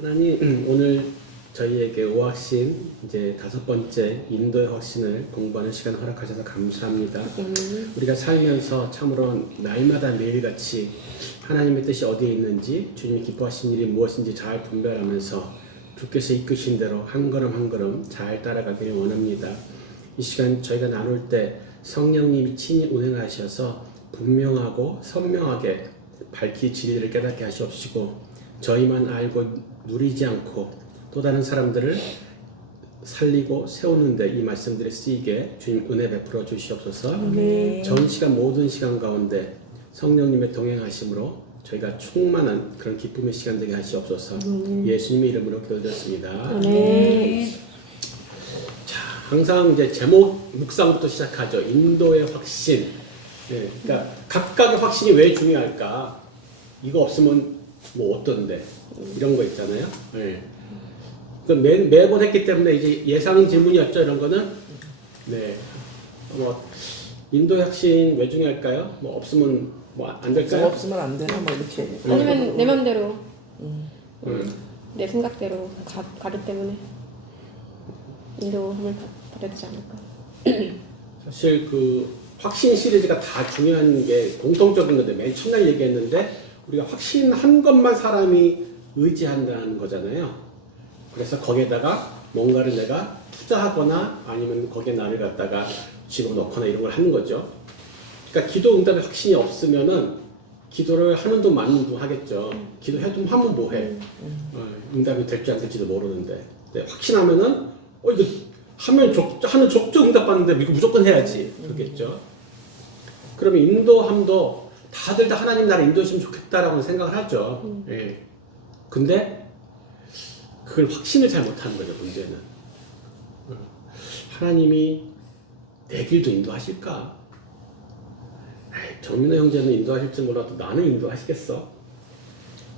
하나님, 오늘 저희에게 오확신, 이제 5번째 인도의 확신을 공부하는 시간 허락하셔서 감사합니다. 우리가 살면서 참으로 날마다 매일같이 하나님의 뜻이 어디에 있는지, 주님이 기뻐하신 일이 무엇인지 잘 분별하면서 주께서 이끄신 대로 한 걸음 한 걸음 잘 따라가기를 원합니다. 이 시간 저희가 나눌 때 성령님이 친히 운행하셔서 분명하고 선명하게 밝히 진리를 깨닫게 하시옵시고, 저희만 알고 누리지 않고 또 다른 사람들을 살리고 세우는데 이 말씀들이 쓰이게 주님 은혜 베풀어 주시옵소서. 전 시간 모든 시간 가운데 성령님의 동행하심으로 저희가 충만한 그런 기쁨의 시간 되게 하시옵소서. 예수님의 이름으로 기도드렸습니다. 자, 항상 이제 제목 묵상부터 시작하죠. 인도의 확신. 네, 그러니까 각각의 확신이 왜 중요할까? 이거 없으면 뭐 어떤데? 이런 거 있잖아요. 네. 그 매번 했기 때문에 이제 예상 질문이었죠. 이런 거는. 네. 뭐 인도의 확신 왜 중요할까요? 뭐 없으면 뭐 안 될까요? 없으면 안 되나 뭐 이렇게. 아니면 내 맘대로 내 생각대로 가기 때문에 인도함을 받아야 되지 않을까. 사실 그 확신 시리즈가 다 중요한 게 공통적인 건데 맨 첫날 얘기했는데 우리가 확신한 것만 사람이 의지한다는 거잖아요. 그래서 거기에다가 뭔가를 내가 투자하거나 아니면 거기에 나를 갖다가 집어넣거나 이런 걸 하는 거죠. 그러니까 기도 응답에 확신이 없으면은 기도를 하는 돈 맞는 돈 하겠죠. 기도해도 하면 뭐해. 응답이 될지 안 될지도 모르는데. 근데 확신하면은 이거 하는 족족 응답 받는데 이거 무조건 해야지. 그렇겠죠. 그러면 인도함도 다들 다 하나님 나를 인도했으면 좋겠다라고 생각을 하죠. 예. 근데 그걸 확신을 잘 못하는 거죠. 문제는 하나님이 내 길도 인도하실까? 정민호 형제는 인도하실지 몰라도 나는 인도하시겠어?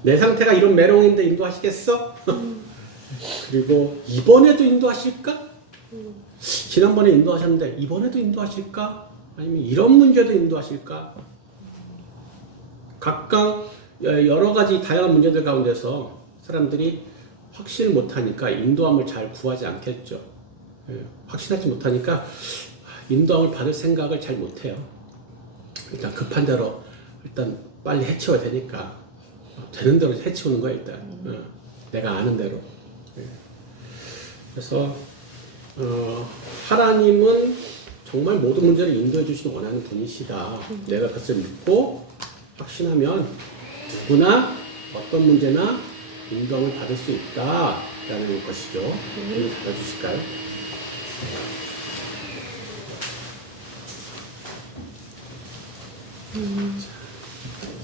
내 상태가 이런 메롱인데 인도하시겠어? 그리고 이번에도 인도하실까? 지난번에 인도하셨는데 이번에도 인도하실까? 아니면 이런 문제도 인도하실까? 각각 여러 가지 다양한 문제들 가운데서 사람들이 확신을 못하니까 인도함을 잘 구하지 않겠죠. 확신하지 못하니까 인도함을 받을 생각을 잘 못해요. 일단 급한 대로 일단 빨리 해치워야 되니까 되는 대로 해치우는 거야 일단. 내가 아는 대로. 그래서 하나님은 정말 모든 문제를 인도해 주시기 원하는 분이시다. 내가 그것을 믿고 확신하면 누구나 어떤 문제나 인도함을 받을 수 있다라는 것이죠. 문을 닫아주실까요?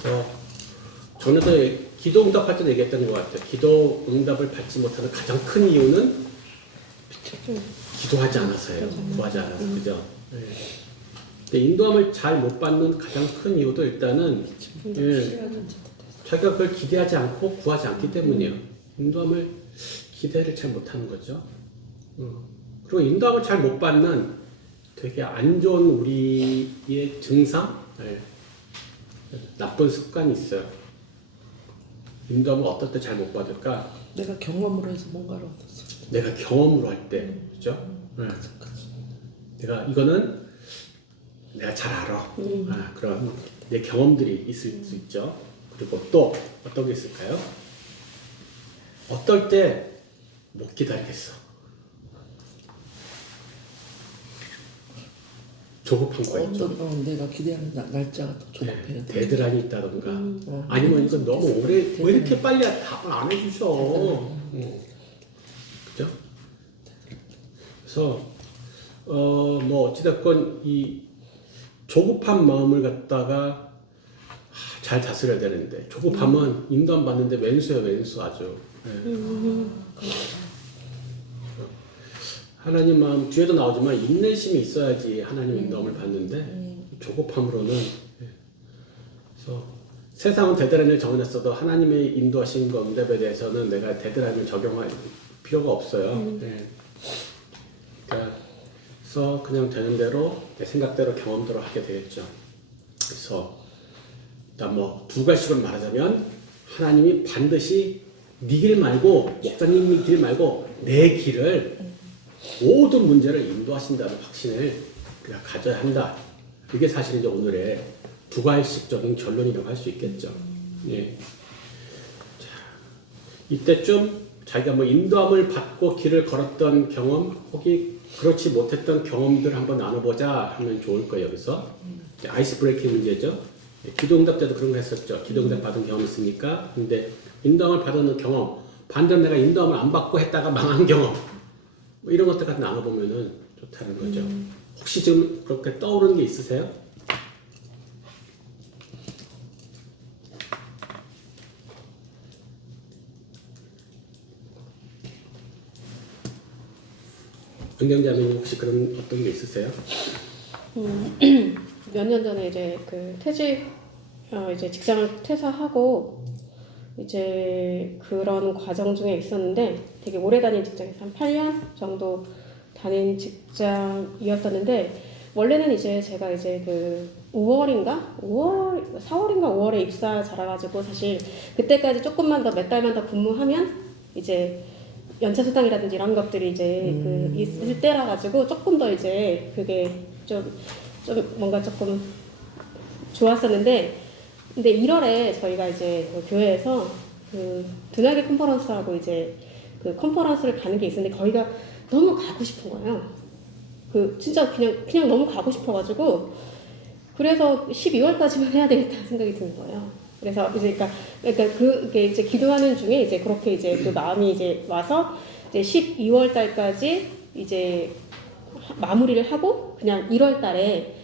그래서 전에도 기도 응답할 때도 얘기했던 것 같아요. 기도 응답을 받지 못하는 가장 큰 이유는 기도하지 않아서예요. 구하지 않아서. 그죠? 네. 근데 인도함을 잘 못 받는 가장 큰 이유도 일단은 자기가 그걸 기대하지 않고 구하지 않기 때문이에요. 인도함을 기대를 잘 못하는 거죠. 그리고 인도함을 잘 못 받는 되게 안 좋은 우리의 증상, 나쁜 습관이 있어요. 인도함을 어떨 때 잘 못 받을까? 내가 경험으로 해서 뭔가를 얻었어. 내가 경험으로 할 때, 그죠? 내가 이거는 내가 잘 알아. 그런 내 경험들이 있을 수 있죠. 그리고 또 어떤 게 있을까요? 어떨 때 못 기다리겠어. 조급한 거 있죠. 내가 기대하는 날짜가 더 조급해요. 데드라인이 있다던가 아니면 이거 너무 오래 왜 이렇게 빨리 답을 안 해주셔. 그죠? 그래서 뭐 어찌됐건 이 조급한 마음을 갖다가 잘 다스려야 되는데 조급함은 인도함 받는데 왼수야 왼수 아주. 하나님 마음 뒤에도 나오지만 인내심이 있어야지 하나님 인도함을 받는데 조급함으로는. 그래서 세상은 데드라인을 정해놨어도 하나님의 인도하신 거 응답에 대해서는 내가 데드라인을 적용할 필요가 없어요. 그래서 그냥 되는 대로 내 생각대로 경험대로 하게 되겠죠. 그래서 일단 뭐 두 가지씩을 말하자면 하나님이 반드시 네 길 말고 목사님 길 말고 내 길을 모든 문제를 인도하신다는 확신을 우리가 가져야 한다. 이게 사실 이제 오늘의 두괄식적인 결론이라고 할 수 있겠죠. 예. 자, 이때쯤 자기가 뭐 인도함을 받고 길을 걸었던 경험, 혹이 그렇지 못했던 경험들을 한번 나눠보자 하면 좋을 거예요. 여기서 아이스 브레이킹 문제죠. 기도응답 때도 그런 거 했었죠. 기도응답 받은 경험 있습니까? 근데 인도함을 받은 경험, 반대로 내가 인도함을 안 받고 했다가 망한 경험, 뭐 이런 것들 같은 나눠보면은 좋다는 거죠. 혹시 지금 그렇게 떠오르는 게 있으세요? 은경자매님 혹시 그런 어떤 게 있으세요? 몇 년 전에 이제 그 이제 직장을 퇴사하고 이제 그런 과정 중에 있었는데 되게 오래 다닌 직장에서 한 8년 정도 다닌 직장이었었는데 원래는 이제 제가 이제 그 4월인가 5월에 입사 자라가지고 사실 그때까지 조금만 더 몇 달만 더 근무하면 이제 연차 수당이라든지 이런 것들이 이제 그 있을 때라 가지고 조금 더 이제 그게 좀 뭔가 조금 좋았었는데 근데 1월에 저희가 이제 그 교회에서 그 두나기 컨퍼런스라고 이제 그 컨퍼런스를 가는 게 있었는데 거기가 너무 가고 싶은 거예요. 그 진짜 그냥 너무 가고 싶어가지고 그래서 12월까지만 해야 되겠다는 생각이 드는 거예요. 그래서 이제 그러니까 그게 이제 기도하는 중에 이제 그렇게 이제 그 마음이 이제 와서 이제 12월 달까지 이제 마무리를 하고 그냥 1월 달에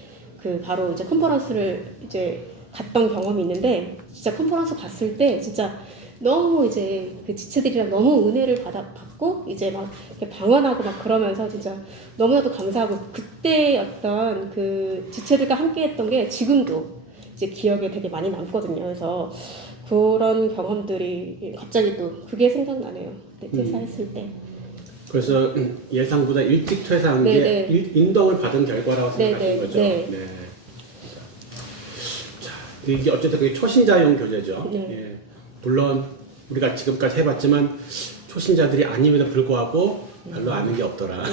그 바로 이제 컨퍼런스를 이제 갔던 경험이 있는데 진짜 컨퍼런스 갔을 때 진짜 너무 이제 그 지체들이랑 너무 은혜를 받고 이제 막 이렇게 방언하고 막 그러면서 진짜 너무나도 감사하고 그때 어떤 그 지체들과 함께 했던 게 지금도 이제 기억에 되게 많이 남거든요. 그래서 그런 경험들이 갑자기 또 그게 생각나네요. 그때 퇴사했을 때. 그래서 예상보다 일찍 퇴사한 네네. 게 인도를 받은 결과라고 생각하는 네네. 거죠. 네. 네. 자, 이게 어쨌든 그게 초신자용 교재죠. 네. 예. 물론 우리가 지금까지 해봤지만 초신자들이 아님에도 불구하고 별로 아는 게 없더라.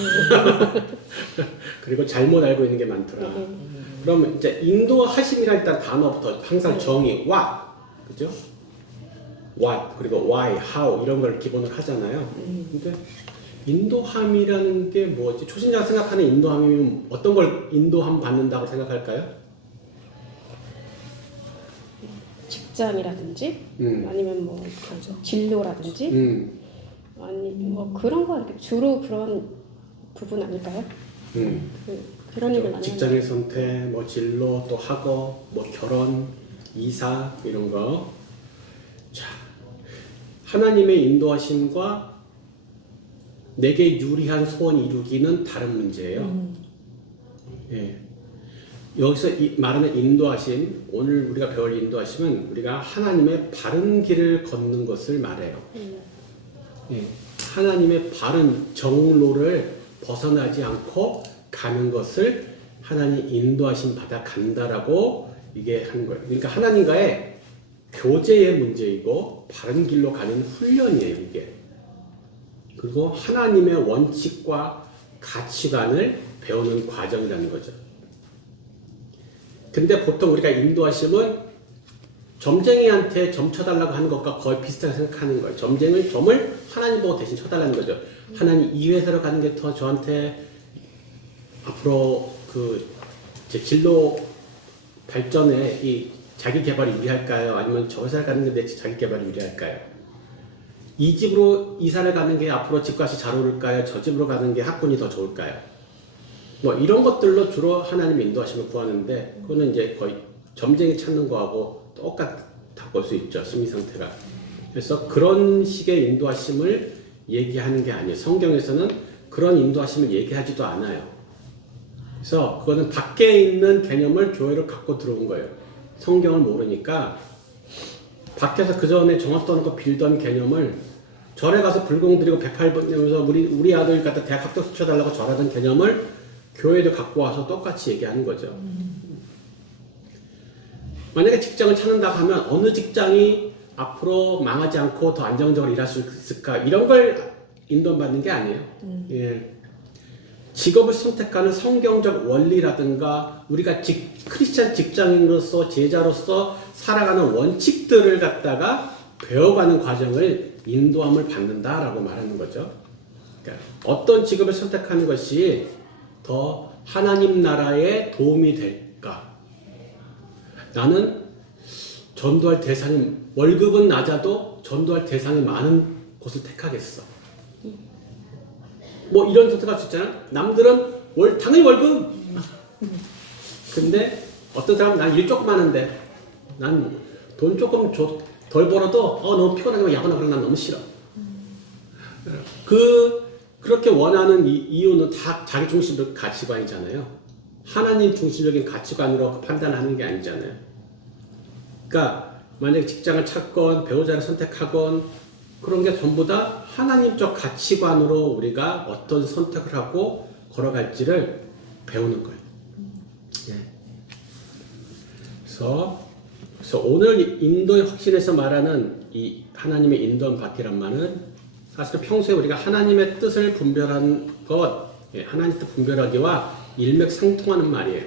그리고 잘못 알고 있는 게 많더라. 그러면 이제 인도하심이라는 일단 단어부터 항상 정의 what, 그죠? what 그리고 why, how 이런 걸 기본으로 하잖아요. 근데 인도함이라는 게 뭐지? 초신자가 생각하는 인도함이면 어떤 걸 인도함 받는다고 생각할까요? 직장이라든지 아니면 뭐 진로라든지 아니 뭐 그런 거 이렇게 주로 그런 부분 아닐까요? 그런 얘기를 많이 직장의 선택, 뭐 진로, 또 학업, 뭐 결혼, 이사 이런 거. 자, 하나님의 인도하심과 내게 유리한 소원 이루기는 다른 문제예요. 예. 여기서 말하는 인도하심, 오늘 우리가 배울 인도하심은 우리가 하나님의 바른 길을 걷는 것을 말해요. 예. 하나님의 바른 정로를 벗어나지 않고 가는 것을 하나님 인도하심 받아 간다라고 이게 하는 거예요. 그러니까 하나님과의 교제의 문제이고 바른 길로 가는 훈련이에요, 이게. 그리고 하나님의 원칙과 가치관을 배우는 과정이라는 거죠. 근데 보통 우리가 인도하심은 점쟁이한테 점 쳐달라고 하는 것과 거의 비슷하게 생각하는 거예요. 점을 하나님 보고 대신 쳐달라는 거죠. 하나님 이 회사로 가는 게 더 저한테 앞으로 그 제 진로 발전에 이 자기 개발이 유리할까요? 아니면 저 회사를 가는 게 내 자기 개발이 유리할까요? 이 집으로 이사를 가는 게 앞으로 집값이 잘 오를까요? 저 집으로 가는 게 학군이 더 좋을까요? 뭐 이런 것들로 주로 하나님 인도하심을 구하는데 그거는 이제 거의 점쟁이 찾는 거하고 똑같다 볼 수 있죠. 심리 상태가. 그래서 그런 식의 인도하심을 얘기하는 게 아니에요. 성경에서는 그런 인도하심을 얘기하지도 않아요. 그래서 그거는 밖에 있는 개념을 교회로 갖고 들어온 거예요. 성경을 모르니까 밖에서 그 전에 정합도 않고 빌던 개념을 절에 가서 불공 드리고 108번 내면서 우리 아들 갖다 대학 합격 시켜달라고 절하던 개념을 교회도 갖고 와서 똑같이 얘기하는 거죠. 만약에 직장을 찾는다고 하면 어느 직장이 앞으로 망하지 않고 더 안정적으로 일할 수 있을까 이런 걸 인도받는 게 아니에요. 예. 직업을 선택하는 성경적 원리라든가 우리가 크리스찬 직장인으로서 제자로서 살아가는 원칙들을 갖다가 배워가는 과정을 인도함을 받는다라고 말하는 거죠. 그러니까 어떤 직업을 선택하는 것이 더 하나님 나라에 도움이 될까? 나는 전도할 대상이 월급은 낮아도 전도할 대상이 많은 곳을 택하겠어. 뭐 이런 선택할 수 있잖아. 남들은 당연히 월급. 근데 어떤 사람은 난 일 조금 하는데 난 돈 조금 덜 벌어도 너무 피곤하게 야근하고 그런 난 너무 싫어. 그렇게 원하는 이유는 다 자기 중심적 가치관이잖아요. 하나님 중심적인 가치관으로 판단하는 게 아니잖아요. 그러니까 만약에 직장을 찾건 배우자를 선택하건 그런 게 전부 다 하나님적 가치관으로 우리가 어떤 선택을 하고 걸어갈지를 배우는 거예요. 예. 그래서 오늘 인도의 확신에서 말하는 이 하나님의 인도함 받기란 말은 사실 평소에 우리가 하나님의 뜻을 분별한 것, 하나님의 뜻 분별하기와 일맥상통하는 말이에요.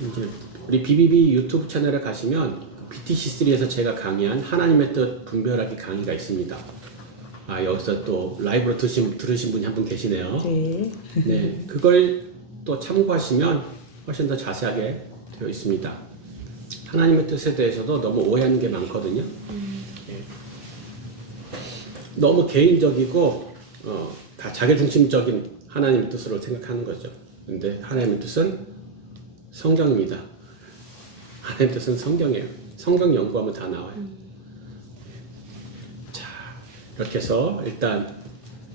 이제 우리 BBB 유튜브 채널에 가시면 BTC3에서 제가 강의한 하나님의 뜻 분별하기 강의가 있습니다. 여기서 또 라이브로 들으신 분이 한 분 계시네요. 네. 네, 그걸 또 참고하시면 훨씬 더 자세하게 되어 있습니다. 하나님의 뜻에 대해서도 너무 오해하는 게 많거든요. 네. 너무 개인적이고 다 자기중심적인 하나님의 뜻으로 생각하는 거죠. 근데 하나님의 뜻은 성경입니다. 하나님의 뜻은 성경이에요. 성경 연구하면 다 나와요. 자, 이렇게 해서 일단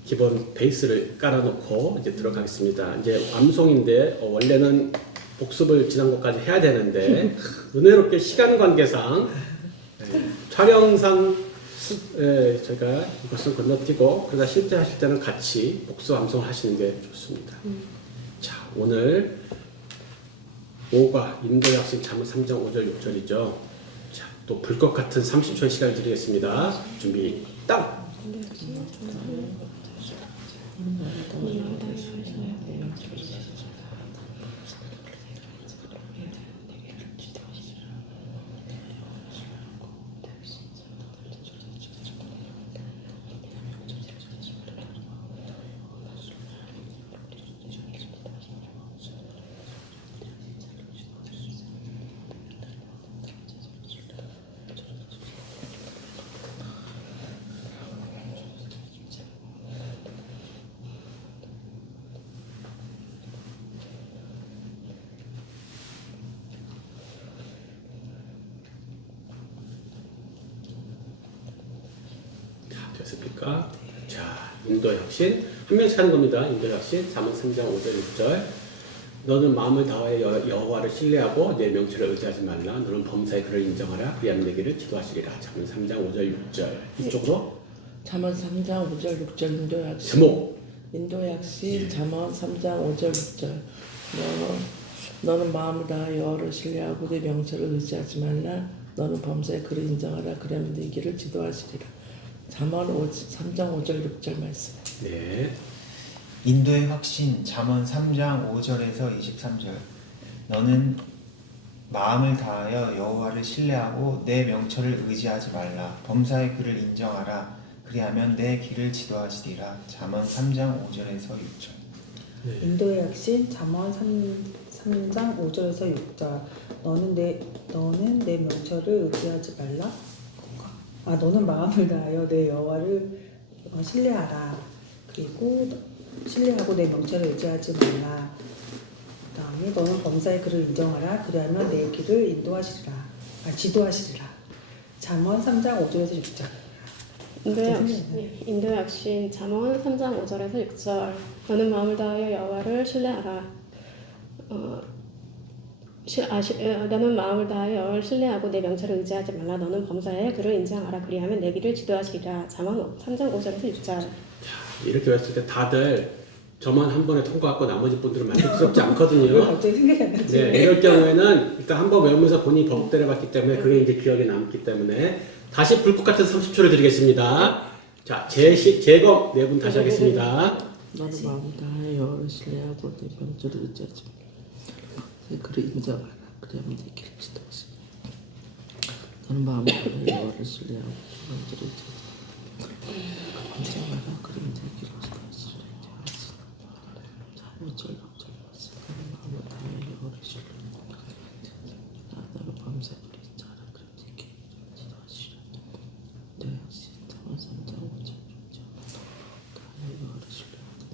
기본 베이스를 깔아놓고 이제 들어가겠습니다. 이제 암송인데 원래는 복습을 지난 것까지 해야 되는데 은혜롭게 시간 관계상 촬영상 제가 이것을 건너뛰고 그러다 실제 하실 때는 같이 복습 암송 하시는 게 좋습니다. 자, 오늘 5가 인도의 학신 잠언 3장 5절 6절이죠. 자, 또 불꽃 같은 30초의 시간을 드리겠습니다. 준비 딱! 됐습니까? 자, 인도의 혁신 한 명씩 하는 겁니다. 인도의 혁신 잠언 3장 5절 6절 너는 마음을 다하여 여호와를 신뢰하고 내 명철을 의지하지 말라. 너는 범사의 그를 인정하라. 그리하면 내게를 지도하시리라. 잠언 3장 5절 6절 이쪽으로 잠언 3장 5절 6절 인도의 학신. 제목 인도의 학신 잠언 3장 5절 6절. 너는 마음을 다하여 여호와를 신뢰하고 내 명철을 의지하지 말라. 너는 범사의 그를 인정하라. 그러면 네 길을 지도하시리라. 잠언 3장 5절 6절 말씀. 네. 인도의 확신 잠언 3장 5절에서 23절 너는 마음을 다하여 여호와를 신뢰하고 내 명철을 의지하지 말라. 범사의 그를 인정하라. 그리하면 내 길을 지도하시리라. 잠언 3장 5절에서 6절. 네. 인도의 약신 잠언 3장 5절에서 6절 너는 내 명철을 의지하지 말라. 너는 마음을 다하여 내 여호와를 신뢰하라. 그리고 신뢰하고 내 명철을 의지하지 말라. 그 다음에 너는 범사의 그를 인정하라. 그리하면 내 길을 지도하시리라. 잠언 3장 5절에서 6절. 인도의 약신 잠언 3장 5절에서 6절 너는 마음을 다하여 여호와를 신뢰하라. 너는 마음을 다하여 여호와를 신뢰하고 내 명철을 의지하지 말라. 너는 범사에 그를 인정하라. 그리하면 내 길을 지도하시리라. 잠언 3장 5절에서 6절. 이렇게 봤을 때 다들 저만 한 번에 통과하고 나머지 분들은 만족스럽지 왜 않거든요. 갑자기 생각이 안 나지? 네, 이럴 경우에는 일단 한 번 외우면서 본인이 버벅 때려봤기 때문에 그게 이제 기억에 남기 때문에 다시 불꽃 같은 30초를 드리겠습니다. 자, 재검 네 분 다시 하겠습니다. 너는 마음을 다하여 여호와를 신뢰하고 내 명절을 의지하지 말라. 내 그를 인정하라. 그리하면 내 길을 지도하시리라. 너는 마음을 다하여 여호와를 신뢰하고 내 명절을 의지하지 말라. 인정하라. 그리하면 내 길을 지도하시리라. 자, 5절 6절 말씀. 너는 마음을 다하여 여호와를 신뢰하고 너는 밤새 그를 인정하라. 그리하면 내 길을 지도하시리라. 내 역시 3장 5절 6절 다하여 여호와를 신뢰하고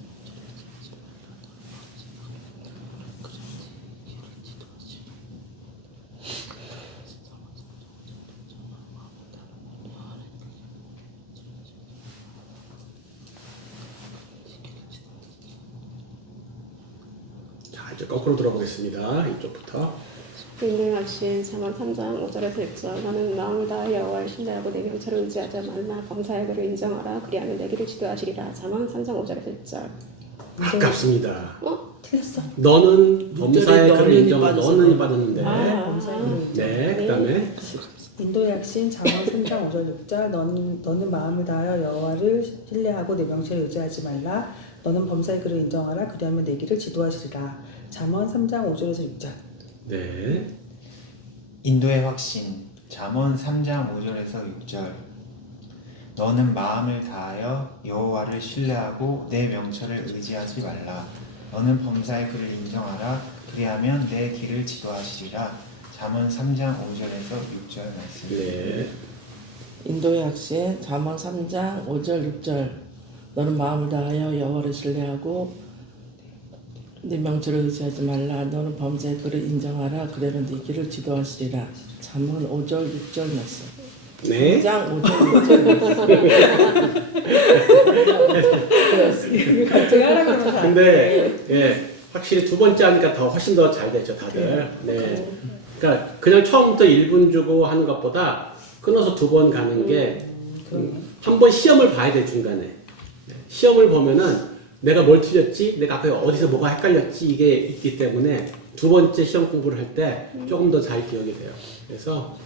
자, 이제 거꾸로 들어보겠습니다. 이쪽부터. 인도의 확신 잠언 3장 5절에서 6절 너는 마음을 다하여 여호와를 신뢰하고 내 명철을 의지하지 말라. 범사의 그를 인정하라. 그리하면 내 길을 지도하시리라. 잠언 3장 5절에서 6절. 아깝습니다. 틀렸어. 너는 범사의 너는 글을 인정하고 받았어. 너는 받았는데. 범사의 글을 인정. 네, 그 다음에 인도의 학신 잠언 3장 5절 6절 너는 마음을 다하여 여호와를 신뢰하고 내 명철을 의지하지 말라. 너는 범사의 글을 인정하라. 그리하면 내 길을 지도하시리라. 잠언 3장 5절에서 6절. 네, 인도의 확신 잠언 3장 5절에서 6절 너는 마음을 다하여 여호와를 신뢰하고 내 명철을 의지하지 말라. 너는 범사의 그를 인정하라. 그리하면 내 길을 지도하시리라. 잠언 3장 5절에서 6절 말씀. 네, 인도의 학신 잠언 3장 5절 6절 너는 마음을 다하여 여호와를 신뢰하고 내 명철을 의지하지 말라. 너는 범죄의 그를 인정하라. 그러면 네 길을 지도하시리라. 잠언 5절 6절 말씀. 네. 3장 5절 6절 갑자기 하라 그러면서 안 근데 예, 확실히 두 번째 하니까 더 훨씬 더 잘 됐죠, 다들. 네. 그러니까 그냥 처음부터 1분 주고 하는 것보다 끊어서 두 번 가는 게 한 번 시험을 봐야 돼 중간에. 네. 시험을 보면은 내가 뭘 틀렸지, 내가 앞에 어디서 뭐가 헷갈렸지 이게 있기 때문에 두 번째 시험 공부를 할 때 조금 더 잘 기억이 돼요. 그래서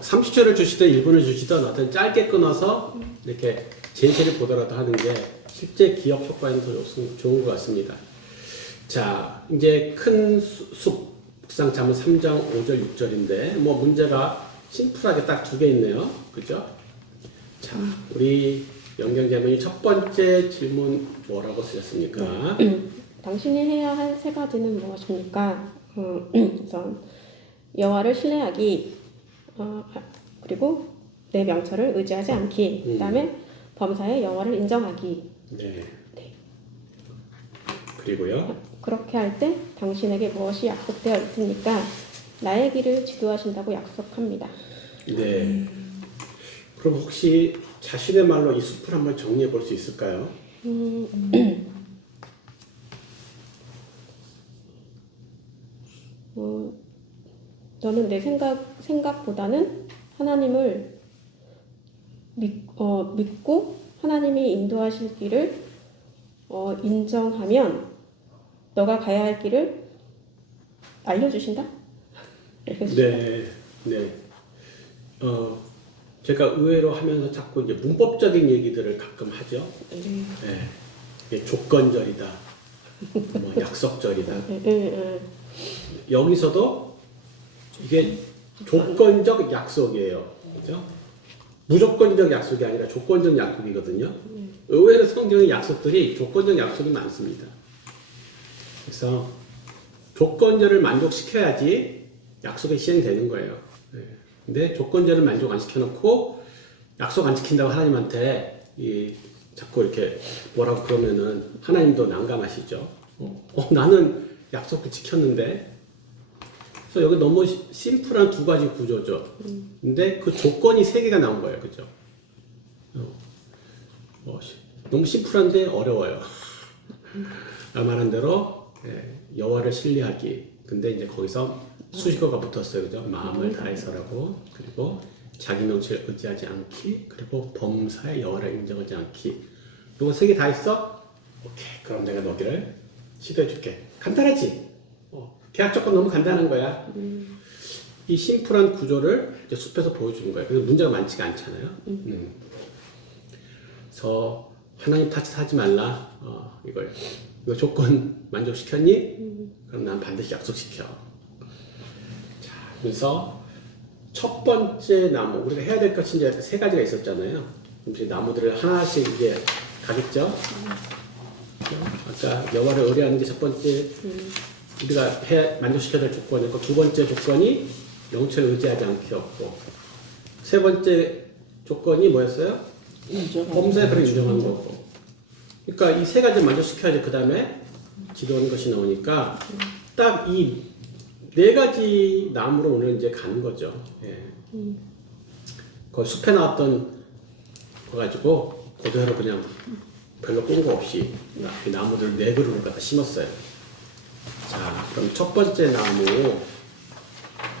30초를 주시든 1분을 주시든 어떤 짧게 끊어서 이렇게 제시를 보더라도 하는 게 실제 기억 효과에는 더 좋은 것 같습니다. 자, 이제 큰 숲 묵상 잠언 3장 5절 6절인데 뭐 문제가 심플하게 딱 두 개 있네요. 그죠? 자, 우리 영경자매님 첫 번째 질문 뭐라고 쓰셨습니까? 당신이 해야 할 세 가지는 무엇입니까? 우선 여호와를 신뢰하기, 그리고 내 명철을 의지하지 않기, 그다음에 범사의 여호와를 인정하기. 네. 네. 그리고요. 그렇게 할 때 당신에게 무엇이 약속되어 있으니까 나의 길을 지도하신다고 약속합니다. 네. 그럼 혹시 자신의 말로 이 숲을 한번 정리해 볼 수 있을까요? 너는 내 생각보다는 하나님을 믿고 하나님이 인도하실 길을 인정하면 너가 가야 할 길을 알려주신다? 네, 네. 제가 의외로 하면서 자꾸 이제 문법적인 얘기들을 가끔 하죠. 네. 이게 조건절이다, 뭐 약속절이다. 여기서도 이게 조건적 약속이에요. 그죠? 무조건적 약속이 아니라 조건적 약속이거든요. 의외로 성경의 약속들이 조건적 약속이 많습니다. 그래서 조건절을 만족시켜야지 약속이 시행되는 거예요. 네. 근데 조건절을 만족 안 시켜놓고 약속 안 지킨다고 하나님한테 자꾸 이렇게 뭐라고 그러면은 하나님도 난감하시죠. 나는 약속을 지켰는데. 그래서 여기 너무 심플한 두 가지 구조죠. 근데 그 조건이 세 개가 나온 거예요. 그죠? 너무 심플한데 어려워요. 말한 대로 여호와를 신뢰하기. 근데 이제 거기서 수식어가 붙었어요. 그죠? 마음을 다해서라고. 그리고 자기 명철을 의지하지 않기. 그리고 범사의 여호와를 인정하지 않기. 이거 세 개 다 있어? 오케이, 그럼 내가 너기를 시도해줄게. 간단하지? 계약 조건 너무 간단한 거야. 이 심플한 구조를 이제 숲에서 보여주는 거예요. 그래서 문제가 많지가 않잖아요. 그래서 하나님 탓하지 말라. 이거 조건 만족시켰니? 그럼 난 반드시 약속시켜. 자, 그래서 첫 번째 나무, 우리가 해야 될 것이 이제 세 가지가 있었잖아요. 그럼 이제 나무들을 하나씩 이제 가겠죠. 아까 여호와를 의뢰하는 게 첫 번째 우리가 만족시켜야 될 조건이고, 두 번째 조건이 영체를 의지하지 않기였고, 세 번째 조건이 뭐였어요? 범사에 그를 인정하는 거고. 그러니까 이 세 가지 만족시켜야지 그 다음에 기도하는 것이 나오니까 딱 이 네 가지 나무로 오늘 이제 가는 거죠. 예. 그 숲에 나왔던 거 가지고 그대로 그냥 별로 꼼거 없이 이 나무들 네 그루를 갖다 심었어요. 자, 그럼 첫 번째 나무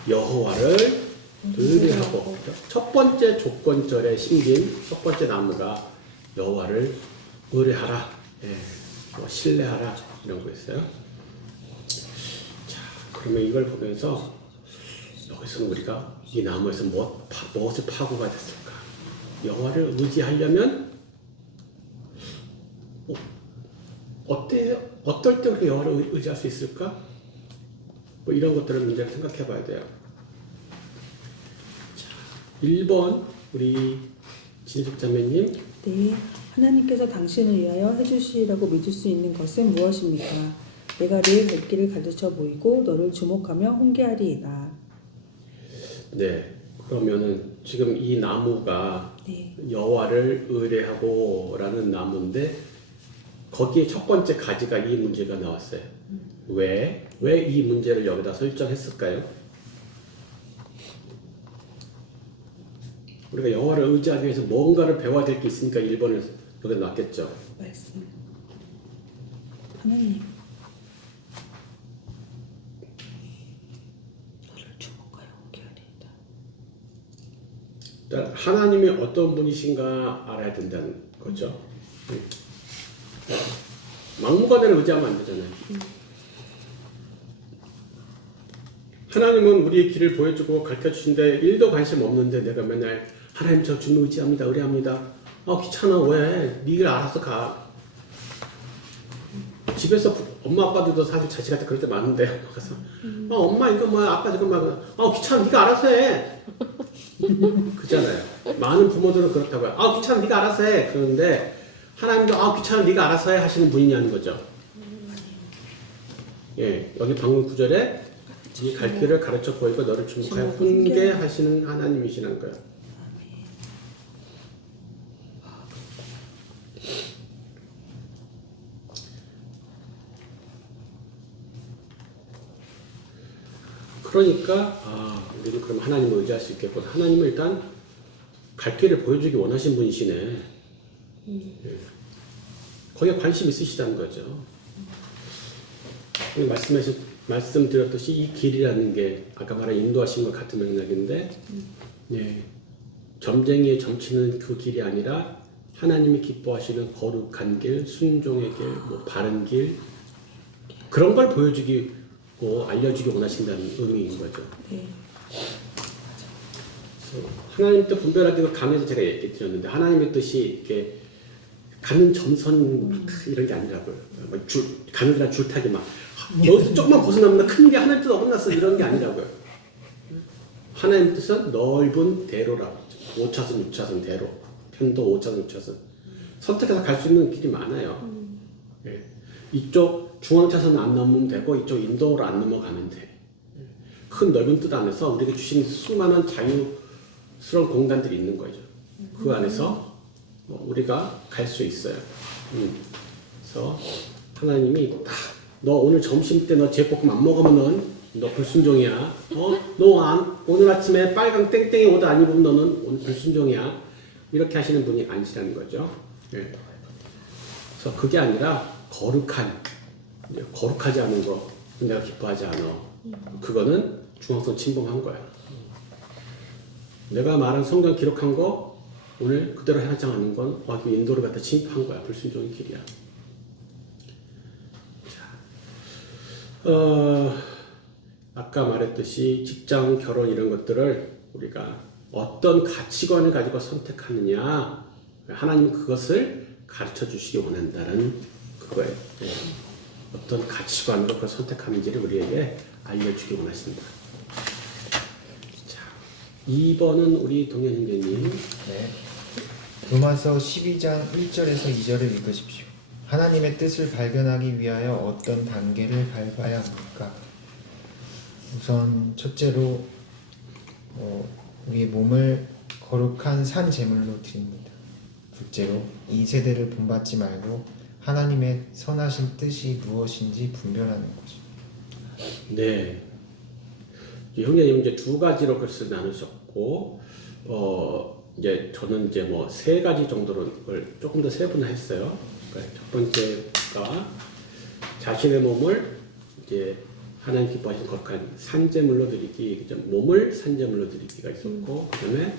여호와를 의뢰하고, 첫 번째 조건절에 심긴 첫 번째 나무가 여호와를 의뢰하라, 신뢰하라, 이런 거였어요. 자, 그러면 이걸 보면서 여기서 우리가 이 나무에서 무엇을 파고가 됐을까? 여호와를 의지하려면 어떨 때 우리가 여호와를 의지할 수 있을까? 뭐 이런 것들을 문제를 생각해 봐야 돼요. 자, 1번 우리 진숙 자매님. 네, 하나님께서 당신을 위하여 해주시라고 믿을 수 있는 것은 무엇입니까? 내가 네 갈 길을 가르쳐 보이고 너를 주목하며 훈계하리이다. 네, 그러면은 지금 이 나무가 네. 여호와를 의뢰하고라는 나무인데 거기에 첫 번째 가지가 이 문제가 나왔어요. 왜 이 문제를 여기다 설정했을까요? 우리가 여호와를 의지하기 위해서 뭔가를 배워야 될 게 있으니까 1번을 여기다 놨겠죠. 말씀. 하나님. 너를 주목하여 훈계하리이다. 일단 하나님이 어떤 분이신가 알아야 된다는 거죠. 막무가내로 의지하면 안 되잖아요. 하나님은 우리의 길을 보여주고 가르쳐주신데 1도 관심 없는데 내가 맨날 하나님 저 주님 의지합니다, 의뢰합니다. 귀찮아, 왜? 네 길 알아서 가. 집에서 엄마 아빠들도 사실 자식한테 그럴 때 많은데 가서 엄마 이거 뭐야, 아빠 이거 뭐야, 귀찮아, 네가 알아서 해. 그잖아요. 많은 부모들은 그렇다고요. 귀찮아, 네가 알아서 해. 그런데 하나님도 귀찮아, 네가 알아서 해 하시는 분이냐는 거죠. 예, 여기 방금 구절에 이 갈 길을 가르쳐 보이고 너를 주목하여 훈계하시는 하나님이시라는 거예요. 그러니까 우리는 그럼 하나님을 의지할 수 있겠구나. 하나님은 일단 갈 길을 보여주기 원하신 분이시네. 거기에 관심 있으시다는 거죠. 말씀드렸듯이 이 길이라는 게 아까 말한 인도하신 것 같은 맥락인데, 점쟁이의 점치는 그 길이 아니라 하나님이 기뻐하시는 거룩한 길, 순종의 길, 바른 길, 그런 걸 보여주고 알려주기 원하신다는 의미인 거죠. 하나님 뜻 분별하기가 강해서 제가 얘기 드렸는데, 하나님의 뜻이 이렇게 가는 점선 이런 게 아니라고요. 가는 데랑 줄타기 여기서 조금만 벗어나면 큰일이 하나님 뜻 어긋났어, 이런 게 아니라고요. 하나님 뜻은 넓은 대로라고. 5차선, 6차선 대로. 편도 5차선, 6차선. 선택해서 갈 수 있는 길이 많아요. 이쪽 중앙차선 안 넘으면 되고 이쪽 인도로 안 넘어가면 돼. 큰 넓은 뜻 안에서 우리에게 주신 수많은 자유스러운 공간들이 있는 거죠. 그 안에서 우리가 갈 수 있어요. 그래서 하나님이 너 오늘 점심 때 너 제육볶음 안 먹으면 너 불순종이야. 너 오늘 아침에 빨강 땡땡이 옷 안 입으면 너는 오늘 불순종이야. 이렇게 하시는 분이 아니시라는 거죠. 그래서 그게 아니라 거룩하지 않은 거 내가 기뻐하지 않아. 그거는 중앙선 침범한 거야. 내가 말한 성경 기록한 거 오늘 그대로 해나지 않는 건 인도를 갖다 침입한 거야. 불순종의 길이야. 아까 말했듯이 직장, 결혼 이런 것들을 우리가 어떤 가치관을 가지고 선택하느냐, 하나님은 그것을 가르쳐 주시기 원한다는 그거예요. 예. 어떤 가치관으로 그걸 선택하는지를 우리에게 알려주기 원하신다. 자, 2번은 우리 동현 형제님. 네. 로마서 12장 1절에서 2절을 읽으십시오. 하나님의 뜻을 발견하기 위하여 어떤 단계를 밟아야 합니까? 우선 첫째로 우리 몸을 거룩한 산 제물로 드립니다. 둘째로 이 세대를 본받지 말고 하나님의 선하신 뜻이 무엇인지 분별하는 거죠. 네. 형제님 이제 두 가지로 글을 나누셨고, 이제 저는 이제 뭐 세 가지 정도로 그걸 조금 더 세분화했어요. 그러니까 첫 번째가 자신의 몸을 이제 하나님 기뻐하시는 거룩한 산제물로 드리기, 몸을 산제물로 드리기가 있었고, 그다음에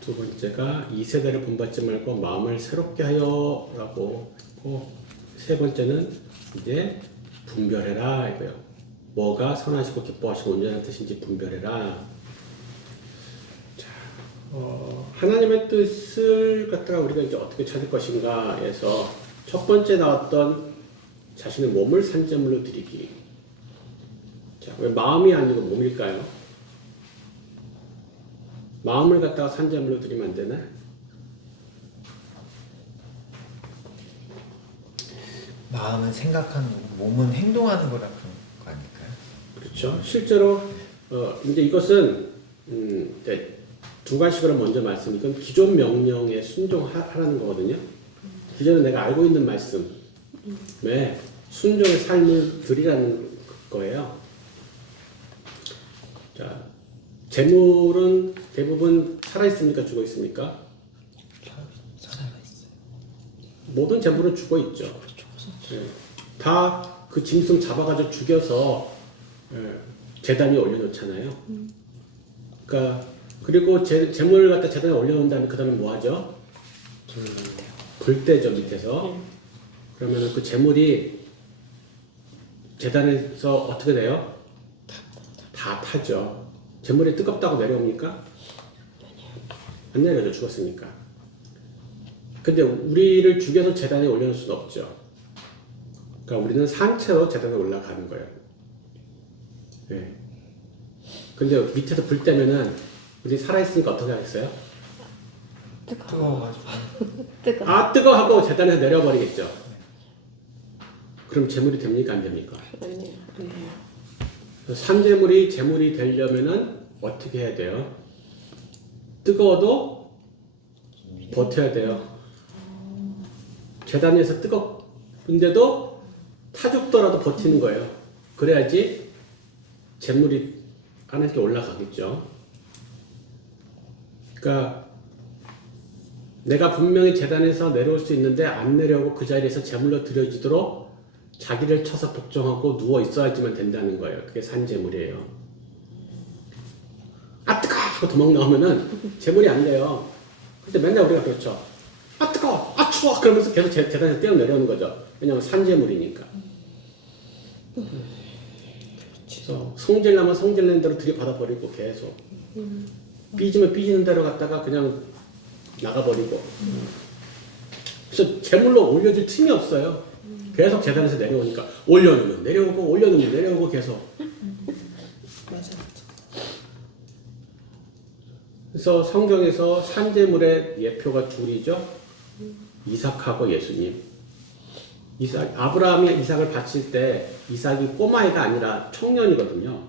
두 번째가 이 세대를 본받지 말고 마음을 새롭게 하여라고 했고, 세 번째는 이제 분별해라 이거요. 뭐가 선하시고 기뻐하시고 온전한 뜻인지 분별해라. 자, 하나님의 뜻을 갖다가 우리가 이제 어떻게 찾을 것인가에서 첫 번째 나왔던 자신의 몸을 산제물로 드리기. 자, 왜 마음이 아니고 몸일까요? 마음을 갖다가 산제물로 드리면 안 되나? 마음은 생각하는 거고 몸은 행동하는 거라 그런 거 아닐까요? 그렇죠. 실제로 이제 이것은 이제 두 가지로 먼저 말씀. 이건 기존 명령에 순종하라는 거거든요. 기존에 내가 알고 있는 말씀에 순종의 삶을 드리라는 거예요. 자, 재물은 대부분 살아 있습니까? 죽어 있습니까? 살아있어요. 모든 재물은 죽어 있죠. 다 그 짐승 잡아가지고 죽여서 제단에 올려놓잖아요. 그러니까 그리고 재물을 갖다 제단에 올려놓은 다음에 그 다음에 뭐 하죠? 불 때죠, 밑에서. 그러면 그 재물이 제단에서 어떻게 돼요? 다 타죠. 재물이 뜨겁다고 내려옵니까? 안 내려져, 죽었으니까. 근데 우리를 죽여서 제단에 올려놓을 수는 없죠. 그러니까 우리는 산채로 제단에 올라가는 거예요. 네. 근데 밑에서 불 때면은 우리 살아있으니까 어떻게 하겠어요? 뜨거워가지고 뜨거. 뜨거 하고 제단에서 내려버리겠죠. 그럼 재물이 됩니까? 안 됩니까? 아니에요. 산재물이 재물이 되려면은 어떻게 해야 돼요? 뜨거워도 버텨야 돼요. 제단에서 뜨겁은데도 타 죽더라도 버티는 거예요. 그래야지 재물이 하나님께 올라가겠죠. 그러니까 내가 분명히 제단에서 내려올 수 있는데 안 내려오고 그 자리에서 제물로 드려지도록 자기를 쳐서 복종하고 누워 있어야지만 된다는 거예요. 그게 산재물이에요. 아 뜨거! 하고 도망 나오면은 재물이 안 돼요. 근데 맨날 우리가 그렇죠. 아 뜨거! 아 추워! 그러면서 계속 제단에서 뛰어 내려오는 거죠. 왜냐면 산재물이니까. 그래서 성질나면 성질낸 대로 들이받아버리고 계속 삐지면 삐지는 대로 갔다가 그냥 나가버리고. 그래서 제물로 올려줄 틈이 없어요. 계속 제단에서 내려오니까 올려놓으면 내려오고 올려놓으면 내려오고 계속. 맞아. 그래서 성경에서 산제물의 예표가 둘이죠. 이삭하고 예수님. 아브라함이 이삭을 바칠 때 이삭이 꼬마애가 아니라 청년이거든요.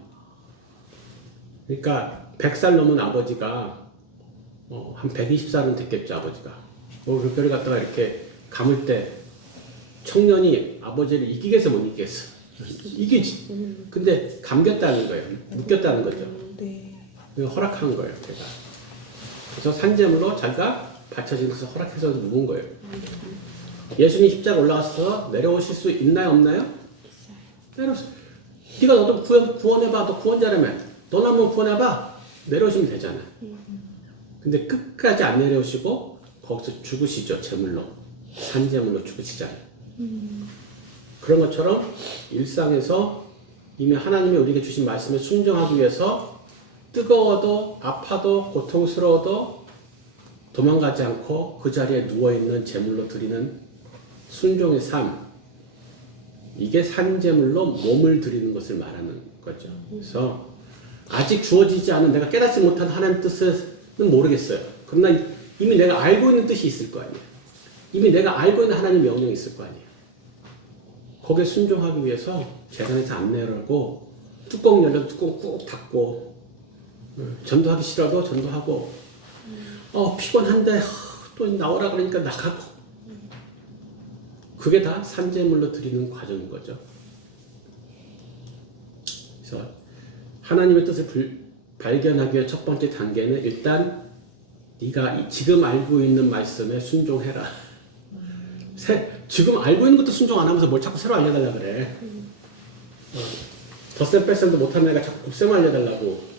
그러니까 100살 넘은 아버지가 한 120살은 됐겠죠, 아버지가. 그 뼈를 갖다가 이렇게 감을 때 청년이 아버지를 이기겠어, 못 이기겠어? 이기지. 근데 감겼다는 거예요. 묶였다는 거죠. 네. 허락한 거예요, 제가. 그래서 산재물로 자기가 바쳐진 것을 허락해서 묵은 거예요. 예수님 십자가 올라가서 내려오실 수 있나요, 없나요? 내려오세요. 네가 너도 구원해봐. 너 구원자라며. 너나 한번 구원해봐. 내려오시면 되잖아. 근데 끝까지 안 내려오시고 거기서 죽으시죠, 제물로. 산재물로 죽으시잖아요. 그런 것처럼 일상에서 이미 하나님이 우리에게 주신 말씀에 순종하기 위해서 뜨거워도 아파도 고통스러워도 도망가지 않고 그 자리에 누워있는 제물로 드리는 순종의 삶, 이게 산제물로 몸을 드리는 것을 말하는 거죠. 그래서 아직 주어지지 않은 내가 깨닫지 못한 하나님의 뜻은 모르겠어요. 그러나 이미 내가 알고 있는 뜻이 있을 거 아니에요. 이미 내가 알고 있는 하나님의 명령이 있을 거 아니에요. 거기에 순종하기 위해서 계단에서 안내하고 뚜껑 열려도 뚜껑 꾹 닫고 전도하기 싫어도 전도하고 피곤한데 또 나오라 그러니까 나가고 그게 다 산제물로 드리는 과정인 거죠. 그래서 하나님의 뜻을 발견하기 위해 첫 번째 단계는 일단 네가 지금 알고 있는 말씀에 순종해라. 지금 알고 있는 것도 순종 안 하면서 뭘 자꾸 새로 알려달라 그래. 덧셈 뺄셈도 못하는 애가 자꾸 곱셈 알려달라고.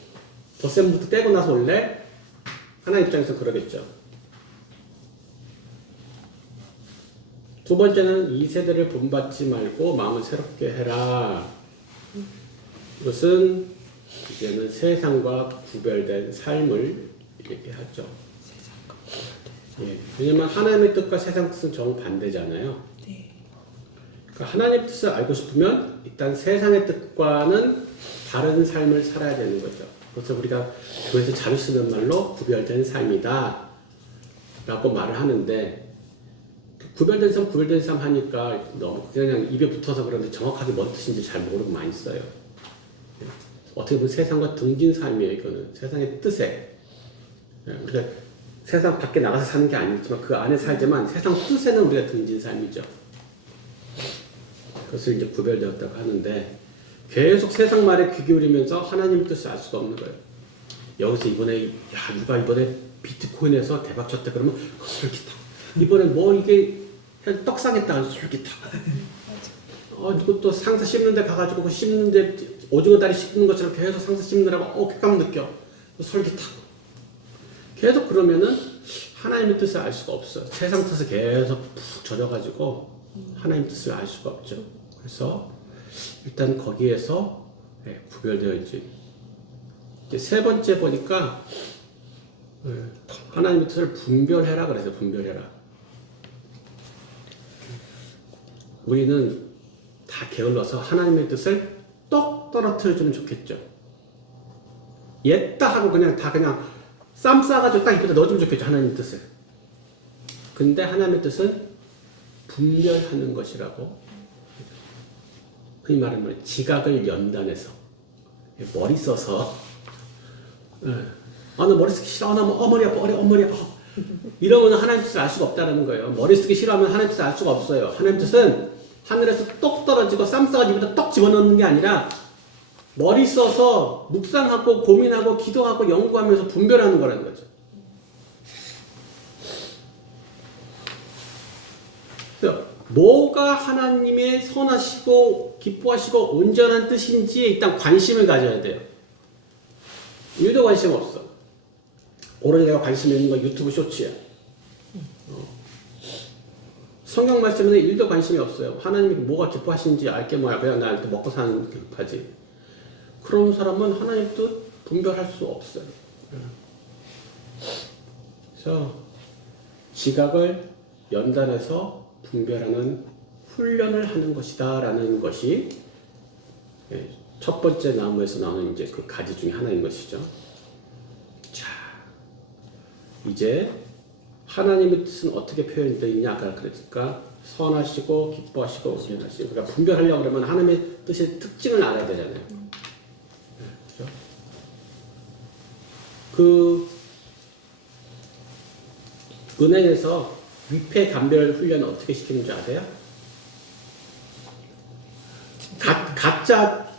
덧셈부터 떼고 나서 올래? 하나님 입장에서 그러겠죠. 두 번째는 이 세대를 본받지 말고 마음을 새롭게 해라. 이것은 이제는 세상과 구별된 삶을 얘기하죠. 예, 왜냐면 하나님의 뜻과 세상 뜻은 정반대잖아요. 네. 그러니까 하나님의 뜻을 알고 싶으면 일단 세상의 뜻과는 다른 삶을 살아야 되는 거죠. 그래서 우리가 교회에서 자주 쓰는 말로 구별된 삶이다 라고 말을 하는데, 구별된 삶 하니까 너무 그냥 입에 붙어서 그런데 정확하게 뭔 뜻인지 잘 모르고 많이 써요. 어떻게 보면 세상과 등진 삶이에요. 이거는 세상의 뜻에, 우리가 세상 밖에 나가서 사는 게 아니지만 그 안에 살지만 세상 뜻에는 우리가 등진 삶이죠. 그것을 이제 구별되었다고 하는데, 계속 세상 말에 귀 기울이면서 하나님의 뜻을 알 수가 없는 거예요. 여기서 이번에 누가 이번에 비트코인에서 대박 쳤다 그러면 그거 솔깃하고, 이번에 뭐 이게 떡상했다 솔깃하고, 누구 또 상사 씹는 데 가가지고 그 씹는데 오징어 다리 씹는 것처럼 계속 상사 씹느라고 쾌감 느껴 솔깃하고, 계속 그러면은 하나님의 뜻을 알 수가 없어요. 세상 뜻을 계속 푹 젖어가지고 하나님의 뜻을 알 수가 없죠. 그래서 일단 거기에서 구별되어 있지. 세 번째 보니까 하나님의 뜻을 분별해라 그래서 분별해라. 우리는 다 게을러서 하나님의 뜻을 똑 떨어뜨려주면 좋겠죠. 옛다 하고 그냥 다 그냥 쌈 싸가지고 딱 입에다 넣어주면 좋겠죠. 하나님의 뜻을. 근데 하나님의 뜻은 분별하는 것이라고. 흔히 말하는 말, 지각을 연단해서 머리 써서 나 머리 쓰기 싫어. 나 머리 아파. 머리 아파. 이러면 하나님 뜻을 알 수가 없다는 거예요. 머리 쓰기 싫어하면 하나님 뜻을 알 수가 없어요. 하나님 뜻은 하늘에서 똑 떨어지고 쌈 싸가지고 입에다 떡 집어넣는 게 아니라 머리 써서 묵상하고 고민하고 기도하고 연구하면서 분별하는 거라는 거죠. 뭐가 하나님의 선하시고 기뻐하시고 온전한 뜻인지에 일단 관심을 가져야 돼요. 일도 관심 없어. 오로지 내가 관심 있는 건 유튜브 쇼츠야. 성경 말씀에는 일도 관심이 없어요. 하나님이 뭐가 기뻐하시는지 알게 뭐야. 그냥 나한테 먹고 사는 급하지. 그런 사람은 하나님 뜻 분별할 수 없어요. 그래서 지각을 연단해서 분별하는 훈련을 하는 것이다 라는 것이 첫 번째 나무에서 나오는 이제 그 가지 중에 하나인 것이죠. 자, 이제 하나님의 뜻은 어떻게 표현되어 있냐? 아까 그랬으니까 선하시고 기뻐하시고 온전하시고, 그러니까 분별하려고 그러면 하나님의 뜻의 특징을 알아야 되잖아요. 그렇죠? 그 은행에서 위패 감별 훈련을 어떻게 시키는 줄 아세요? 가짜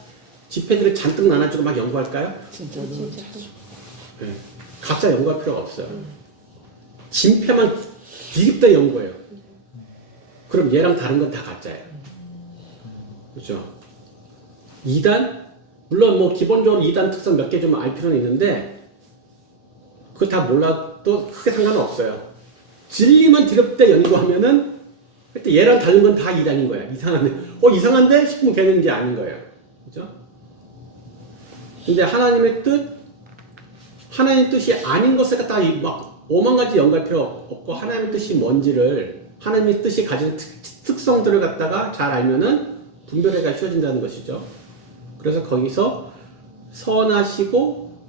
지폐들을 잔뜩 나눠주고 막 연구할까요? 진짜. 네. 각자 연구할 필요가 없어요. 진패만 디귿대 연구해요. 그럼 얘랑 다른 건 다 가짜예요. 그렇죠? 2단? 물론 뭐 기본적으로 2단 특성 몇 개 좀 알 필요는 있는데 그거 다 몰라도 크게 상관은 없어요. 진리만 디귿대 연구하면은 그때 얘랑 다른 건 다 2단인 거야. 이상한데 싶으면 걔는 이제 아닌 거예요. 그죠? 근데 하나님의 뜻이 아닌 것을 갖다가 막 5만 가지 연구할 필요 없고 하나님의 뜻이 뭔지를 하나님의 뜻이 가진 특성들을 갖다가 잘 알면은 분별해가 쉬워진다는 것이죠. 그래서 거기서 선하시고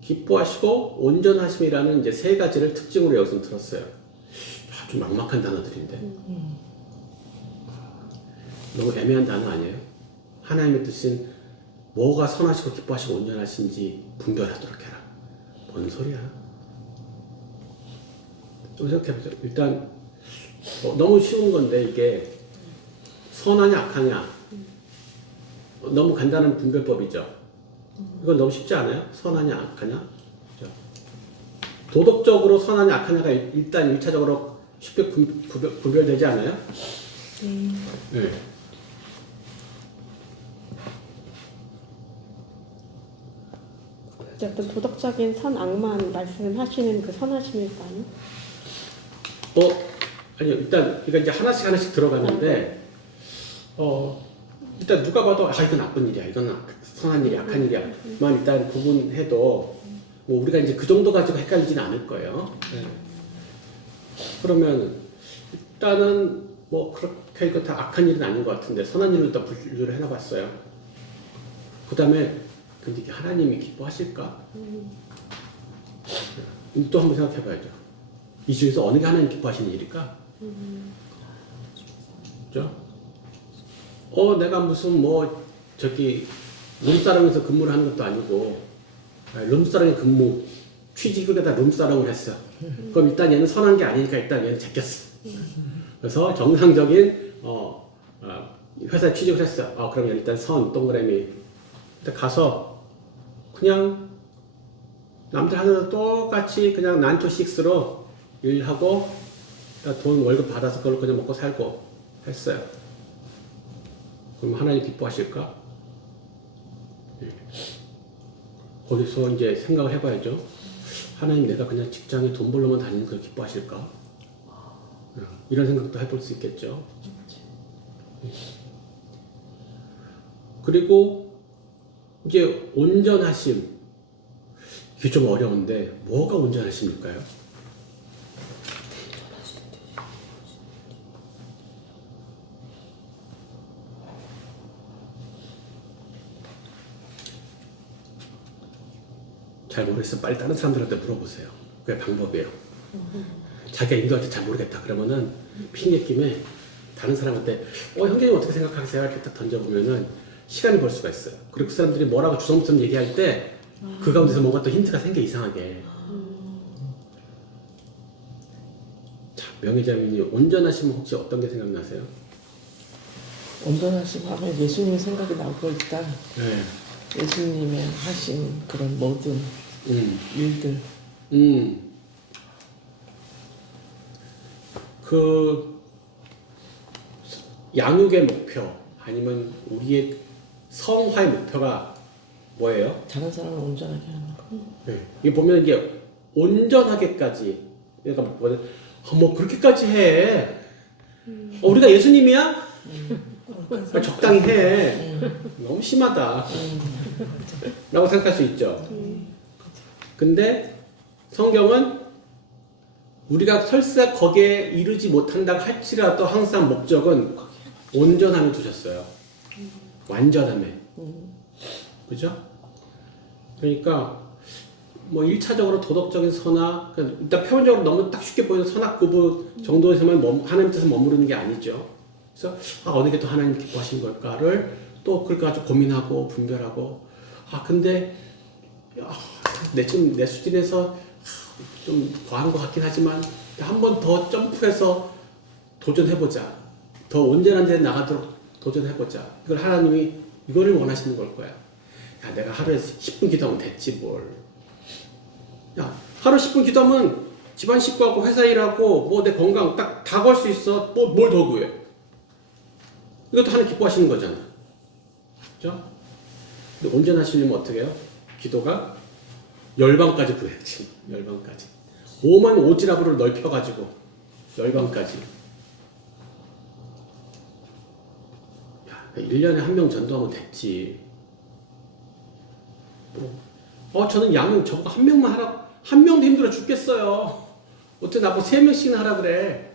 기뻐하시고 온전하심이라는 이제 세 가지를 특징으로 여기서 들었어요. 좀 막막한 단어들인데 너무 애매한 단어 아니에요? 하나님의 뜻은 뭐가 선하시고 기뻐하시고 온전하신지 분별하도록 해라. 뭔 소리야? 좀 생각해보죠. 일단 너무 쉬운 건데 이게 선하냐 악하냐 너무 간단한 분별법이죠. 이건 너무 쉽지 않아요? 선하냐 악하냐? 그죠? 도덕적으로 선하냐 악하냐가 일단 1차적으로 쉽게 구별되지 않아요? 네. 어쨌든 도덕적인 선 악만 말씀하시는 그 선하심일까요? 아니요. 일단 이거 이제 하나씩 들어가는데 일단 누가 봐도 이건 나쁜 일이야, 이건 선한 일이야, 악한 일이야만 일단 구분해도 뭐 우리가 이제 그 정도 가지고 헷갈리지는 않을 거예요. 네. 그러면 일단은 뭐 그렇게 이거 다 악한 일은 아닌 것 같은데 선한 일을 또 분류를 해놔봤어요. 그 다음에 근데 이게 하나님이 기뻐하실까? 또 한번 생각해봐야죠. 이 중에서 어느 게 하나님 기뻐하시는 일일까? 그죠? 내가 무슨 뭐 저기 룸사롱에서 근무를 하는 것도 아니고 룸사롱의 근무 취직을 다 룸사롱을 했어. 그럼 일단 얘는 선한 게 아니니까 일단 얘는 제꼈어. 그래서 정상적인 회사에 취직을 했어. 그러면 일단 선 동그라미 가서 그냥 남들 하는 거 똑같이 그냥 9 to 6로 일하고 돈 월급 받아서 그걸 그냥 먹고 살고 했어요. 그럼 하나님 기뻐하실까? 거기서 이제 생각을 해봐야죠. 하나님 내가 그냥 직장에 돈 벌러만 다니는 걸 기뻐하실까? 이런 생각도 해볼 수 있겠죠. 그리고 이제 온전하심, 이게 좀 어려운데 뭐가 온전하심일까요? 잘 모르겠어. 빨리 다른 사람들한테 물어보세요. 그게 방법이에요. 자기가 인도할 때 잘 모르겠다 그러면은 핑계 김에 다른 사람한테 형제님 어떻게 생각하세요? 이렇게 딱 던져보면은 시간을 벌 수가 있어요. 그리고 그 사람들이 뭐라고 주섬주섬 얘기할 때 그 가운데서 뭔가 또 힌트가 생겨 이상하게. 자, 명예자매님 온전하시면 혹시 어떤 게 생각나세요? 온전하심 하면 예수님 생각이 나고 일단 네. 예수님의 하신 그런 모든 일들. 그 양육의 목표 아니면 우리의 성화의 목표가 뭐예요? 다른 사람을 온전하게 하는 거. 네. 이게 보면 이게 온전하게까지 그러니까 뭐 그렇게까지 해. 우리가 예수님이야? 적당히 해. 너무 심하다. 라고 생각할 수 있죠. 근데 성경은 우리가 설사 거기에 이르지 못한다고 할지라도 항상 목적은 온전함을 두셨어요. 완전함에. 그죠? 그러니까 뭐 1차적으로 도덕적인 선악, 일단 표면적으로 너무 딱 쉽게 보이는 선악 구분 정도에서만 하나님 뜻에 머무르는 게 아니죠. 그래서 어느 게 더 하나님 기뻐하신 걸까를 또 그걸 가지고 고민하고 분별하고 근데 내 수준에서 좀 과한 것 같긴 하지만 한 번 더 점프해서 도전해보자. 더 온전한 데 나가도록 도전해보자. 이걸 하나님이 이거를 원하시는 걸 거야. 야, 내가 하루에 10분 기도하면 됐지 뭘. 야, 하루 10분 기도하면 집안 식구하고 회사 일하고 뭐 내 건강 딱 다 걸 수 있어. 뭘 더 구해. 이것도 하나님 기뻐하시는 거잖아. 그죠? 근데 온전하시려면 어떻게 해요? 기도가 열방까지 구해야지. 열방까지. 오만 오지랖으로 넓혀가지고 열방까지. 야, 1년에 한 명 전도하면 됐지. 저는 양육 저거 한 명만 하라. 한 명도 힘들어 죽겠어요. 어떻게 나보고 3명씩이나 하라 그래.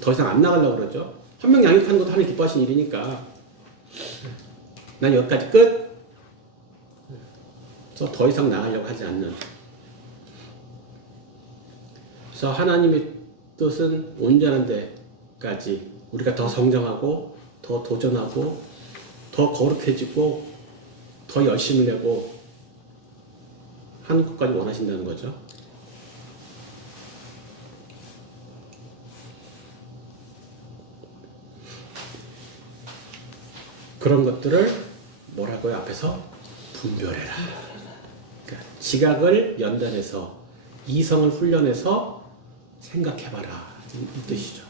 더 이상 안 나가려고 그러죠. 한 명 양육하는 것도 하나님 기뻐하시는 일이니까. 난 여기까지 끝. 그래서 더 이상 나가려고 하지 않는. 그래서 하나님의 뜻은 온전한 데까지 우리가 더 성장하고 더 도전하고 더 거룩해지고 더 열심을 내고 하는 것까지 원하신다는 거죠. 그런 것들을 뭐라고요? 앞에서 분별해라. 그러니까 지각을 연단해서 이성을 훈련해서 생각해봐라. 이 뜻이죠.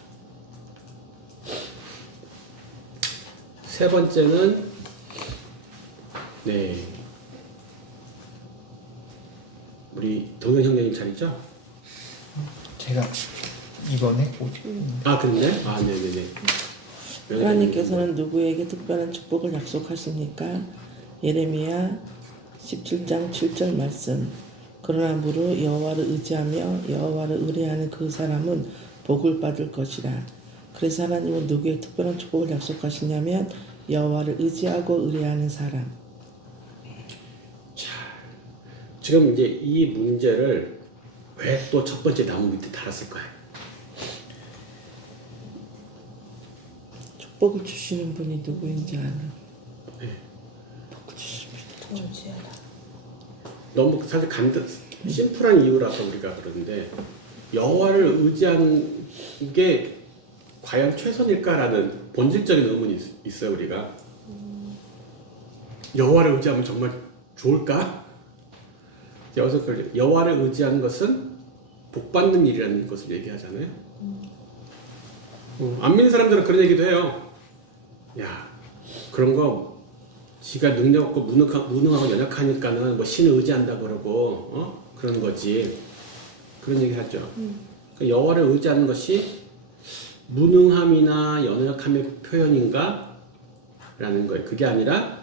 세 번째는 네 우리 동현 형님 차리죠? 제가 이번에 그런데? 네네네. 하나님께서는 누구에게 특별한 축복을 약속하십니까? 예레미야 17장 7절 말씀. 그러나 무릇 여호와를 의지하며 여호와를 의뢰하는 그 사람은 복을 받을 것이라. 그래서 하나님은 누구에게 특별한 축복을 약속하시냐면 여호와를 의지하고 의뢰하는 사람. 지금 이제 이 문제를 왜 또 첫 번째 나무 밑에 달았을까요? 축복을 주시는 분이 누구인지 아는. 네. 복 주십니다. 너무 사실 심플한 이유라서 우리가 그러는데 여호와를 의지하는 게 과연 최선일까라는 본질적인 의문이 있어요. 우리가 여호와를 의지하면 정말 좋을까? 여기서 여호와를 의지하는 것은 복받는 일이라는 것을 얘기하잖아요. 안 믿는 사람들은 그런 얘기도 해요. 야, 그런 거 지가 능력 없고 무능하고 연약하니까는 뭐 신을 의지한다 그러고 그러는 거지. 그런 얘기 하죠. 그러니까 여호와를 의지하는 것이 무능함이나 연약함의 표현인가? 라는 거예요. 그게 아니라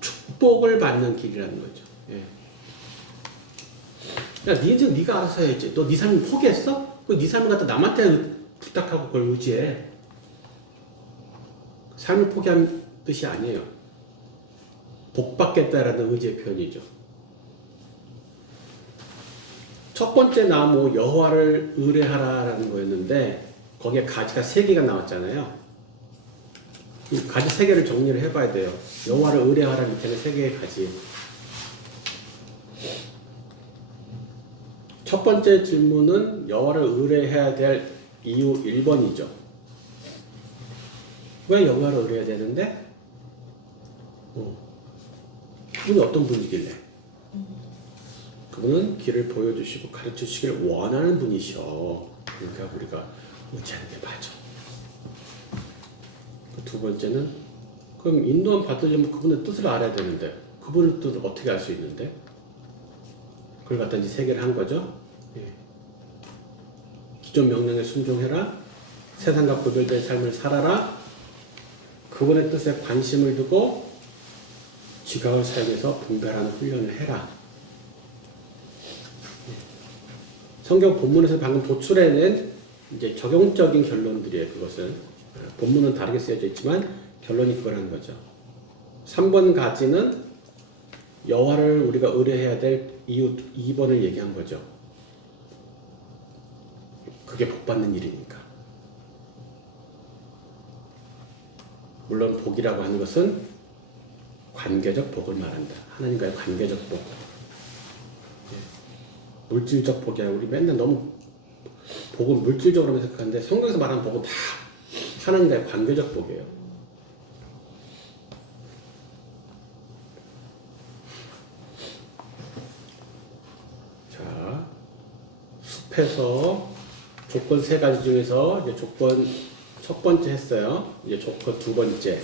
축복을 받는 길이라는 거죠. 예. 야, 네 인생 네가 알아서 해야지. 너 네 삶을 포기했어? 그 네 삶을 갖다 남한테 부탁하고 그걸 의지해. 삶을 포기한 뜻이 아니에요. 복 받겠다라는 의지의 표현이죠. 첫 번째 나무 여호와를 의뢰하라라는 거였는데 거기에 가지가 3개가 나왔잖아요. 이 가지 3개를 정리를 해봐야 돼요. 여호와를 의뢰하라 밑에는 3개의 가지. 첫 번째 질문은 여호와를 의뢰해야 될 이유 1번이죠. 왜 여호와를 의뢰해야 되는데? 그분이 어떤 분이길래? 그분은 길을 보여주시고 가르쳐주시길 원하는 분이셔. 그러니까 우리가 의지하는 게 맞아. 두 번째는 그럼 인도함 받으려면 그분의 뜻을 알아야 되는데 그분의 뜻을 어떻게 알 수 있는데? 그걸 갖다 이제 3개를 한 거죠. 예. 기존 명령에 순종해라. 세상과 구별된 삶을 살아라. 그분의 뜻에 관심을 두고 지각을 사용해서 분별하는 훈련을 해라. 성경 본문에서 방금 도출해낸 이제 적용적인 결론들이에요. 그것은 본문은 다르게 쓰여져 있지만 결론이 그거라는 거죠. 3번 가지는 여호와를 우리가 의뢰해야 될 이유 2번을 얘기한 거죠. 그게 복 받는 일이니까. 물론 복이라고 하는 것은 관계적 복을 말한다. 하나님과의 관계적 복. 물질적 복이 아니라 우리 맨날 너무 복은 물질적으로 생각하는데 성경에서 말하는 복은 다 하나님과의 관계적 복이에요. 자, 숲에서 조건 3가지 중에서 이제 조건 첫 번째 했어요. 이제 조건 2번째.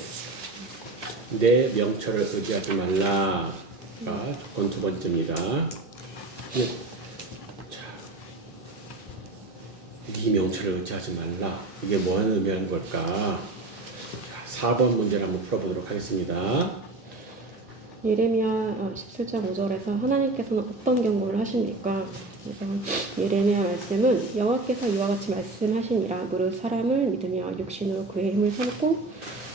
내 명철을 의지하지 말라가 조건 2번째입니다. 네 명철을 의지하지 말라. 이게 뭐하는 의미하는 걸까? 자, 4번 문제를 한번 풀어보도록 하겠습니다. 예레미야 17장 5절에서 하나님께서는 어떤 경고를 하십니까? 그래서 예레미야 말씀은 여호와께서 이와 같이 말씀하시니라. 무릇 사람을 믿으며 육신으로 그의 힘을 삼고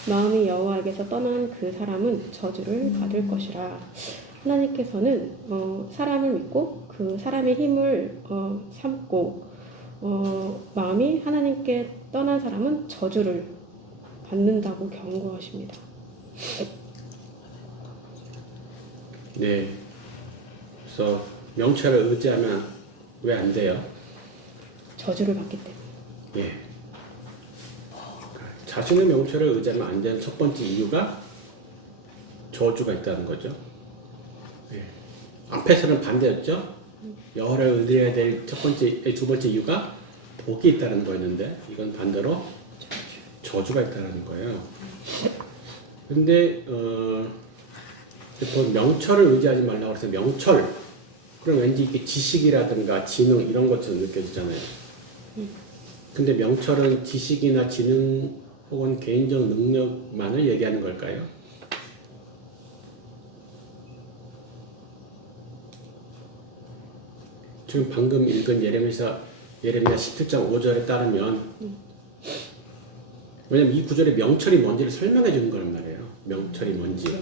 마음이 여호와에게서 떠난 그 사람은 저주를 받을 것이라. 하나님께서는 사람을 믿고 그 사람의 힘을 삼고 마음이 하나님께 떠난 사람은 저주를 받는다고 경고하십니다. 네. 그래서 명철을 의지하면 왜 안 돼요? 저주를 받기 때문에. 예. 자신의 명철을 의지하면 안 되는 첫 번째 이유가 저주가 있다는 거죠. 예. 앞에서는 반대였죠. 여호와를 의지해야 될 두 번째 이유가 복이 있다는 거였는데 이건 반대로 저주가 있다는 거예요. 근데 보통 명철을 의지하지 말라고 해서 명철 그럼 왠지 이게 지식이라든가 지능 이런 것처럼 느껴지잖아요. 근데 명철은 지식이나 지능 혹은 개인적 능력만을 얘기하는 걸까요? 지금 방금 읽은 예레미야 17장 5절에 따르면 왜냐면 이 구절에 명철이 뭔지를 설명해 주는 거란 말이에요. 명철이 뭔지.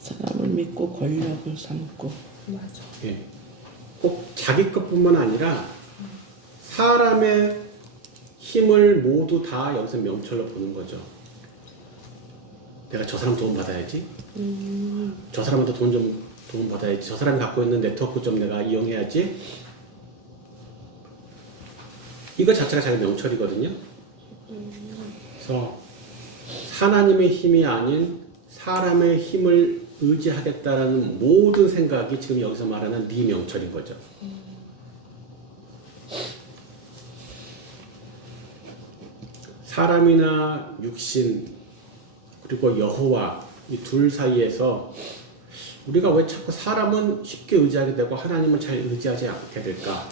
사람을 믿고 권력을 삼고. 맞아. 예. 꼭 자기 것뿐만 아니라 사람의 힘을 모두 다 여기서 명철로 보는 거죠. 내가 저 사람 도움 받아야지. 저 사람한테 도움 받아야지. 저 사람이 갖고 있는 네트워크 좀 내가 이용해야지. 이거 자체가 자기 명철이거든요. 그래서 하나님의 힘이 아닌 사람의 힘을 의지하겠다라는 모든 생각이 지금 여기서 말하는 네 명철인 거죠. 사람이나 육신 그리고 여호와 이 둘 사이에서 우리가 왜 자꾸 사람은 쉽게 의지하게 되고 하나님은 잘 의지하지 않게 될까?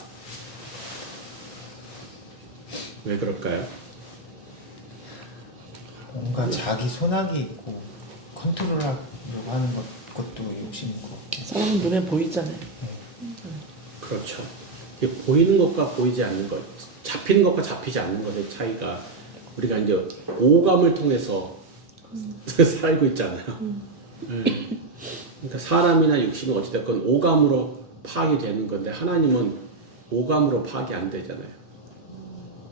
왜 그럴까요? 뭔가 자기 손아귀 있고 컨트롤하려고 하는 것도 욕심 있고. 사람은 눈에 보이잖아요. 그렇죠. 이게 보이는 것과 보이지 않는 것, 잡히는 것과 잡히지 않는 것의 차이가 우리가 이제 오감을 통해서 살고 있잖아요. 네. 그러니까 사람이나 육신은 어찌됐건 오감으로 파악이 되는 건데 하나님은 오감으로 파악이 안 되잖아요.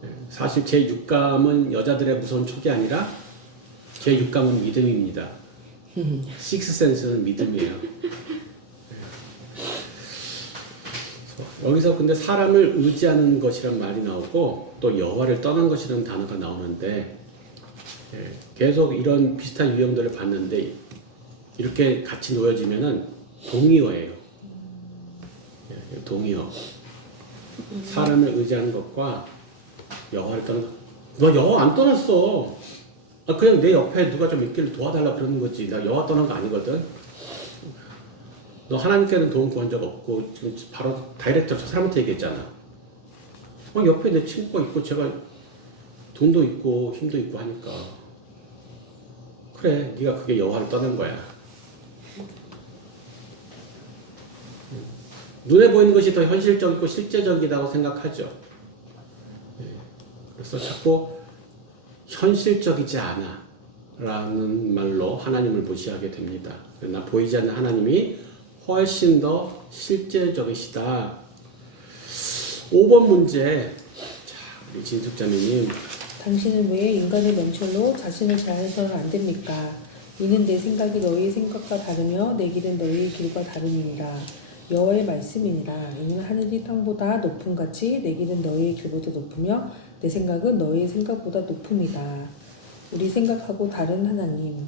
네. 사실 제 육감은 여자들의 무서운 촉이 아니라 제 육감은 믿음입니다. 식스센스는 믿음이에요. 여기서 근데 사람을 의지하는 것이란 말이 나오고 또 여호와를 떠난 것이라는 단어가 나오는데 계속 이런 비슷한 유형들을 봤는데 이렇게 같이 놓여지면은 동의어예요. 동의어. 사람을 의지하는 것과 여호와를 떠난 너 여호와 안 떠났어. 그냥 내 옆에 누가 좀 있기를 도와달라 그러는 거지. 나 여호와 떠난 거 아니거든. 너 하나님께는 도움 구한 적 없고 지금 바로 다이렉트로 저 사람한테 얘기했잖아. 옆에 내 친구가 있고 제가 돈도 있고 힘도 있고 하니까 그래 네가 그게 여호와를 떠난 거야. 눈에 보이는 것이 더 현실적이고 실제적이라고 생각하죠. 그래서 자꾸 현실적이지 않아 라는 말로 하나님을 무시하게 됩니다. 그러나 보이지 않는 하나님이 훨씬 더 실제적이시다. 5번 문제. 자, 우리 진숙자매님. 당신은 왜 인간의 명철로 자신을 제한해서는 안 됩니까? 이는 내 생각이 너희의 생각과 다르며 내 길은 너희의 길과 다름이니라. 여호와의 말씀이니라. 이는 하늘이 땅보다 높음 같이 내 길은 너희의 길보다 높으며 내 생각은 너희의 생각보다 높음이다. 우리 생각하고 다른 하나님.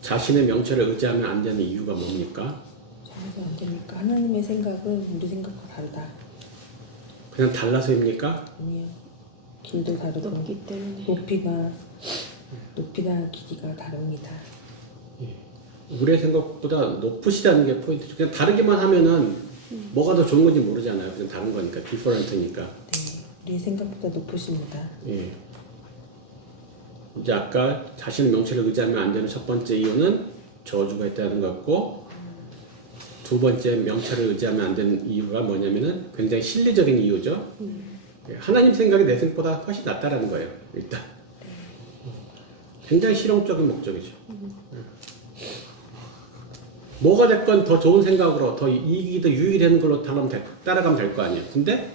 자신의 명철을 의지하면 안 되는 이유가 뭡니까? 잘해서 안 됩니까? 하나님의 생각은 우리 생각과 다르다. 그냥 달라서입니까? 아니요. 길도 다르고 높기 때문에. 높이나 길이가 다릅니다. 우리의 생각보다 높으시다는 게 포인트죠. 그냥 다르기만 하면은 뭐가 더 좋은 건지 모르잖아요. 그냥 다른 거니까, 디퍼런트니까. 네, 우리 생각보다 높으십니다. 예. 이제 아까 자신의 명체를 의지하면 안 되는 첫 번째 이유는 저주가 있다는 거고, 두 번째 명체를 의지하면 안 되는 이유가 뭐냐면은 굉장히 실리적인 이유죠. 하나님 생각이 내 생각보다 훨씬 낫다라는 거예요. 일단 굉장히 실용적인 목적이죠. 뭐가 됐건 더 좋은 생각으로 더 이익이 더 유익되는 걸로 따라가면 될 거 아니에요. 근데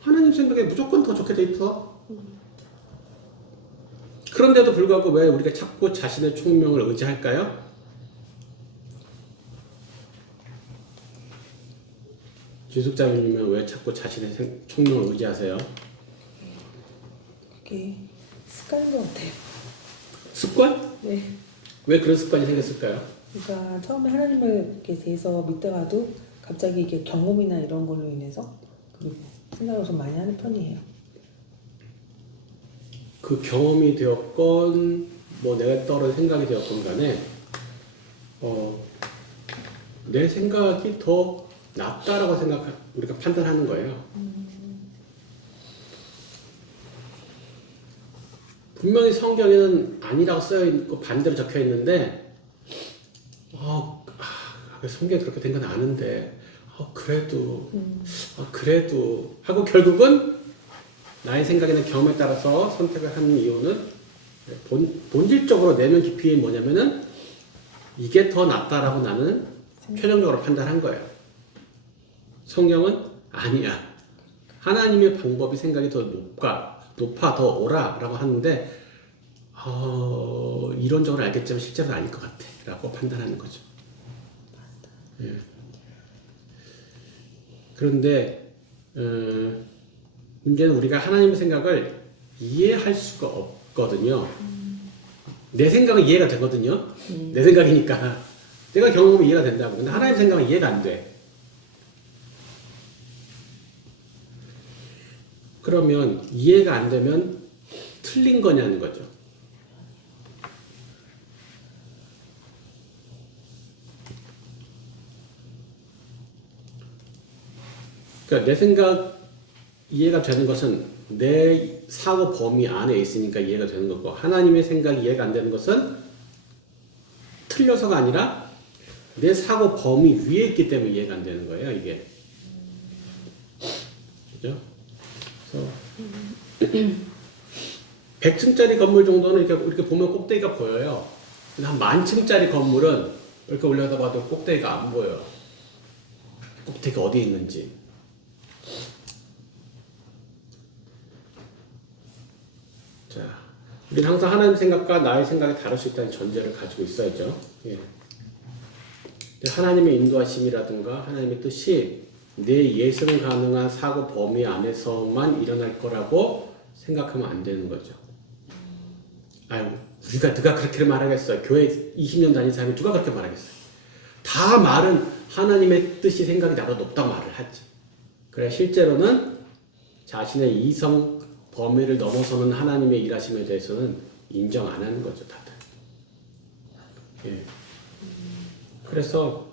하나님 생각에 무조건 더 좋게 돼 있어. 그런데도 불구하고 왜 우리가 자꾸 자신의 총명을 의지할까요? 지숙자님은 왜 자꾸 자신의 총명을 의지하세요? 그게 습관인 것 같아요. 습관? 네. 왜 그런 습관이 생겼을까요? 그러니까 처음에 하나님을 이렇게 대해서 믿다가도 갑자기 이게 경험이나 이런 걸로 인해서 그리고 생각을 좀 많이 하는 편이에요. 그 경험이 되었건 뭐 내가 떠오른 생각이 되었건 간에 내 생각이 더 낫다라고 우리가 판단하는 거예요. 분명히 성경에는 아니라고 쓰여 있고 반대로 적혀 있는데 성경에 그렇게 된 건 아는데 그래도 하고 결국은 나의 생각이나 경험에 따라서 선택을 하는 이유는 본질적으로 내면 깊이 뭐냐면은 이게 더 낫다라고 나는 최종적으로 판단한 거예요. 성경은 아니야. 하나님의 방법이 생각이 더 높아, 더 옳아라고 하는데 이론적으로 알겠지만 실제로는 아닐 것 같아 라고 판단하는 거죠. 예. 그런데 문제는 우리가 하나님의 생각을 이해할 수가 없거든요. 내 생각은 이해가 되거든요. 내 생각이니까 내가 경험하면 이해가 된다고. 근데 하나님 생각은 이해가 안 돼. 그러면 이해가 안 되면 틀린 거냐는 거죠. 그러니까 내 생각 이해가 되는 것은 내 사고 범위 안에 있으니까 이해가 되는 거고, 하나님의 생각이 이해가 안 되는 것은 틀려서가 아니라 내 사고 범위 위에 있기 때문에 이해가 안 되는 거예요, 이게. 그죠? 그래서 100층짜리 건물 정도는 이렇게 보면 꼭대기가 보여요. 근데 한 10,000층짜리 건물은 이렇게 올려다 봐도 꼭대기가 안 보여요. 꼭대기가 어디에 있는지. 자, 우리는 항상 하나님 생각과 나의 생각이 다를 수 있다는 전제를 가지고 있어야죠. 예. 하나님의 인도하심이라든가 하나님의 뜻이 내 예상 가능한 사고 범위 안에서만 일어날 거라고 생각하면 안 되는 거죠. 누가 그렇게 말하겠어요. 교회 20년 다닌 사람이 누가 그렇게 말하겠어요. 다 말은 하나님의 뜻이 생각이 나보다 높다고 말을 하지. 그래 실제로는 자신의 이성 범위를 넘어서는 하나님의 일하심에 대해서는 인정 안 하는 거죠, 다들. 예. 그래서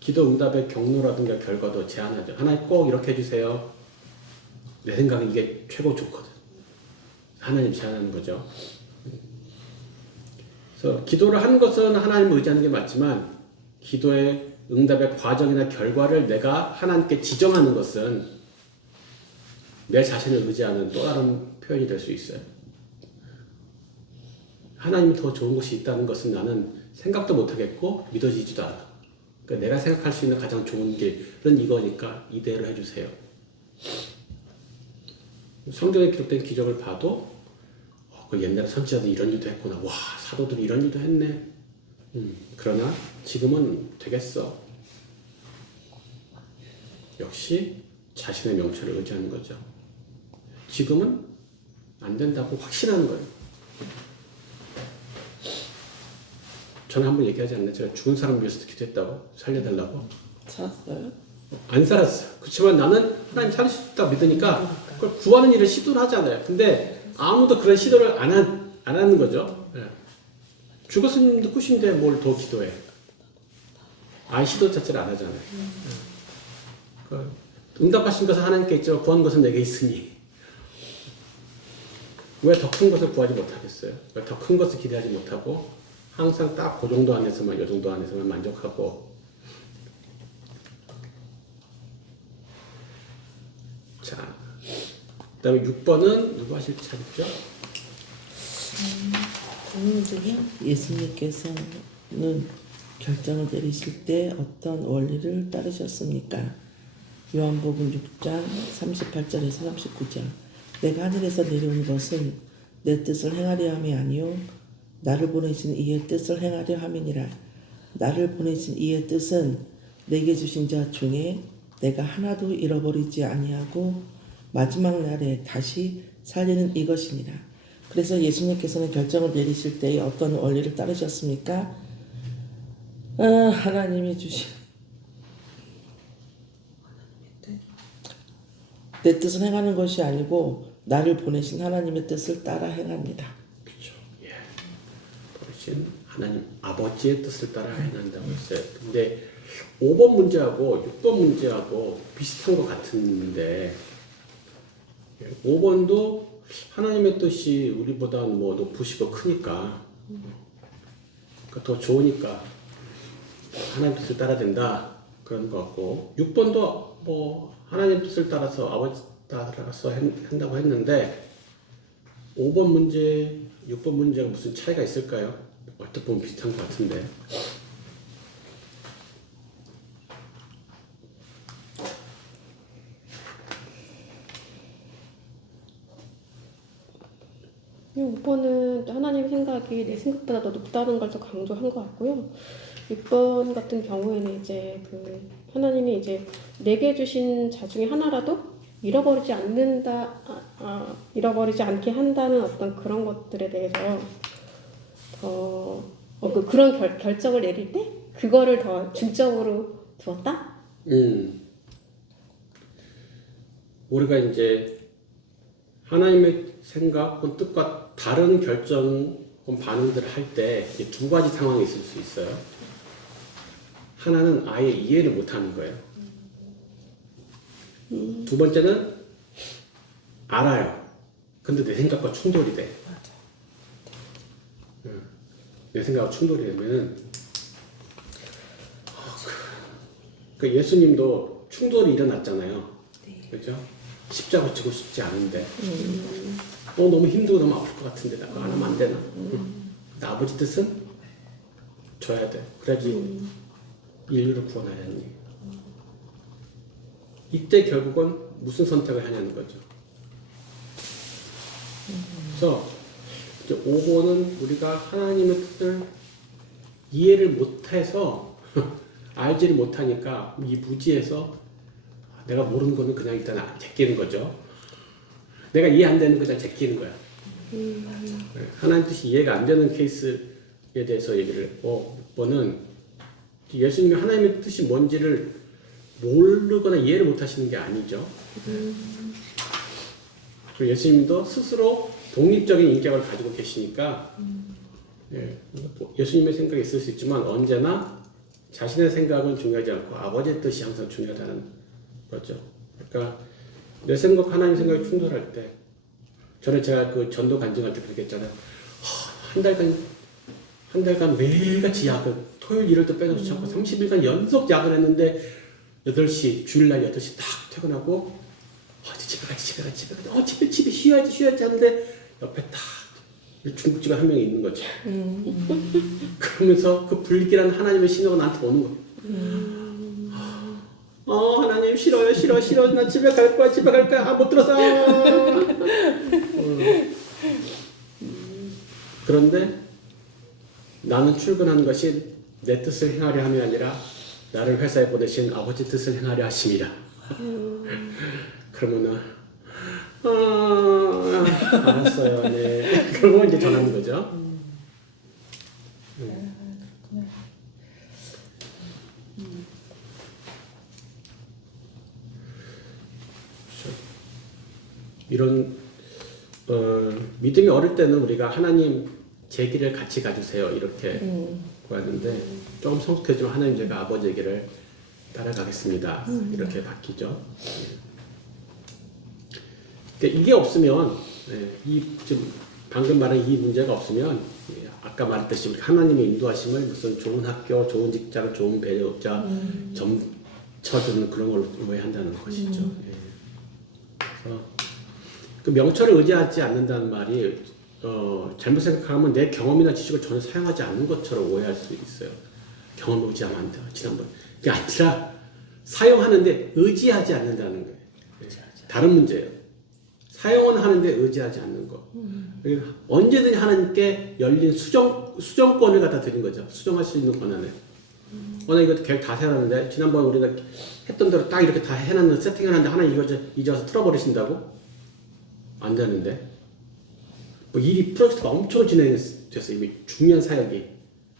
기도 응답의 경로라든가 결과도 제안하죠. 하나님 꼭 이렇게 해주세요. 내 생각은 이게 최고 좋거든. 하나님 제안하는 거죠. 그래서 기도를 하는 것은 하나님을 의지하는 게 맞지만 기도의 응답의 과정이나 결과를 내가 하나님께 지정하는 것은 내 자신을 의지하는 또 다른 표현이 될 수 있어요. 하나님이 더 좋은 것이 있다는 것은 나는 생각도 못하겠고 믿어지지도 않아. 그러니까 내가 생각할 수 있는 가장 좋은 길은 이거니까 이대로 해주세요. 성경에 기록된 기적을 봐도 옛날에 선지자도 이런 일도 했구나. 와, 사도들이 이런 일도 했네. 그러나 지금은 되겠어. 역시 자신의 명철을 의지하는 거죠. 지금은 안 된다고 확신하는 거예요. 저는 한번 얘기하지 않나요? 제가 죽은 사람 위해서 기도했다고? 살려달라고? 살았어요? 안 살았어요. 그렇지만 나는 하나님 살릴 수 있다고 믿으니까 그걸 구하는 일을 시도를 하잖아요. 근데 아무도 그런 시도를 안 하는 거죠. 예. 죽었으면 끝인데 뭘 더 기도해. 시도 자체를 안 하잖아요. 응답하신 것은 하나님께 있지만 구한 것은 내게 있으니. 왜 더 큰 것을 구하지 못하겠어요? 왜 더 큰 것을 기대하지 못하고 항상 딱 그 정도 안에서만, 이 정도 안에서만 만족하고. 자, 그다음에 6번은 누구 하실 차례죠? 예수님께서는 결정을 내리실 때 어떤 원리를 따르셨습니까? 요한복음 6장 38절에서 39절. 내가 하늘에서 내려온 것은 내 뜻을 행하려 함이 아니요 나를 보내신 이의 뜻을 행하려 함이니라. 나를 보내신 이의 뜻은 내게 주신 자 중에 내가 하나도 잃어버리지 아니하고 마지막 날에 다시 살리는 이것이니라. 그래서 예수님께서는 결정을 내리실 때에 어떤 원리를 따르셨습니까? 하나님이 주신 내 뜻을 행하는 것이 아니고 나를 보내신 하나님의 뜻을 따라 행합니다. 그렇죠. 예. 보내신 하나님 아버지의 뜻을 따라 행한다고 했어요. 근데 5번 문제하고 6번 문제하고 비슷한 것 같은데 5번도 하나님의 뜻이 우리보다 뭐 높으시고 크니까 그러니까 더 좋으니까 하나님 뜻을 따라야 된다 그런 것 같고 6번도 뭐 하나님 뜻을 따라서 아버지 따라서 한다고 했는데 5번 문제, 6번 문제가 무슨 차이가 있을까요? 어떻게 보면 비슷한 것 같은데. 이 5번은 하나님 생각이 내 생각보다 더 높다는 걸 더 강조한 것 같고요. 6번 같은 경우에는 이제 그 하나님이 이제 내게 주신 자 중에 하나라도 잃어버리지 않게 한다는 어떤 그런 것들에 대해서 그런 결정을 내릴 때 그거를 더 중점으로 두었다? 우리가 이제 하나님의 생각 혹은 뜻과 다른 결정 혹은 반응들을 할 때 두 가지 상황이 있을 수 있어요. 하나는 아예 이해를 못하는 거예요. 두 번째는 알아요. 근데 내 생각과 충돌이 돼. 내 생각과 충돌이 되면은 그 예수님도 충돌이 일어났잖아요. 그렇죠? 십자가 지고 싶지 않은데 너무 힘들고 너무 아플 것 같은데 나 그거 안 하면 안 되나? 나 아버지 뜻은 줘야 돼. 그래야지 인류를 구원하려니. 이때 결국은 무슨 선택을 하냐는 거죠. 그래서 이제 5번은 우리가 하나님의 뜻을 이해를 못해서 알지를 못하니까 이 무지에서 내가 모르는 거는 그냥 일단 제끼는 거죠. 내가 이해 안 되는 거 그냥 제끼는 거야. 하나님 뜻이 이해가 안 되는 케이스에 대해서 얘기를 6번은 예수님이 하나님의 뜻이 뭔지를 모르거나 이해를 못 하시는 게 아니죠. 그리고 예수님도 스스로 독립적인 인격을 가지고 계시니까 예수님의 생각이 있을 수 있지만 언제나 자신의 생각은 중요하지 않고 아버지의 뜻이 항상 중요하다는 거죠. 그러니까 내 생각 하나님 생각이 충돌할 때 전에 제가 그 전도 간증할 때 그렇게 했잖아요. 한 달간 매일같이 야근 토요일 일요일 도 빼놓지 않고 30일간 연속 야근했는데 8시 주일날 8시 딱 퇴근하고 이제 집에 가지 집에 쉬어야지 하는데 옆에 딱 중국집에 한 명이 있는 거죠. 그러면서 그 불길한 하나님의 신호가 나한테 오는 거예요. 하나님 싫어 나 집에 갈 거야 못 들었어. 그런데 나는 출근하는 것이 내 뜻을 행하려 함이 아니라 나를 회사에 보내신 아버지 뜻을 행하려 하심이라. 그러면은 알았어요. 네. 그러고 이제 전하는 거죠. 이런 믿음이 어릴 때는 우리가 하나님 제 길을 같이 가주세요 이렇게 구하는데 조금 성숙해지면 하나님 제가 아버지의 길을 따라가겠습니다 이렇게 바뀌죠. 그러니까 이게 없으면 이 지금 방금 말한 이 문제가 없으면 아까 말했듯이 우리 하나님의 인도하심을 무슨 좋은 학교, 좋은 직장, 좋은 배우자 점쳐주는 그런 걸로 오해한다는 것이죠. 그래서 그 명철을 의지하지 않는다는 말이 잘못 생각하면 내 경험이나 지식을 전혀 사용하지 않는 것처럼 오해할 수 있어요. 경험을 의지하면 안 돼요. 지난번 그게 아니라 사용하는데 의지하지 않는다는 거예요. 다른 문제예요. 사용은 하는데 의지하지 않는 거. 언제든지 하나님께 열린 수정권을 갖다 드린 거죠. 수정할 수 있는 권한을. 오늘 이거 계획 다 세워놨는데 지난번 우리가 했던 대로 딱 이렇게 다 해놨는데 세팅해놨는데 하나님 이거 잊어서 틀어버리신다고? 안 되는데. 뭐 일이 프로젝트가 엄청 진행됐어요. 이미 중요한 사역이.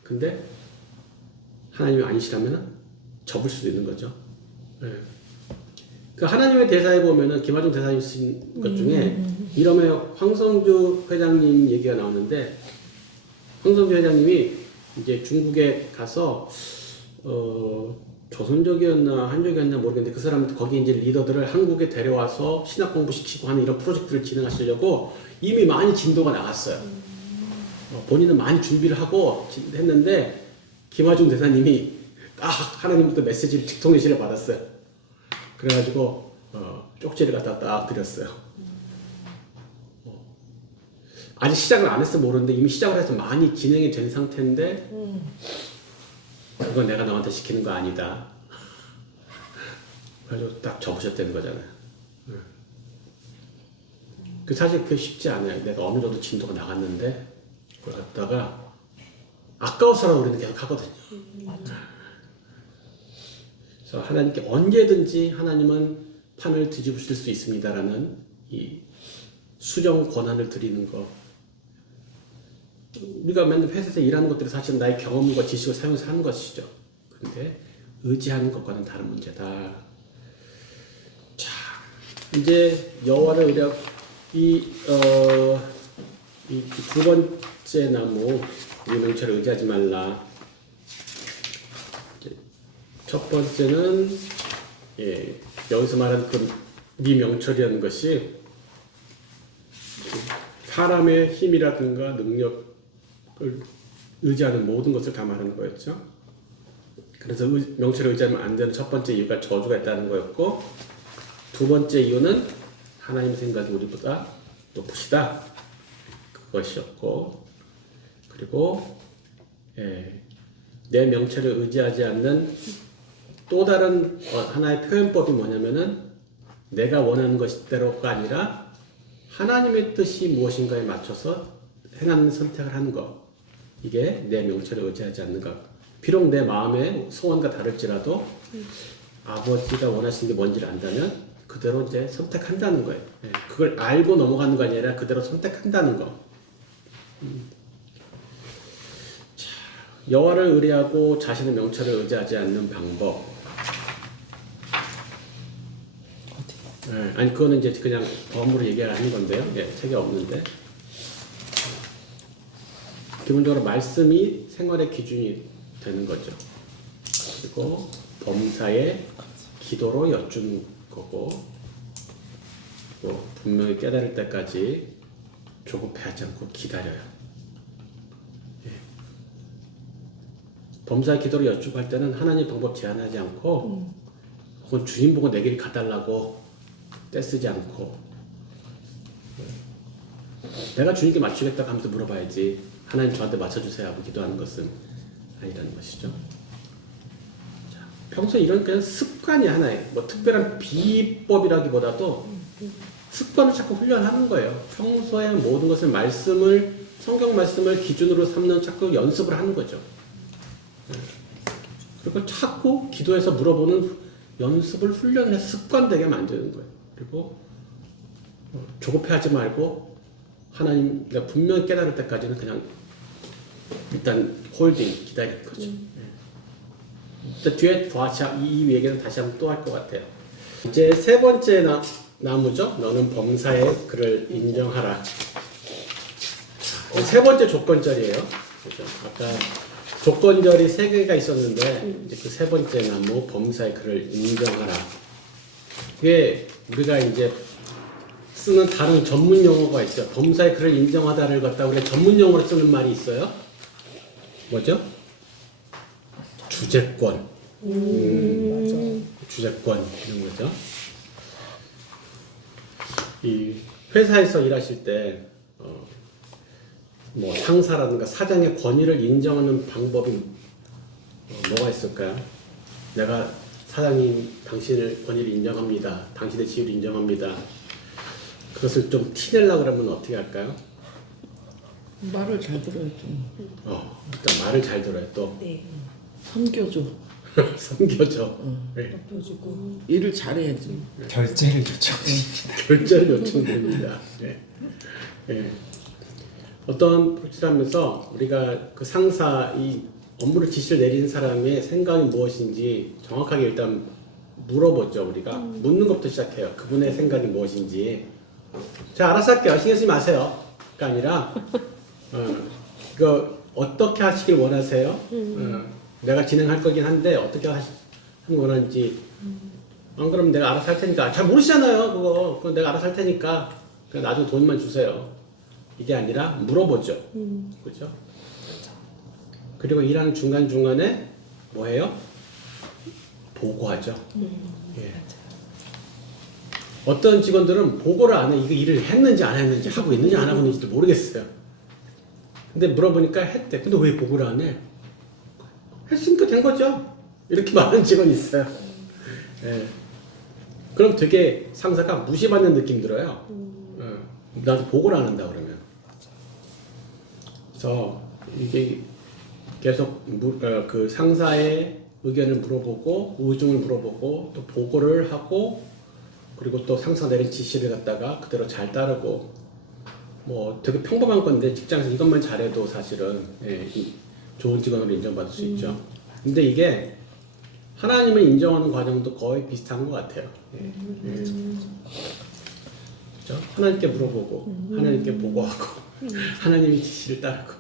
근데 하나님이 아니시라면 접을 수도 있는 거죠. 그 하나님의 대사에 보면은 김하중 대사님 쓰신 것 중에 이러면 황성주 회장님 얘기가 나오는데 황성주 회장님이 이제 중국에 가서 조선족이었나 한족이었나 모르겠는데 그 사람들 거기 이제 리더들을 한국에 데려와서 신학 공부시키고 하는 이런 프로젝트를 진행하시려고 이미 많이 진도가 나갔어요. 본인은 많이 준비를 하고 했는데 김하중 대사님이 딱 하나님부터 메시지를 직통계시를 받았어요. 그래가지고 쪽지를 갖다 딱 드렸어요. 아직 시작을 안 했어 모르는데 이미 시작을 해서 많이 진행이 된 상태인데 그건 내가 너한테 시키는 거 아니다. 그래가지고 딱 접으셨다는 거잖아요. 그 사실 그게 쉽지 않아요. 내가 어느 정도 진도가 나갔는데 그걸 갖다가 아까워서라도 우리는 계속 하거든요. 그래서 하나님께 언제든지 하나님은 판을 뒤집으실 수 있습니다라는 이 수정 권한을 드리는 거. 우리가 맨날 회사에서 일하는 것들이 사실 나의 경험과 지식을 사용해서 하는 것이죠. 그런데 의지하는 것과는 다른 문제다. 자, 이제 여호와를 의뢰 이 두 번째 나무 이 명철을 의지하지 말라. 첫 번째는 여기서 말하는 네 명철이라는 것이 사람의 힘이라든가 능력을 의지하는 모든 것을 다 말하는 거였죠. 그래서 명철을 의지하면 안 되는 첫 번째 이유가 저주가 있다는 거였고 두 번째 이유는 하나님 생각이 우리보다 높으시다. 그것이었고 그리고 내 명철을 의지하지 않는 또 다른 하나의 표현법이 뭐냐면은 내가 원하는 것대로가 아니라 하나님의 뜻이 무엇인가에 맞춰서 행하는 선택을 하는 것. 이게 내 명철을 의지하지 않는 것. 비록 내 마음의 소원과 다를지라도 아버지가 원하시는 게 뭔지를 안다면 그대로 이제 선택한다는 거예요. 그걸 알고 넘어가는 거 아니라 그대로 선택한다는 거. 자, 여호와를 의뢰하고 자신의 명철을 의지하지 않는 방법. 아니 그거는 이제 그냥 범으로 얘기하는 건데요. 책에 없는데 기본적으로 말씀이 생활의 기준이 되는 거죠. 그리고 범사의 기도로 여쭈는 거고 분명히 깨달을 때까지 조급해하지 않고 기다려요. 범사의 기도로 여쭈고 할 때는 하나님 방법 제한하지 않고 혹은 주님 보고 내 길 가달라고 떼쓰지 않고 내가 주님께 맞추겠다고 하면서 물어봐야지 하나님 저한테 맞춰주세요 하고 기도하는 것은 아니라는 것이죠. 자, 평소에 이런 그냥 습관이 하나의 뭐 특별한 비법이라기보다도 습관을 자꾸 훈련하는 거예요. 평소에 모든 것을 성경 말씀을 기준으로 삼는 자꾸 연습을 하는 거죠. 그리고 자꾸 기도해서 물어보는 연습을 훈련해서 습관되게 만드는 거예요. 그리고 조급해하지 말고 하나님 내가 분명히 깨달을 때까지는 그냥 일단 홀딩 기다리는 거죠. 뒤에 이 얘기는 다시 한번 또 할 것 같아요. 이제 세 번째 나무죠. 너는 범사의 그를 인정하라. 세 번째 조건절이에요. 그렇죠? 아까 조건절이 세 개가 있었는데 이제 그 세 번째 나무 범사의 그를 인정하라. 그게 우리가 이제 쓰는 다른 전문 용어가 있죠. 범사의 그를 인정하다를 갖다 우리가 전문 용어로 쓰는 말이 있어요. 뭐죠? 주재권. 맞아. 주재권 이런 거죠. 이 회사에서 일하실 때 뭐 상사라든가 사장의 권위를 인정하는 방법이 뭐가 있을까요? 내가 사장님 당신의 권위를 인정합니다. 당신의 지위를 인정합니다. 그것을 좀 티내려고 그러면 어떻게 할까요? 말을 잘 들어야죠. 일단 말을 잘 들어요. 또 네. 섬겨줘. 섬겨줘. 네. 높여주고. 일을 잘해야지. 결제를 요청드립니다. 결제를 요청드립니다. 네. 네. 어떤 프로젝트를 하면서 우리가 그 상사 이 업무를 지시를 내리는 사람의 생각이 무엇인지 정확하게 일단 물어보죠. 우리가 묻는 것부터 시작해요. 그분의 생각이 무엇인지. 자, 알아서 할게요. 신경 쓰지 마세요. 가 아니라 이거 어떻게 하시길 원하세요? 내가 진행할 거긴 한데 어떻게 하시길 원하는지. 안 그러면 내가 알아서 할 테니까. 잘 모르시잖아요. 그거 내가 알아서 할 테니까 그냥 나중에 돈만 주세요. 이게 아니라 물어보죠. 그죠? 그리고 일하는 중간중간에 뭐 해요? 보고하죠. 예. 어떤 직원들은 보고를 안 해. 이거 일을 했는지 안 했는지 하고 있는지 안 하고 있는지도 모르겠어요. 근데 물어보니까 했대. 근데 왜 보고를 안 해? 했으니까 된 거죠. 이렇게 말하는 직원이 있어요. 예. 그럼 되게 상사가 무시받는 느낌 들어요. 나도 보고를 안 한다 그러면. 그래서 이게 계속 그 상사의 의견을 물어보고 의중을 물어보고 또 보고를 하고 그리고 또 상사 내린 지시를 갖다가 그대로 잘 따르고 뭐 되게 평범한 건데 직장에서 이것만 잘해도 사실은 좋은 직원으로 인정받을 수 있죠. 근데 이게 하나님을 인정하는 과정도 거의 비슷한 것 같아요. 그렇죠? 하나님께 물어보고 하나님께 보고하고 하나님의 지시를 따르고.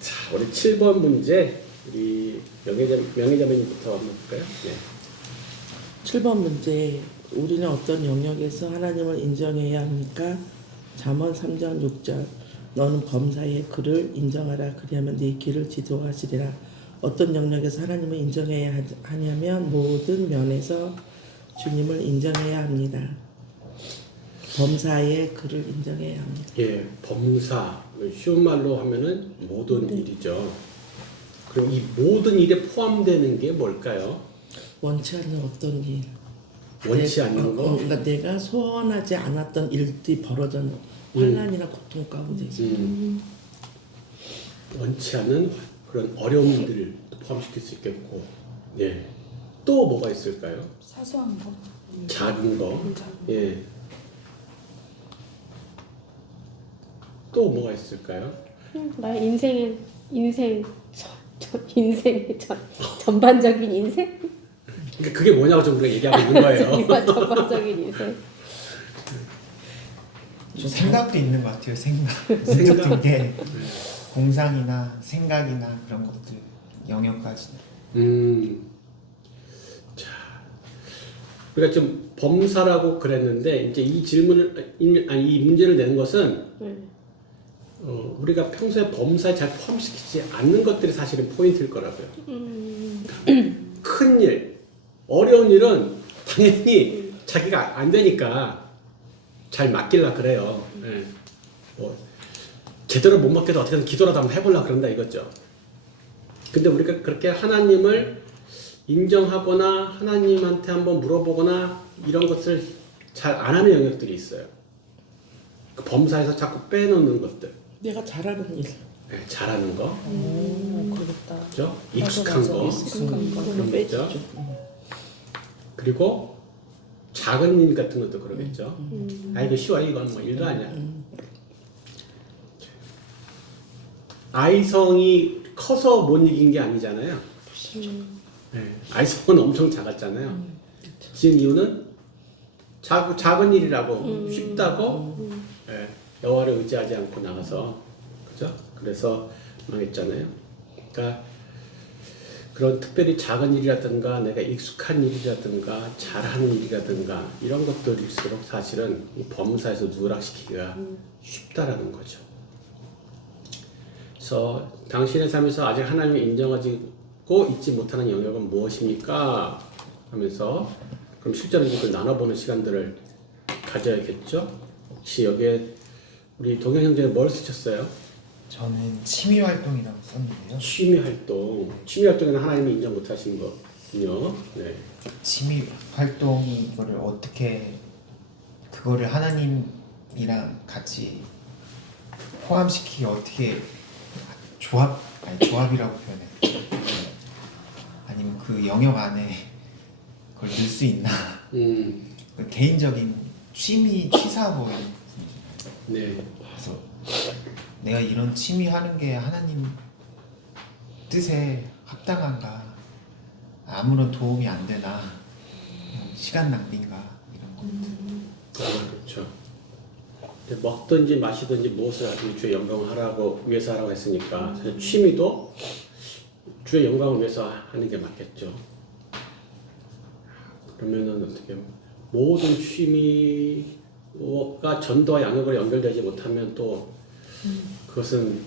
자, 우리 7번 문제 우리 명예자매님부터 한번 볼까요? 네. 7번 문제. 우리는 어떤 영역에서 하나님을 인정해야 합니까? 잠언 3장 6절. 너는 범사의 그를 인정하라. 그리하면 네 길을 지도하시리라. 어떤 영역에서 하나님을 인정해야 하냐면 모든 면에서 주님을 인정해야 합니다. 범사의 그를 인정해야 합니다. 예, 범사 쉬운 말로 하면은 모든 일이죠. 그럼 이 모든 일에 포함되는 게 뭘까요? 원치 않는 어떤 일. 원치 않는 거. 그러니까 내가 소원하지 않았던 일들이 벌어져 환난이나 고통 가운데 있어. 원치 않은 그런 어려움들을 포함시킬 수 있겠고, 예. 또 뭐가 있을까요? 사소한 거. 작은 거, 예. 또 뭐가 있을까요? 나의 인생의 전반적인 인생? 그러니까 그게 뭐냐고 좀 우리가 얘기하고 있는 거예요. 전반적인 인생. 좀 생각도 있는 것 같아요. 생각도 게 공상이나 생각이나 그런 것들 영역까지. 자, 우리가 좀 범사라고 그랬는데 이제 이 질문을 이 문제를 낸 것은 우리가 평소에 범사에 잘 포함시키지 않는 것들이 사실은 포인트일 거라고요. 큰 일, 어려운 일은 당연히 자기가 안 되니까 잘 맡길라 그래요. 예. 뭐 제대로 못 맡겨도 어떻게든 기도라도 한번 해보려 그런다 이거죠. 근데 우리가 그렇게 하나님을 인정하거나 하나님한테 한번 물어보거나 이런 것을 잘 안 하는 영역들이 있어요. 그 범사에서 자꾸 빼놓는 것들. 내가 잘하는 일. 네, 잘하는 거, 그러겠다. 그죠? 익숙한 거, 익숙한 거. 그런 거 있죠. 빼주죠. 그리고 작은 일 같은 것도 그러겠죠. 아 이거 쉬워, 이건 뭐 일도 아니야. 아이성이 커서 못 이긴 게 아니잖아요. 네, 아이성은 엄청 작았잖아요. 지은 이유는 작은 일이라고 쉽다고 네, 여호와를 의지하지 않고 나가서 그죠? 그래서 망했잖아요. 그러니까 그런 특별히 작은 일이라든가 내가 익숙한 일이라든가 잘하는 일이라든가 이런 것들일수록 사실은 이 범사에서 누락시키기가 쉽다라는 거죠. 그래서 당신의 삶에서 아직 하나님을 인정하고 있지 못하는 영역은 무엇입니까? 하면서 그럼 실제로 이걸 나눠보는 시간들을 가져야겠죠. 혹시 여기에 우리 동영 형제는 뭘 쓰셨어요? 저는 취미 활동이라고 썼는데요. 취미 활동. 취미 활동에는 하나님이 인정 못하신 거군요. 네. 취미 활동이 이거를 어떻게 그거를 하나님이랑 같이 포함시키기 어떻게 조합이라고 표현해. 아니면 그 영역 안에 그걸 넣을 수 있나? 그 개인적인 취사고 네. 그래서 내가 이런 취미 하는 게 하나님 뜻에 합당한가? 아무런 도움이 안 되나? 그냥 시간 낭비인가? 이런 거. 그렇죠. 이제 먹든지 마시든지 무엇을 하든지 주의 영광을 하라고 위해서 하라고 했으니까 사실 취미도 주의 영광을 위해서 하는 게 맞겠죠. 그러면은 어떻게 모든 취미가 전도와 양육으로 연결되지 못하면 또 그것은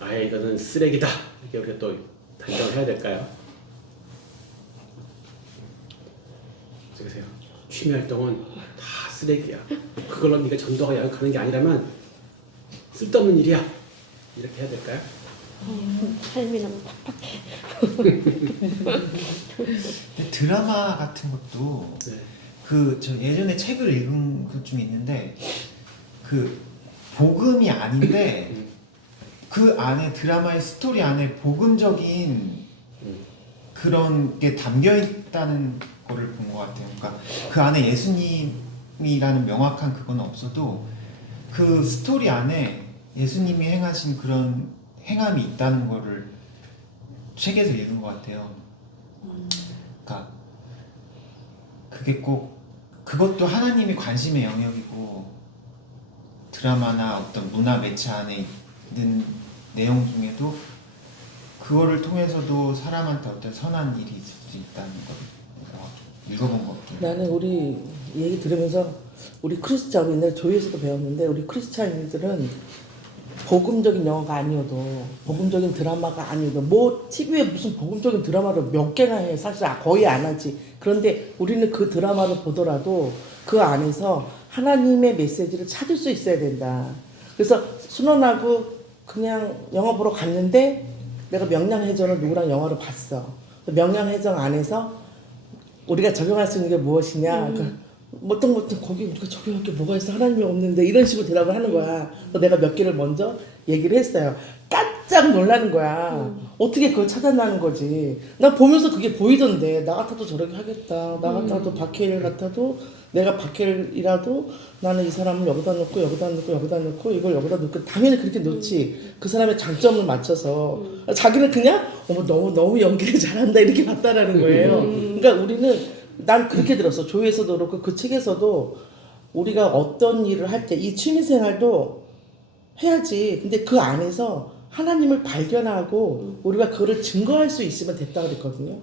아예 이거는 쓰레기다 이렇게 우리가 또 단정을 해야 될까요? 어떠세요? 취미 활동은 다 쓰레기야. 그걸로 네가 전도가 양육하는 게 아니라면 쓸데없는 일이야. 이렇게 해야 될까요? 삶이 너무 팍팍해. 근데 드라마 같은 것도 네. 저 예전에 책을 읽은 것 중에 있는데 그 복음이 아닌데 그 안에 드라마의 스토리 안에 복음적인 그런 게 담겨 있다는 거를 본 것 같아요. 그러니까 그 안에 예수님이라는 명확한 그건 없어도 그 스토리 안에 예수님이 행하신 그런 행함이 있다는 거를 책에서 읽은 것 같아요. 그러니까 그게 꼭 그것도 하나님이 관심의 영역이고 드라마나 어떤 문화 매체 안에 있는 내용 중에도 그거를 통해서도 사람한테 어떤 선한 일이 있을 수 있다는 걸 읽어본 것 같아요. 나는 우리 얘기 들으면서 우리 크리스찬 옛날 교회에서도 배웠는데 우리 크리스찬인들은 복음적인 영화가 아니어도 복음적인 드라마가 아니어도 뭐 TV에 무슨 복음적인 드라마를 몇 개나 해 사실 거의 안 하지. 그런데 우리는 그 드라마를 보더라도 그 안에서 하나님의 메시지를 찾을 수 있어야 된다. 그래서 순원하고 그냥 영화 보러 갔는데 내가 명량해전을 누구랑 영화를 봤어. 명량해전 안에서 우리가 적용할 수 있는 게 무엇이냐? 어떤 것도 거기 우리가 적용할 게 뭐가 있어? 하나님이 없는데 이런 식으로 대답을 하는 거야. 그래서 내가 몇 개를 먼저 얘기를 했어요. 깜짝 놀라는 거야. 어떻게 그걸 찾아나는 거지? 나 보면서 그게 보이던데 나 같아도 저렇게 하겠다. 나 같아도 박해일 같아도 내가 박해일이라도 나는 이 사람을 여기다 놓고 여기다 놓고 여기다 놓고 이걸 여기다 놓고 당연히 그렇게 놓지. 그 사람의 장점을 맞춰서 자기는 그냥 어머 너무 연기를 잘한다 이렇게 봤다라는 거예요. 그러니까 우리는 난 그렇게 들었어. 조회에서도 그렇고 그 책에서도 우리가 어떤 일을 할 때 이 취미생활도 해야지. 근데 그 안에서 하나님을 발견하고 우리가 그거를 증거할 수 있으면 됐다 그랬거든요.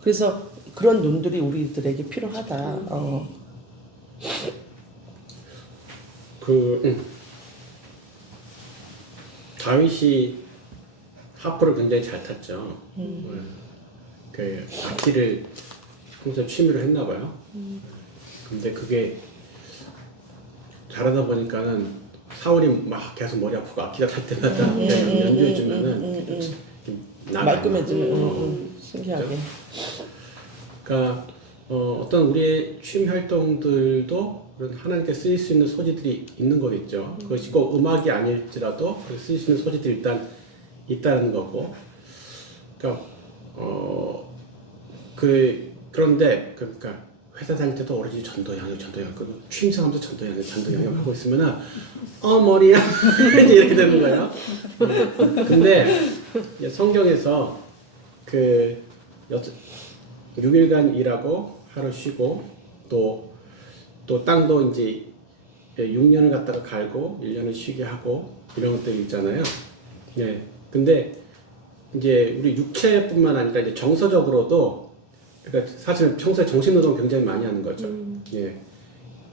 그래서 그런 논들이 우리들에게 필요하다. 다윗이 하프를 굉장히 잘 탔죠. 그 악기를 평소에 취미로 했나 봐요. 근데 그게 잘하다 보니까는 사울이 막 계속 머리 아프고 악기가 탈 때마다 연주해주면은 말끔해지면 신기하게. 그러니까 어떤 우리의 취미 활동들도 하나님께 쓰일 수 있는 소지들이 있는 거겠죠. 그것이 꼭 음악이 아닐지라도 쓰일 수 있는 소지들이 일단 있다는 거고. 그러니까 그런데 그러니까 회사 다닐 때도 오로지 전도 양육 그 취임생활도 전도 양육 하고 있으면은 머리야 이렇게 되는 거예요. 근데 성경에서 그 6일간 일하고 하루 쉬고 또 땅도 이제 6년을 갖다가 갈고 1년을 쉬게 하고 이런 것들이 있잖아요. 예. 근데 이제 우리 육체뿐만 아니라 이제 정서적으로도 그러니까 사실 평소에 정신노동을 굉장히 많이 하는 거죠. 예.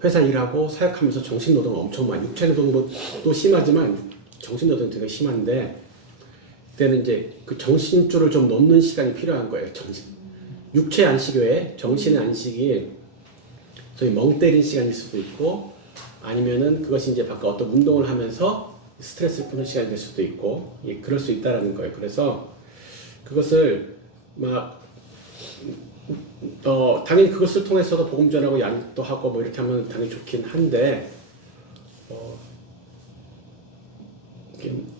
회사 일하고 사역하면서 정신노동을 엄청 많이, 육체노동도 심하지만 정신노동이 되게 심한데 그때는 이제 그 정신줄을 좀 놓는 시간이 필요한 거예요. 육체 안식 외에 정신의 안식이 저희 멍 때린 시간일 수도 있고 아니면은 그것이 이제 밖에 어떤 운동을 하면서 스트레스를 푸는 시간이 될 수도 있고 예, 그럴 수 있다라는 거예요. 그래서 그것을 막 당연히 그것을 통해서도 복음 전하고 양육도 하고 뭐 이렇게 하면 당연히 좋긴 한데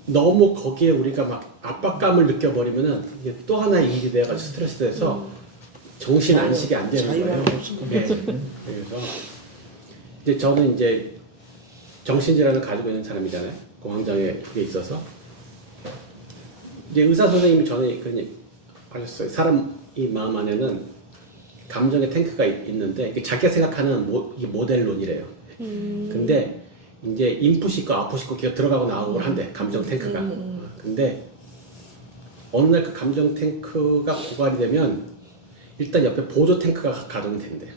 너무 거기에 우리가 막 압박감을 느껴버리면은 이게 또 하나의 일이 돼가지고 스트레스 돼서 정신 안식이 안 되는 거예요. 자유가 없을 것 네. 그래서 이제 저는 이제 정신질환을 가지고 있는 사람이잖아요. 공황장애 그게 있어서 이제 의사 선생님이 전에 그런 얘기 하셨어요. 사람이 마음 안에는 감정의 탱크가 있는데 이게 자기가 생각하는 이게 모델론이래요. 근데 이제 인풋이 있고 아웃풋이 있고 걔가 들어가고 나오고 한대 감정 탱크가. 근데 어느 날 그 감정 탱크가 고갈이 되면 일단 옆에 보조 탱크가 가동이 된대요.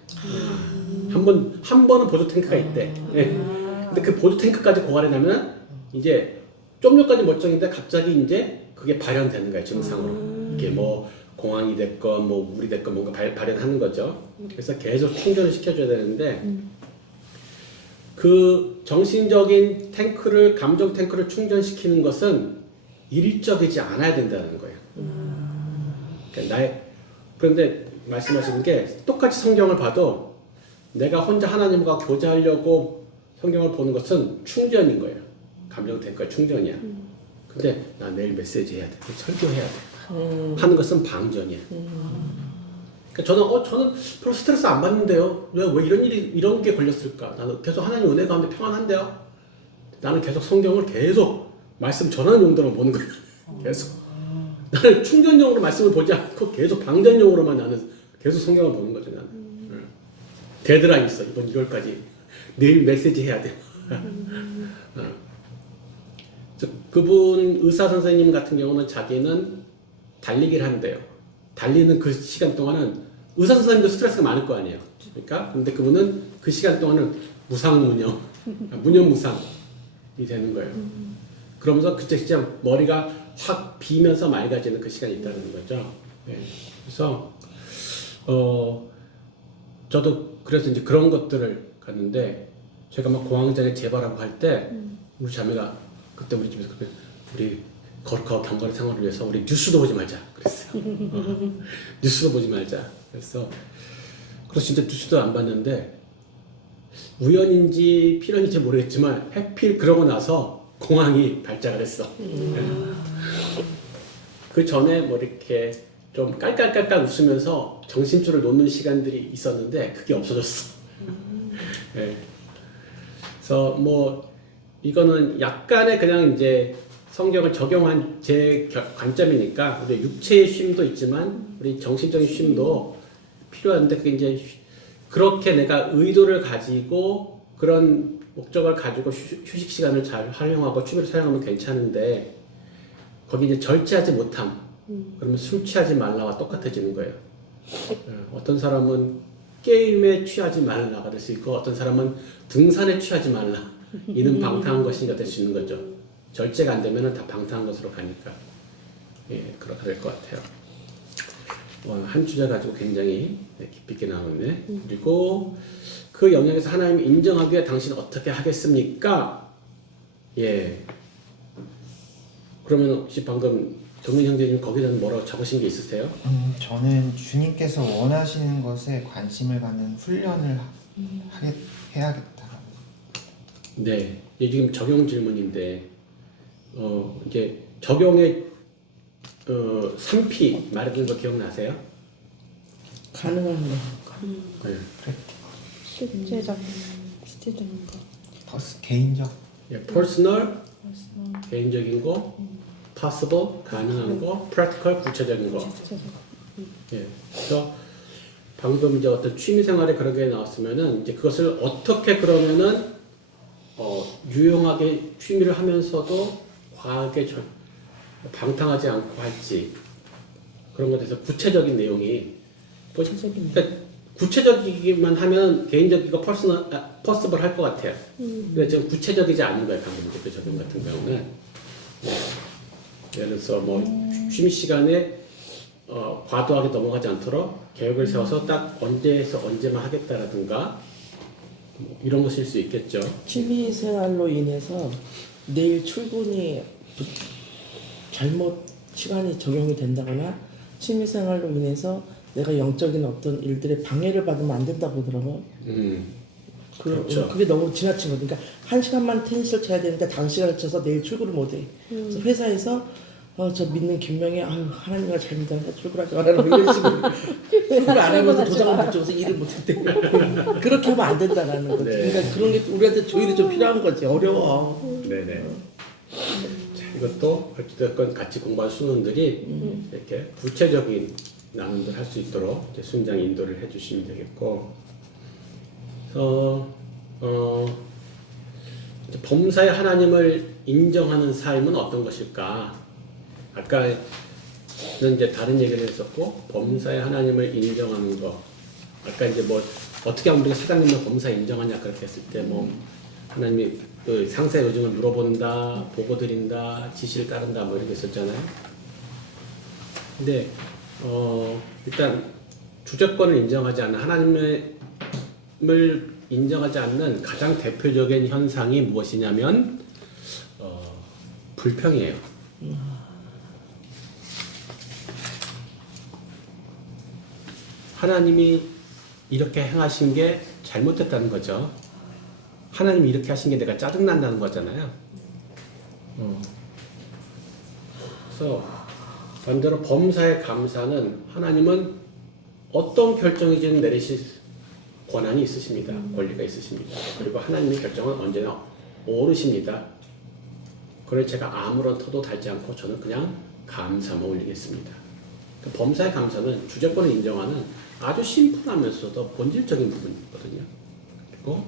한 번은 보조 탱크가 있대. 네. 근데 그 보조 탱크까지 고갈이 나면 이제 좀 전까지 멀쩡인데 갑자기 이제 그게 발현되는 거예요 증상으로. 이게 뭐 공황이 됐건 뭐 우울이 됐건 뭔가 발현하는 거죠. 그래서 계속 충전을 시켜줘야 되는데 그 정신적인 탱크를 감정 탱크를 충전시키는 것은 일적이지 않아야 된다는 거예요. 그러니까 그런데 말씀하시는 게 똑같이 성경을 봐도 내가 혼자 하나님과 교제하려고 성경을 보는 것은 충전인 거예요. 감정 탱크가 충전이야. 근데 나 내일 메시지 해야 돼. 설교해야 돼. 하는 것은 방전이야. 그러니까 저는 별로 스트레스 안 받는데요. 왜 이런 게 걸렸을까? 나는 계속 하나님 은혜 가운데 평안한데요. 나는 계속 성경을 계속 말씀 전하는 용도로 보는 거예요. 계속. 나는 충전용으로 말씀을 보지 않고 계속 방전용으로만 나는 계속 성경을 보는 거죠. 나는. 데드라인 있어. 이번 2월까지 내일 메시지 해야 돼. 그분 의사 선생님 같은 경우는 자기는 달리기를 한대요. 달리는 그 시간 동안은 의사 선생님도 스트레스가 많을 거 아니에요. 그러니까 근데 그분은 그 시간 동안은 무상무념, 무념무상이 되는 거예요. 그러면서 그때 진짜 머리가 확 비면서 맑아지는 그 시간이 있다는 거죠. 네. 그래서 저도 그래서 이제 그런 것들을 갔는데 제가 막 공황장애 재발하고 할 때 우리 자매가 그때 우리 집에서 우리 거룩하고 경건한 생활을 위해서 우리 뉴스도 보지 말자 그랬어요. 뉴스도 보지 말자. 그래서 진짜 뉴스도 안 봤는데 우연인지 필연인지 모르겠지만 해필 그러고 나서 공황이 발작을 했어. 그 전에 뭐 이렇게 좀 깔깔깔깔 웃으면서 정신줄을 놓는 시간들이 있었는데 그게 없어졌어. 네. 그래서 뭐 이거는 약간의 그냥 이제 성경을 적용한 제 관점이니까 우리 육체의 쉼도 있지만 우리 정신적인 쉼도 필요한데 그게 이제 그렇게 내가 의도를 가지고 그런 목적을 가지고 휴식 시간을 잘 활용하고 취미를 사용하면 괜찮은데 거기 이제 절제하지 못함 그러면 술 취하지 말라와 똑같아지는 거예요. 어떤 사람은 게임에 취하지 말라가 될 수 있고 어떤 사람은 등산에 취하지 말라 이는 방탕한 것이니까 될 수 있는 거죠. 절제가 안 되면 다 방탕한 것으로 가니까 예 그렇게 될 것 같아요. 한 주제 가지고 굉장히 깊이 있게 나오네. 그리고 그 영역에서 하나님이 인정하기에 당신은 어떻게 하겠습니까? 예. 그러면 혹시 방금 정민 형제님 거기다는 뭐라고 적으신 게 있으세요? 저는 주님께서 원하시는 것에 관심을 갖는 훈련을 해야겠다. 네. 이게 지금 적용 질문인데 이제 적용의 3P 말해준 거 기억나세요? 가능한 거. 네. 실제적인 거. 개인적. 예, personal, 개인적인 거, possible, 가능한 거, practical, 구체적인 거. 예. 그래서 방금 이제 어떤 취미 생활에 그런 게 나왔으면은 이제 그것을 어떻게 그러면은 유용하게 취미를 하면서도 과하게 방탕하지 않고 할지 그런 것에 대해서 구체적인 내용이 구체적인 그러니까 구체적이기만 하면 개인적이고 퍼스벌 할 것 같아요. 근데 지금 구체적이지 않은 거예요. 방금 대표 적용 같은 경우는 예를 들어서 뭐 취미 시간에 과도하게 넘어가지 않도록 계획을 세워서 딱 언제에서 언제만 하겠다라든가 뭐 이런 것일 수 있겠죠. 취미 생활로 인해서 내일 출근이 잘못 시간이 적용이 된다거나 취미 생활로 인해서 내가 영적인 어떤 일들에 방해를 받으면 안 된다고 그러더라고요. 그렇죠. 그게 너무 지나친 거죠. 그러니까 1시간만 테니스를 쳐야 되는데 5시간을 쳐서 내일 출근을 못 해. 그래서 회사에서 저 믿는 김명희 아유 하나님을 잘 믿어 출근하지 말라고 이런 식으로 출근 안 하면서 도장을 못 줘서 일을 못 했대. 그렇게 하면 안 된다라는 거지. 네. 그러니까 그런 게 우리한테 조율이 좀 필요한 거지. 어려워. 네네. 자, 이것도 어찌됐건 같이 공부한 수능들이 이렇게 구체적인 나눔을 할 수 있도록 이제 순장 인도를 해주시면 되겠고, 그래서 이제 범사의 하나님을 인정하는 삶은 어떤 것일까? 아까는 이제 다른 얘기를 했었고, 범사의 하나님을 인정하는 거. 아까 이제 뭐 어떻게 하면 우리가 사장님을 범사 인정하냐 그렇게 했을 때 뭐 하나님이 그 상사의 요즘을 물어본다, 보고 드린다, 지시를 따른다 뭐 이렇게 했었잖아요. 근데 일단 주재권을 인정하지 않는 하나님을 인정하지 않는 가장 대표적인 현상이 무엇이냐면 불평이에요. 하나님이 이렇게 행하신 게 잘못됐다는 거죠. 하나님이 이렇게 하신 게 내가 짜증난다는 거잖아요. 그래서 반대로 범사의 감사는 하나님은 어떤 결정이든 내리실 권한이 있으십니다. 권리가 있으십니다. 그리고 하나님의 결정은 언제나 옳으십니다. 그래서 제가 아무런 터도 달지 않고 저는 그냥 감사만 올리겠습니다. 범사의 감사는 주재권을 인정하는 아주 심플하면서도 본질적인 부분이거든요. 그리고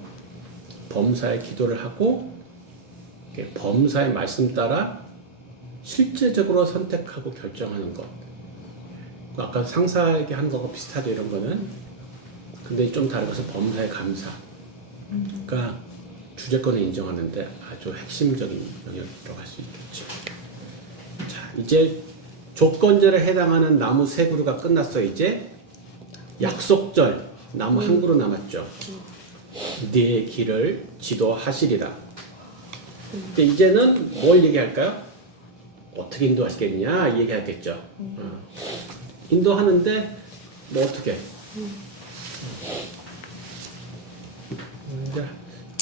범사의 기도를 하고 범사의 말씀 따라 실제적으로 선택하고 결정하는 것. 아까 상사에게 하는 거하고 비슷하죠, 이런 거는. 근데 좀 다른 것은 범사의 감사. 그러니까 주재권을 인정하는데 아주 핵심적인 영역이 들어갈 수 있겠죠. 자, 이제 조건절에 해당하는 나무 3그루가 끝났어. 이제 약속절 나무 1그루 남았죠. 네 길을 지도하시리라. 근데 이제는 뭘 얘기할까요? 어떻게 인도하시겠냐 얘기하겠죠. 인도하는데 뭐 어떻게?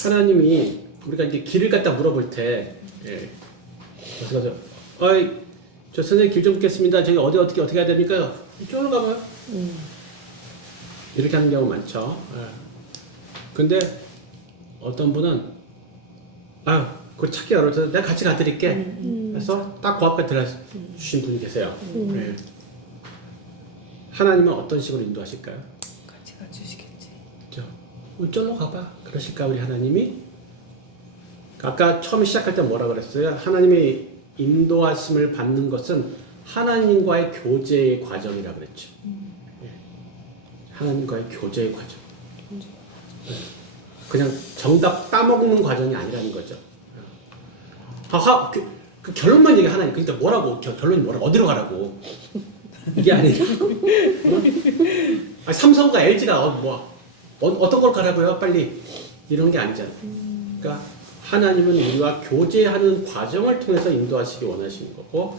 하나님이 우리가 이제 길을 갖다 물어볼 때, 그래서 어이 저 선생님 길 좀 묻겠습니다. 저기 어떻게 해야 됩니까? 이쪽으로 가봐요. 이렇게 하는 경우 많죠. 근데 어떤 분은 그거 찾기 어려워서 내가 같이 가드릴게. 그래서 딱 그 앞에 들어주신 분이 계세요. 네. 하나님은 어떤 식으로 인도하실까요? 같이 가주시겠지. 그렇죠. 이쪽으로 가봐. 그러실까 우리 하나님이? 아까 처음에 시작할 때 뭐라 그랬어요? 하나님의 인도하심을 받는 것은 하나님과의 교제의 과정이라 그랬죠. 하나님과의 교제의 과정. 그냥 정답 따먹는 과정이 아니라는 거죠. 그 결론만 얘기 하나님. 그러니까 뭐라고? 결론이 뭐라고? 어디로 가라고? 이게 아니라 삼성과 LG가 어떤 걸 가라고요? 빨리 이런 게 아니잖아. 그러니까 하나님은 우리와 교제하는 과정을 통해서 인도하시기 원하시는 거고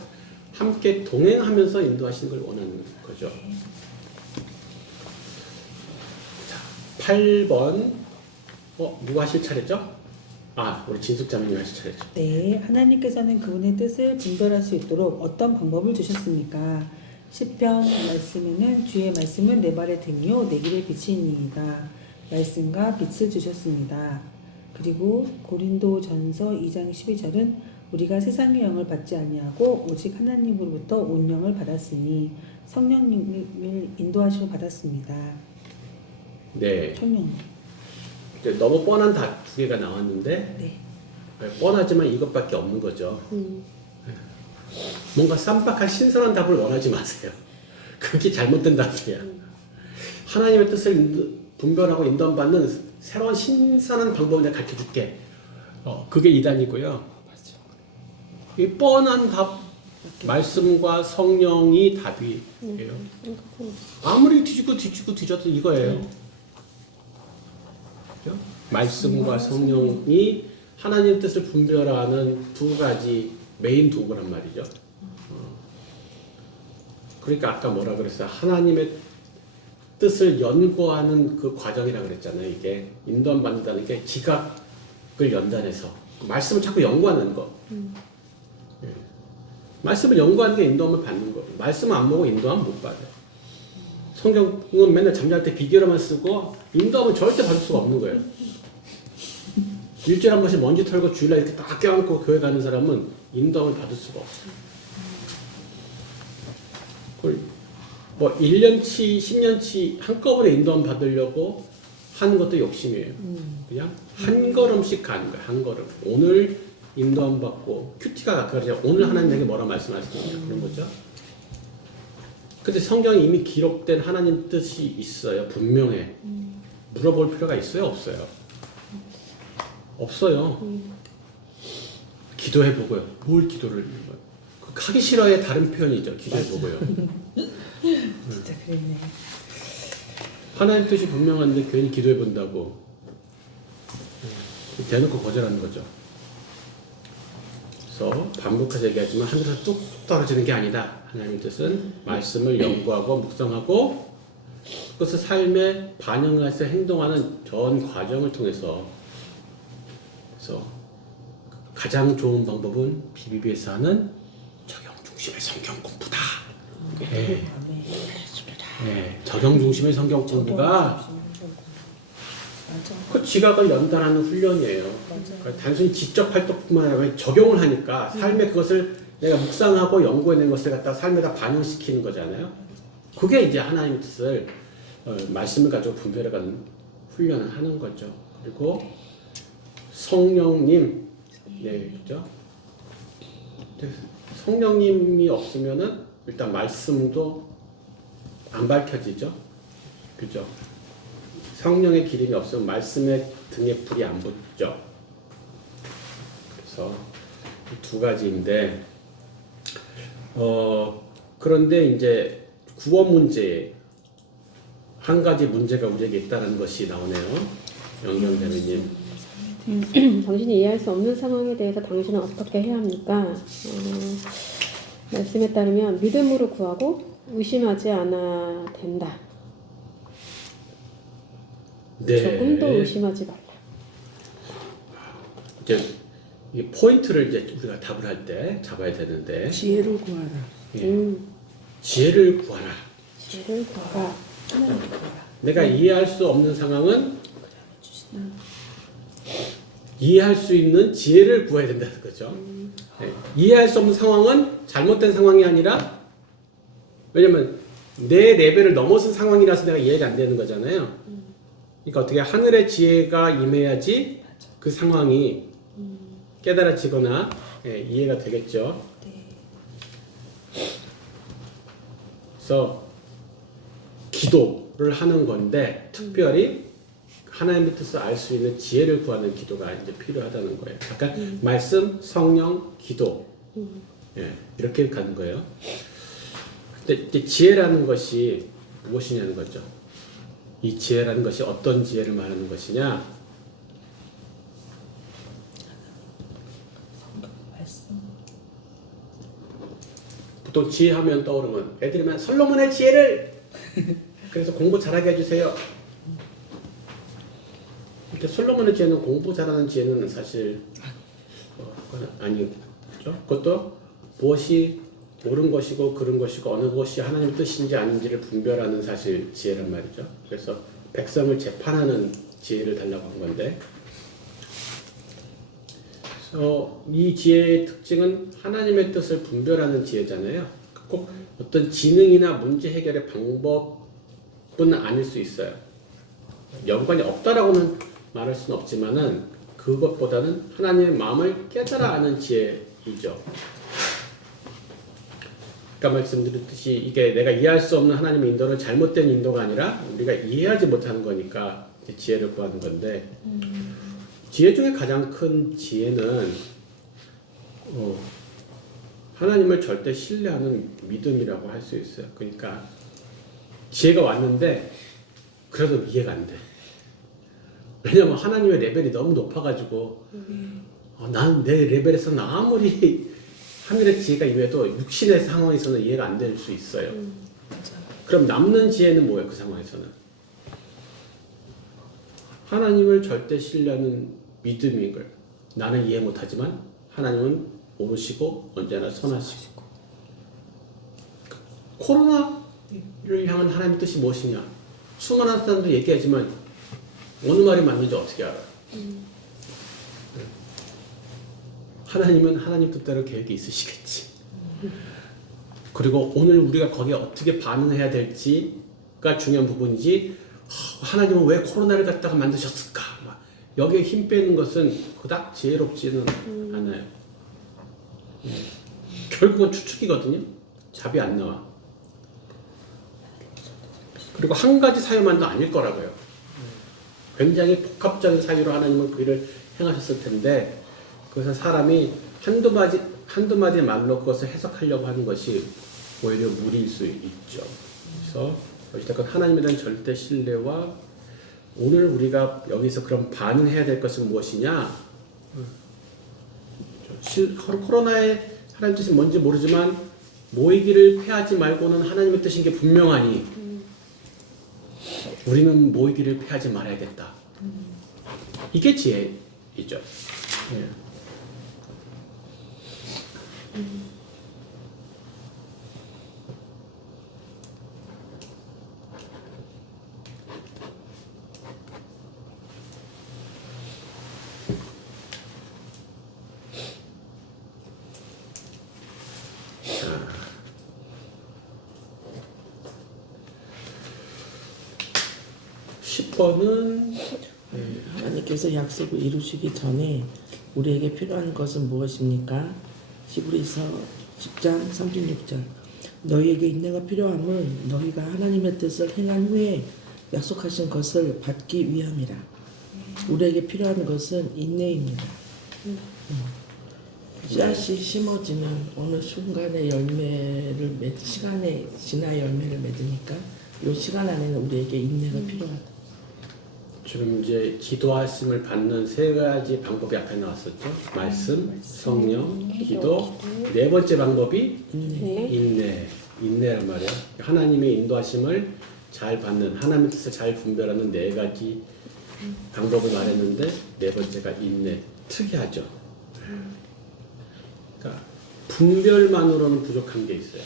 함께 동행하면서 인도하시는 걸 원하는 거죠. 자, 8번 누가 하실 차례죠? 우리 진숙자매님 하실 차례죠. 네, 하나님께서는 그분의 뜻을 분별할 수 있도록 어떤 방법을 주셨습니까? 시편 말씀에는 주의 말씀은 내 발의 등이요 내 길의 빛이니이다. 말씀과 빛을 주셨습니다. 그리고 고린도전서 2장 12절은 우리가 세상의 영을 받지 아니하고 오직 하나님으로부터 온 영을 받았으니 성령님을 인도하시고 받았습니다. 네. 성령. 너무 뻔한 두 개가 나왔는데 네. 뻔하지만 이것밖에 없는 거죠. 뭔가 쌈박한 신선한 답을 원하지 마세요. 그게 잘못된 답이야. 하나님의 뜻을 분별하고 인도받는 새로운 신선한 방법을 내가 가르쳐줄게. 그게 이단이고요. 이 뻔한 답, 말씀과 성령이 답이에요. 아무리 뒤져도 이거예요. 그죠? 말씀과 성령이 하나님 뜻을 분별하는 두 가지 메인 도구란 말이죠. 그러니까 아까 뭐라 그랬어요? 하나님의 뜻을 연구하는 그 과정이라 그랬잖아요. 이게 인도함 받는다는 게 지각을 연단해서 말씀을 자꾸 연구하는 거. 예. 말씀을 연구하는 게 인도함을 받는 거예요. 말씀을 안 보고 인도함 못 받아요. 성경은 맨날 잠잘 때 비결어만 쓰고 인도함은 절대 받을 수가 없는 거예요. 일주일에 한 번씩 먼지 털고 주일날 이렇게 딱 껴안고 교회 가는 사람은 인도함을 받을 수가 없어요. 그걸 뭐 1년치, 10년치 한꺼번에 인도함 받으려고 하는 것도 욕심이에요. 그냥 한 걸음씩 가는 거예요. 한 걸음. 오늘 인도함 받고 큐티가 그러죠. 오늘 하나님에게 뭐라 말씀하시느냐 그런 거죠. 근데 성경에 이미 기록된 하나님 뜻이 있어요. 분명해. 물어볼 필요가 있어요? 없어요? 없어요. 기도해보고요. 뭘 기도를 해요? 하기 싫어의 다른 표현이죠. 기도해보고요. 진짜 그랬네. 하나님 뜻이 분명한데 괜히 기도해본다고 대놓고 거절하는 거죠. 그래서 반복해서 얘기하지만 하늘에서 뚝 떨어지는 게 아니다. 하나님 뜻은 말씀을 연구하고 묵상하고 그것을 삶에 반영해서 행동하는 전 과정을 통해서 그래서 가장 좋은 방법은 BBB에서 하는 적용 중심의 성경 공부다. 네. 네. 적용 중심의 성경 공부가 그 지각을 연단하는 훈련이에요. 그러니까 단순히 지적 활동뿐만 아니라 적용을 하니까 삶에 그것을 내가 묵상하고 연구해낸 것을 갖다가 삶에다 반영시키는 거잖아요. 그게 이제 하나님의 뜻을 말씀을 가지고 분별해가는 훈련을 하는 거죠. 그리고 성령님, 네, 그죠? 성령님이 없으면은 일단 말씀도 안 밝혀지죠. 그죠? 성령의 기름이 없으면 말씀의 등에 불이 안 붙죠. 그래서 두 가지인데, 그런데 이제 구원 문제에 한 가지 문제가 우리에게 있다는 것이 나오네요. 영경대리님. 당신이 이해할 수 없는 상황에 대해서 당신은 어떻게 해야 합니까? 말씀에 따르면 믿음으로 구하고 의심하지 않아 된다. 네. 조금도 의심하지 말라. 이제 이 포인트를 이제 우리가 답을 할 때 잡아야 되는데 지혜를 구하라. 예. 지혜를 구하라. 지혜를 구하라. 내가 이해할 수 없는 상황은 이해할 수 있는 지혜를 구해야 된다는 거죠. 네. 이해할 수 없는 상황은 잘못된 상황이 아니라 왜냐면 내 레벨을 넘어선 상황이라서 내가 이해가 안 되는 거잖아요. 그러니까 어떻게 하늘의 지혜가 임해야지 그 상황이 깨달아지거나 이해가 되겠죠. 그래서 기도를 하는 건데 특별히 하나님의 뜻을 알 수 있는 지혜를 구하는 기도가 이제 필요하다는 거예요. 아까 말씀, 성령, 기도 이렇게 가는 거예요. 근데 이제 지혜라는 것이 무엇이냐는 거죠. 이 지혜라는 것이 어떤 지혜를 말하는 것이냐? 보통 지혜하면 떠오르면 애들이면 솔로몬의 지혜를 그래서 공부 잘하게 해주세요. 이렇게 솔로몬의 지혜는 공부 잘하는 지혜는 사실 아니죠. 그것도 무엇이 옳은 것이고 그른 것이고 어느 것이 하나님의 뜻인지 아닌지를 분별하는 사실 지혜란 말이죠. 그래서 백성을 재판하는 지혜를 달라고 한 건데 그래서 이 지혜의 특징은 하나님의 뜻을 분별하는 지혜잖아요. 꼭 어떤 지능이나 문제 해결의 방법은 아닐 수 있어요. 연관이 없다라고는 말할 수는 없지만은 그것보다는 하나님의 마음을 깨달아 아는 지혜이죠. 아까 말씀드렸듯이 이게 내가 이해할 수 없는 하나님의 인도는 잘못된 인도가 아니라 우리가 이해하지 못하는 거니까 이제 지혜를 구하는 건데 지혜 중에 가장 큰 지혜는 하나님을 절대 신뢰하는 믿음이라고 할 수 있어요. 그러니까 지혜가 왔는데 그래도 이해가 안 돼. 왜냐면 하나님의 레벨이 너무 높아가지고 나는 내 레벨에서는 아무리 하늘의 지혜가 임해도 육신의 상황에서는 이해가 안 될 수 있어요. 그럼 남는 지혜는 뭐예요? 그 상황에서는 하나님을 절대 신뢰하는 믿음인 걸. 나는 이해 못하지만 하나님은 모르시고 언제나 선하시고. 코로나를 향한 하나님의 뜻이 무엇이냐? 수많은 사람들이 얘기하지만 어느 말이 맞는지 어떻게 알아요? 하나님은 하나님 뜻대로 계획이 있으시겠지. 그리고 오늘 우리가 거기에 어떻게 반응해야 될지가 중요한 부분이지 하나님은 왜 코로나를 갖다가 만드셨을까? 여기에 힘 빼는 것은 그닥 지혜롭지는 않아요. 결국은 추측이거든요. 답이 안 나와. 그리고 한 가지 사유만도 아닐 거라고요. 굉장히 복합적인 사유로 하나님은 그 일을 행하셨을 텐데 그래서 사람이 한두 마디 말로 그것을 해석하려고 하는 것이 오히려 무리일 수 있죠. 그래서 어쨌든 하나님에 대한 절대 신뢰와 오늘 우리가 여기서 그럼 반응해야 될 것은 무엇이냐? 코로나의 하나님 뜻이 뭔지 모르지만 모이기를 패하지 말고는 하나님의 뜻인 게 분명하니 우리는 모이기를 패하지 말아야겠다. 이게 지혜이죠. 예. 10번은 하나님께서 약속을 이루시기 전에 우리에게 필요한 것은 무엇입니까? 히브리서 10장 36절 너희에게 인내가 필요함은 너희가 하나님의 뜻을 행한 후에 약속하신 것을 받기 위함이라. 우리에게 필요한 것은 인내입니다. 씨앗이 심어지는 어느 순간의 열매를 시간에 지나 열매를 맺으니까 이 시간 안에는 우리에게 인내가 필요하다. 지금 이제 기도하심을 받는 세 가지 방법이 앞에 나왔었죠. 말씀, 성령, 기도. 네 번째 방법이 인내란 말이에요. 하나님의 인도하심을 잘 받는, 하나님의 뜻을 잘 분별하는 네 가지 방법을 말했는데 네 번째가 인내. 특이하죠. 그러니까 분별만으로는 부족한 게 있어요.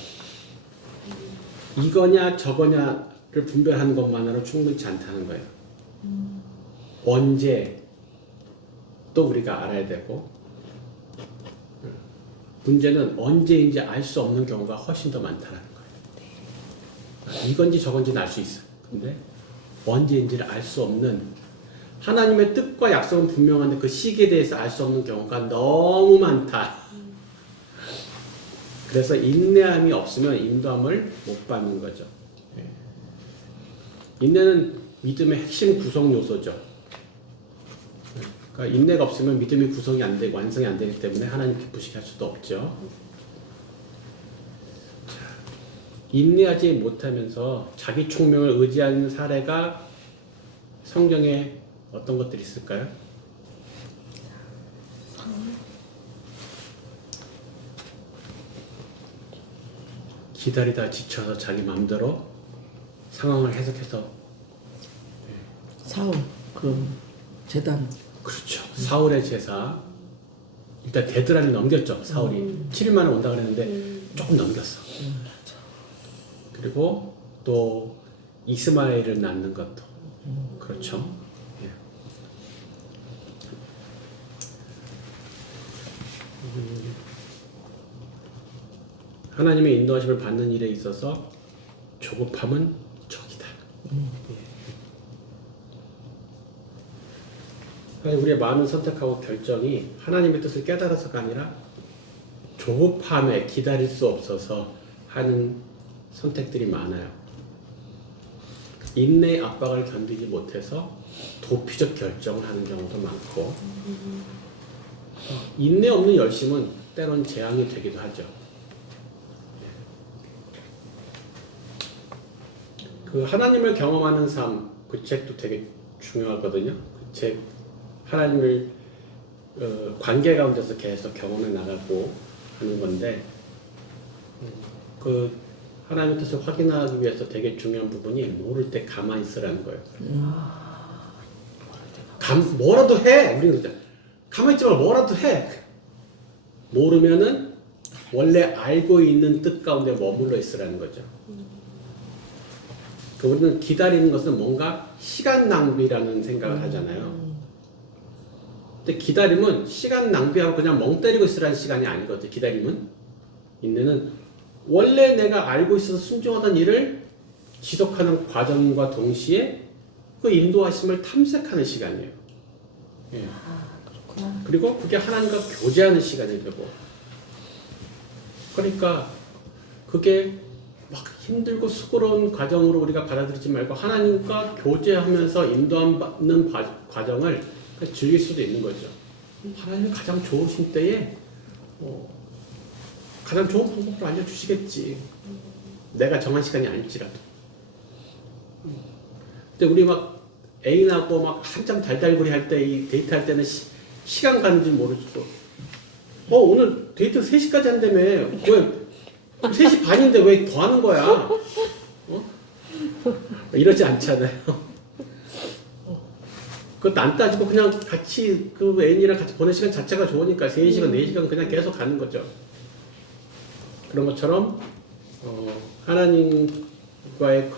이거냐 저거냐를 분별하는 것만으로 충분치 않다는 거예요. 언제 또 우리가 알아야 되고 문제는 언제인지 알 수 없는 경우가 훨씬 더 많다는 거예요. 이건지 저건지는 알 수 있어. 근데 언제인지를 알 수 없는 하나님의 뜻과 약속은 분명한데 그 시기에 대해서 알 수 없는 경우가 너무 많다. 그래서 인내함이 없으면 인도함을 못 받는 거죠. 인내는 믿음의 핵심 구성 요소죠. 그러니까 인내가 없으면 믿음이 구성이 안 되고 완성이 안 되기 때문에 하나님 기쁘시게 할 수도 없죠. 인내하지 못하면서 자기 총명을 의지하는 사례가 성경에 어떤 것들이 있을까요? 기다리다 지쳐서 자기 마음대로 상황을 해석해서 사울 그 제단 그렇죠. 사울의 제사 일단 데드라인을 넘겼죠. 사울이 7일 만에 온다 그랬는데 조금 넘겼어. 그리고 또 이스마엘을 낳는 것도 그렇죠. 예. 하나님의 인도하심을 받는 일에 있어서 조급함은 적이다. 사실 우리의 마음을 선택하고 결정이 하나님의 뜻을 깨달아서가 아니라 조급함에 기다릴 수 없어서 하는 선택들이 많아요. 인내의 압박을 견디지 못해서 도피적 결정을 하는 경우도 많고, 인내 없는 열심은 때론 재앙이 되기도 하죠. 그 하나님을 경험하는 삶, 그 책도 되게 중요하거든요. 그 책 하나님을 관계 가운데서 계속 경험해 나가고 하는 건데, 그 하나님의 뜻을 확인하기 위해서 되게 중요한 부분이 모를 때 가만히 있으라는 거예요. 뭐라도 해! 우리는 그러자. 가만히 있지 말고 뭐라도 해! 모르면은 원래 알고 있는 뜻 가운데 머물러 있으라는 거죠. 우리는 기다리는 것은 뭔가 시간 낭비라는 생각을 하잖아요. 근데 기다림은 시간 낭비하고 그냥 멍 때리고 있으라는 시간이 아니거든요. 기다림은. 인내는 원래 내가 알고 있어서 순종하던 일을 지속하는 과정과 동시에 그 인도하심을 탐색하는 시간이에요. 예. 그렇구나. 그리고 그게 하나님과 교제하는 시간이 되고, 그러니까 그게 막 힘들고 수고로운 과정으로 우리가 받아들이지 말고 하나님과 교제하면서 인도하는 과정을 즐길 수도 있는 거죠. 하나님이 가장 좋으신 때에 가장 좋은 방법을 알려주시겠지. 내가 정한 시간이 아닐지라도. 근데 우리 막 애인하고 막 한참 달달구리 할 때, 이 데이트할 때는 시간 가는 줄 모르고, 오늘 데이트 3시까지 한다며. 왜 3시 반인데 왜 더 하는 거야? 이러지 않잖아요. 그것도 안 따지고 그냥 같이 그 애인이랑 같이 보낸 시간 자체가 좋으니까 3시간, 4시간 그냥 계속 가는 거죠. 그런 것처럼 하나님과의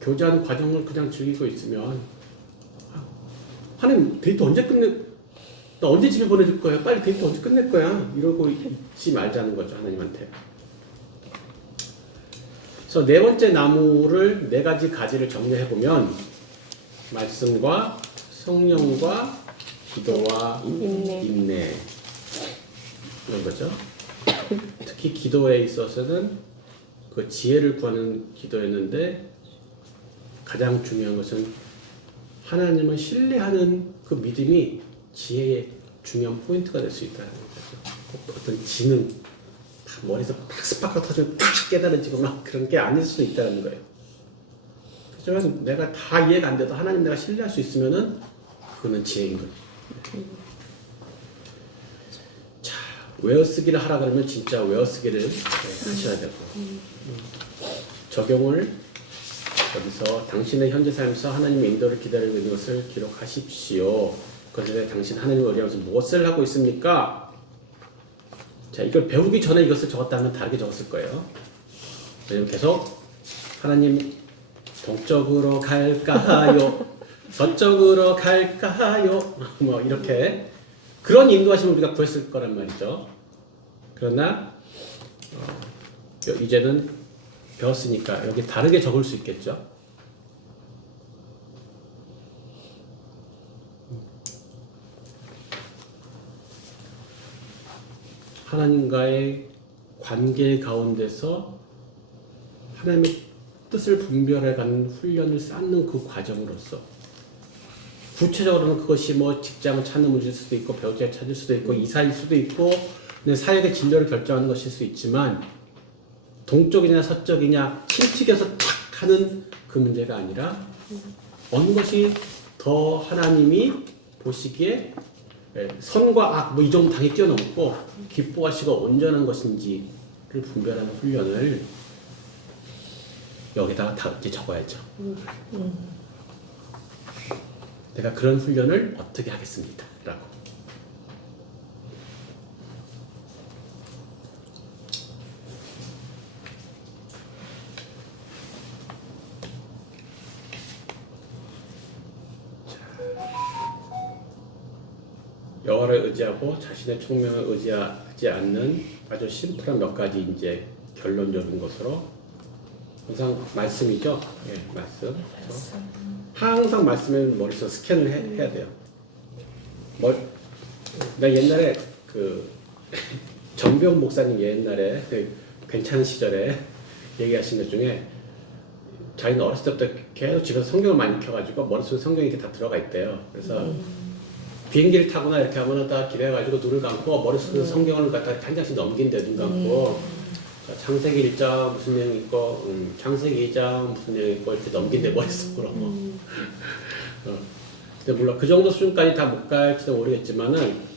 교제하는 과정을 그냥 즐기고 있으면, 하나님 데이트 언제 나 언제 집에 보내줄 거야? 빨리 데이트 언제 끝낼 거야? 이러고 있지 말자는 거죠, 하나님한테. 그래서 네 번째 나무를 4가지 가지를 정리해보면 말씀과 성령과 기도와 인내 이런 거죠. 특히 기도에 있어서는 그 지혜를 구하는 기도였는데, 가장 중요한 것은 하나님을 신뢰하는 그 믿음이 지혜의 중요한 포인트가 될 수 있다는 거죠. 꼭 어떤 지능, 머리에서 팍 스파크가 터지면 팍 깨달아지고 막 그런 게 아닐 수도 있다는 거예요. 하지만 내가 다 이해가 안 돼도 하나님 내가 신뢰할 수 있으면은 그거는 지혜인 거예요. 자, 외워쓰기를 하라 그러면 진짜 외워쓰기를 하셔야 되고, 적용을 여기서 당신의 현재 삶에서 하나님의 인도를 기다리고 있는 것을 기록하십시오. 그것에 대해 당신 하나님을 의뢰하면서 무엇을 하고 있습니까? 자, 이걸 배우기 전에 이것을 적었다면 다르게 적었을 거예요. 왜냐면 계속 하나님 동쪽으로 갈까요? 서쪽으로 갈까요? 뭐 이렇게 그런 인도하심을 우리가 구했을 거란 말이죠. 그러나 이제는 배웠으니까 여기 다르게 적을 수 있겠죠. 하나님과의 관계 가운데서 하나님의 뜻을 분별해가는 훈련을 쌓는 그 과정으로서, 구체적으로는 그것이 뭐 직장을 찾는 문제일 수도 있고 배우자를 찾을 수도 있고 이사일 수도 있고 사역의 진로를 결정하는 것일 수 있지만, 동쪽이냐 서쪽이냐 침튀겨서 탁 하는 그 문제가 아니라 어느 것이 더 하나님이 보시기에 선과 악 뭐 이 정도 당연히 뛰어넘고 기뻐하시고 온전한 것인지를 분별하는 훈련을 여기다가 다 이제 적어야죠. 내가 그런 훈련을 어떻게 하겠습니다. 라고. 여호와를 의지하고 자신의 총명을 의지하지 않는 아주 심플한 몇 가지 이제 결론적인 것으로, 항상 말씀이죠. 예, 말씀. 항상 말씀을 머릿속 스캔을 해야 돼요. 나 옛날에 그 정병 목사님 옛날에 괜찮은 시절에 얘기하신 것 중에 자기는 어렸을 때부터 계속 집에서 성경을 많이 익혀가지고 머릿속에 성경이 이렇게 다 들어가 있대요. 그래서 비행기를 타거나 이렇게 하면 다 기대가지고 눈을 감고 머릿속에 성경을 갖다 한 장씩 넘긴대, 눈 감고. 자, 창세기 1장 무슨 내용 있고, 창세기 2장 무슨 내용 있고 이렇게 넘긴대 머릿속으로. 근데 물론 그 정도 수준까지 다 못 갈지도 모르겠지만은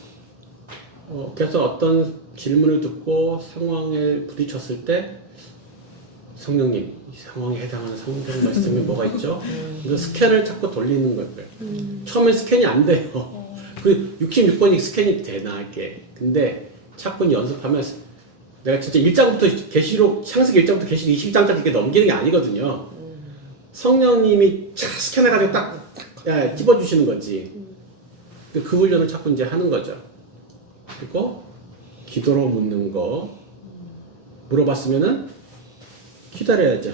계속 어떤 질문을 듣고 상황에 부딪혔을 때 성령님 이 상황에 해당하는 성경 말씀이 뭐가 있죠? 그래서 스캔을 자꾸 돌리는 거예요. 처음에 스캔이 안 돼요. 그 66번이 스캔이 되나 이게. 근데 자꾸 연습하면 내가 진짜 1장부터 계시록 창세기 1장부터 계시록 20장까지 이렇게 넘기는 게 아니거든요. 성령님이 착 스캔해가지고 딱 찝어주시는 거지. 그 훈련을 자꾸 이제 하는 거죠. 그리고 기도로 묻는 거 물어봤으면은 기다려야죠.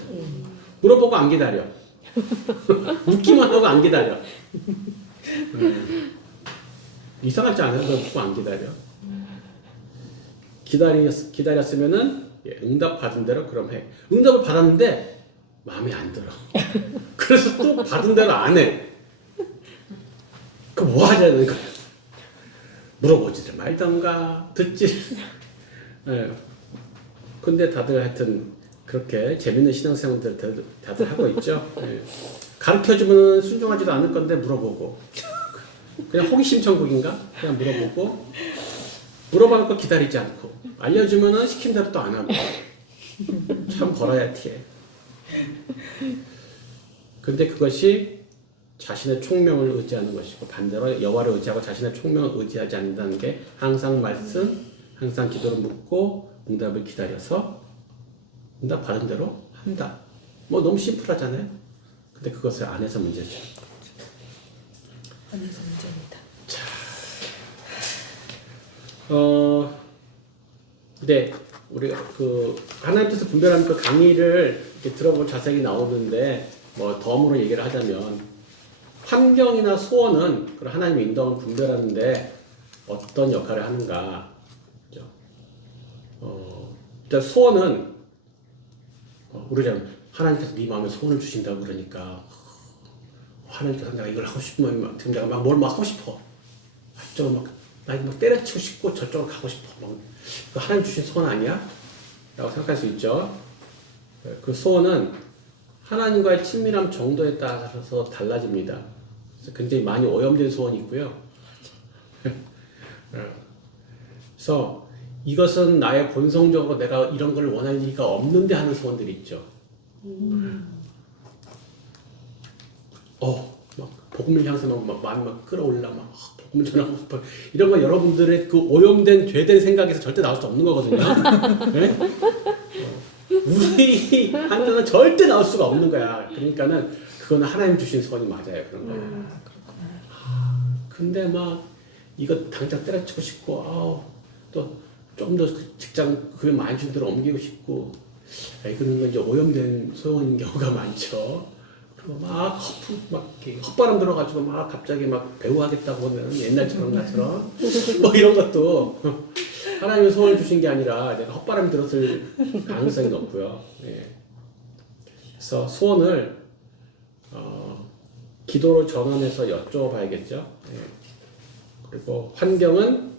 물어보고 안 기다려. 묻기만 하고 안 기다려. 이상하지 않아요? 너 묻고 안 기다려. 기다렸으면은 응답 받은 대로 그럼 해. 응답을 받았는데 마음에 안 들어. 그래서 또 받은 대로 안 해. 그럼 뭐 하자는 거야? 물어보지를 말던가 듣지. 예. 근데 다들 하여튼 그렇게 재밌는 신앙생활들 다들 하고 있죠. 예. 가르쳐주면 순종하지도 않을 건데 물어보고 그냥 호기심 천국인가? 그냥 물어보고 물어봐놓고 기다리지 않고 알려주면은 시킨 대로 또 안 하고 참 버라이어티해. 근데 그것이 자신의 총명을 의지하는 것이고 반대로 여호와를 의지하고 자신의 총명을 의지하지 않는다는 게 항상 말씀, 항상 기도를 묻고 응답을 기다려서 응답 받은 대로 한다. 뭐 너무 심플하잖아요. 근데 그것을 안 해서 문제죠. 안 해서 문제입니다. 네, 우리가 그 하나님 뜻을 분별하는 그 강의를 이렇게 들어보면 자세히 나오는데 뭐 덤으로 얘기를 하자면 환경이나 소원은 그런 하나님의 인도함을 분별하는데 어떤 역할을 하는가? 그죠? 일단 소원은 우리는 하나님께서 네 마음에 소원을 주신다고 그러니까 하나님께서 내가 이걸 하고 싶으면 지금 내가 막 뭘 막 하고 싶어. 저쪽을 막 때려치고 싶고 저쪽으로 가고 싶어. 막 하나님 주신 소원 아니야? 라고 생각할 수 있죠. 그 소원은 하나님과의 친밀함 정도에 따라서 달라집니다. 그래서 굉장히 많이 오염된 소원이 있고요. 그래서 이것은 나의 본성적으로 내가 이런 걸 원할 리가 없는데 하는 소원들이 있죠. 막 복음을 향해서 막 마음이 막 끌어올라 막 복음을 전하고 싶어. 이런 거 여러분들의 그 오염된 죄된 생각에서 절대 나올 수 없는 거거든요. 네? 우리한테는 절대 나올 수가 없는 거야. 그러니까는 그거는 하나님 주신 소원이 맞아요. 그런 거. 근데 막 이거 당장 때려치고 싶고 또 좀 더 직장 그게 많이 준 대로 옮기고 싶고 그런 건 이제 오염된 소원인 경우가 많죠. 그리고 막 헛바람 들어가지고 막 갑자기 막 배우 하겠다고 하면 옛날처럼 나처럼 뭐 이런 것도 하나님의 소원을 주신 게 아니라 내가 헛바람이 들었을 가능성이 높고요. 예. 그래서 소원을 기도로 전환해서 여쭤봐야겠죠. 예. 그리고 환경은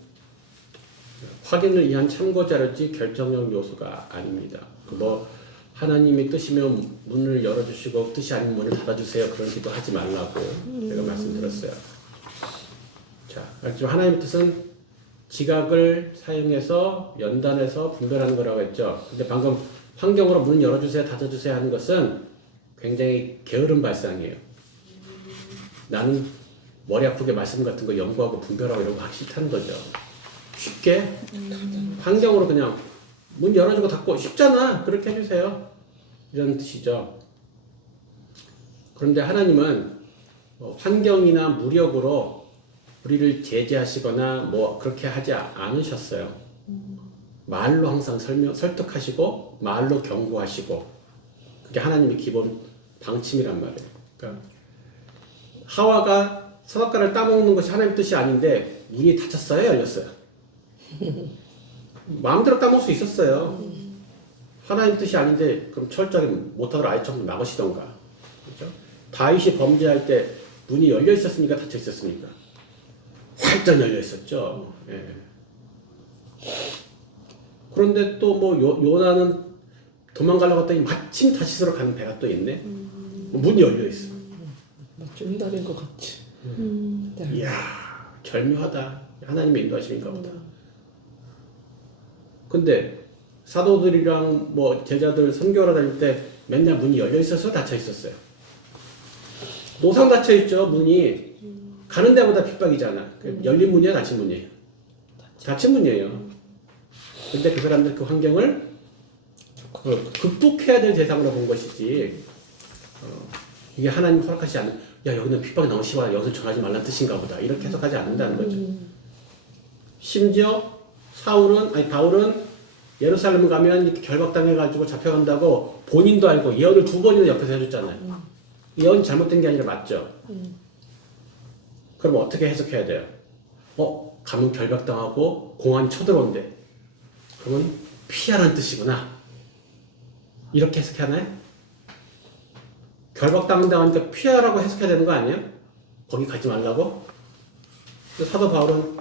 확인을 위한 참고 자료지 결정적 요소가 아닙니다. 뭐 하나님의 뜻이면 문을 열어주시고 뜻이 아닌 문을 닫아주세요. 그런 기도 하지 말라고 제가 말씀드렸어요. 자, 지금 하나님의 뜻은 지각을 사용해서 연단해서 분별하는 거라고 했죠. 근데 방금 환경으로 문 열어주세요, 닫아주세요 하는 것은 굉장히 게으른 발상이에요. 나는 머리 아프게 말씀 같은 거 연구하고 분별하고 이런 거 하기 싫다는 거죠. 쉽게 환경으로 그냥 문 열어주고 닫고 쉽잖아. 그렇게 해주세요. 이런 뜻이죠. 그런데 하나님은 환경이나 무력으로 우리를 제재하시거나 뭐 그렇게 하지 않으셨어요. 말로 항상 설득하시고 말로 경고하시고 그게 하나님의 기본 방침이란 말이에요. 그러니까 하와가 선악과를 따먹는 것이 하나님의 뜻이 아닌데 문이 닫혔어요, 열렸어요? 마음대로 따먹을 수 있었어요. 하나님 뜻이 아닌데 그럼 철저하게 못하도록 아예 처음 막으시던가. 그렇죠? 다윗이 범죄할 때 문이 열려 있었습니까? 닫혀 있었습니까? 활짝 열려 있었죠. 예. 그런데 또 뭐 요나는 도망가려고 했더니 마침 다시스로 가는 배가 또 있네. 문이 열려 있어. 찐달인 것 같지. 네. 이야, 절묘하다. 하나님의 인도하심인가 보다. 근데 사도들이랑 뭐 제자들 선교하러 다닐 때 맨날 문이 열려 있어서 닫혀 있었어요. 노상 닫혀 있죠, 문이. 가는 데마다 핍박이잖아. 열린 문이야, 닫힌 문이에요? 닫힌 문이에요. 근데 그 사람들 그 환경을 극복해야 될 대상으로 본 것이지, 이게 하나님 허락하지 않는, 야, 여기는 핍박이 너무 심하다, 여기서 전하지 말라는 뜻인가 보다, 이렇게 해석하지 않는다는 거죠. 심지어 바울은 예루살렘 가면 이렇게 결박당해가지고 잡혀간다고 본인도 알고 예언을 2번이나 옆에서 해줬잖아요. 예언이 잘못된 게 아니라 맞죠? 그럼 어떻게 해석해야 돼요? 가면 결박당하고 공안이 쳐들어온대. 그러면 피하라는 뜻이구나. 이렇게 해석하나요? 결박당한다고 하니까 피하라고 해석해야 되는 거 아니에요? 거기 가지 말라고? 사도 바울은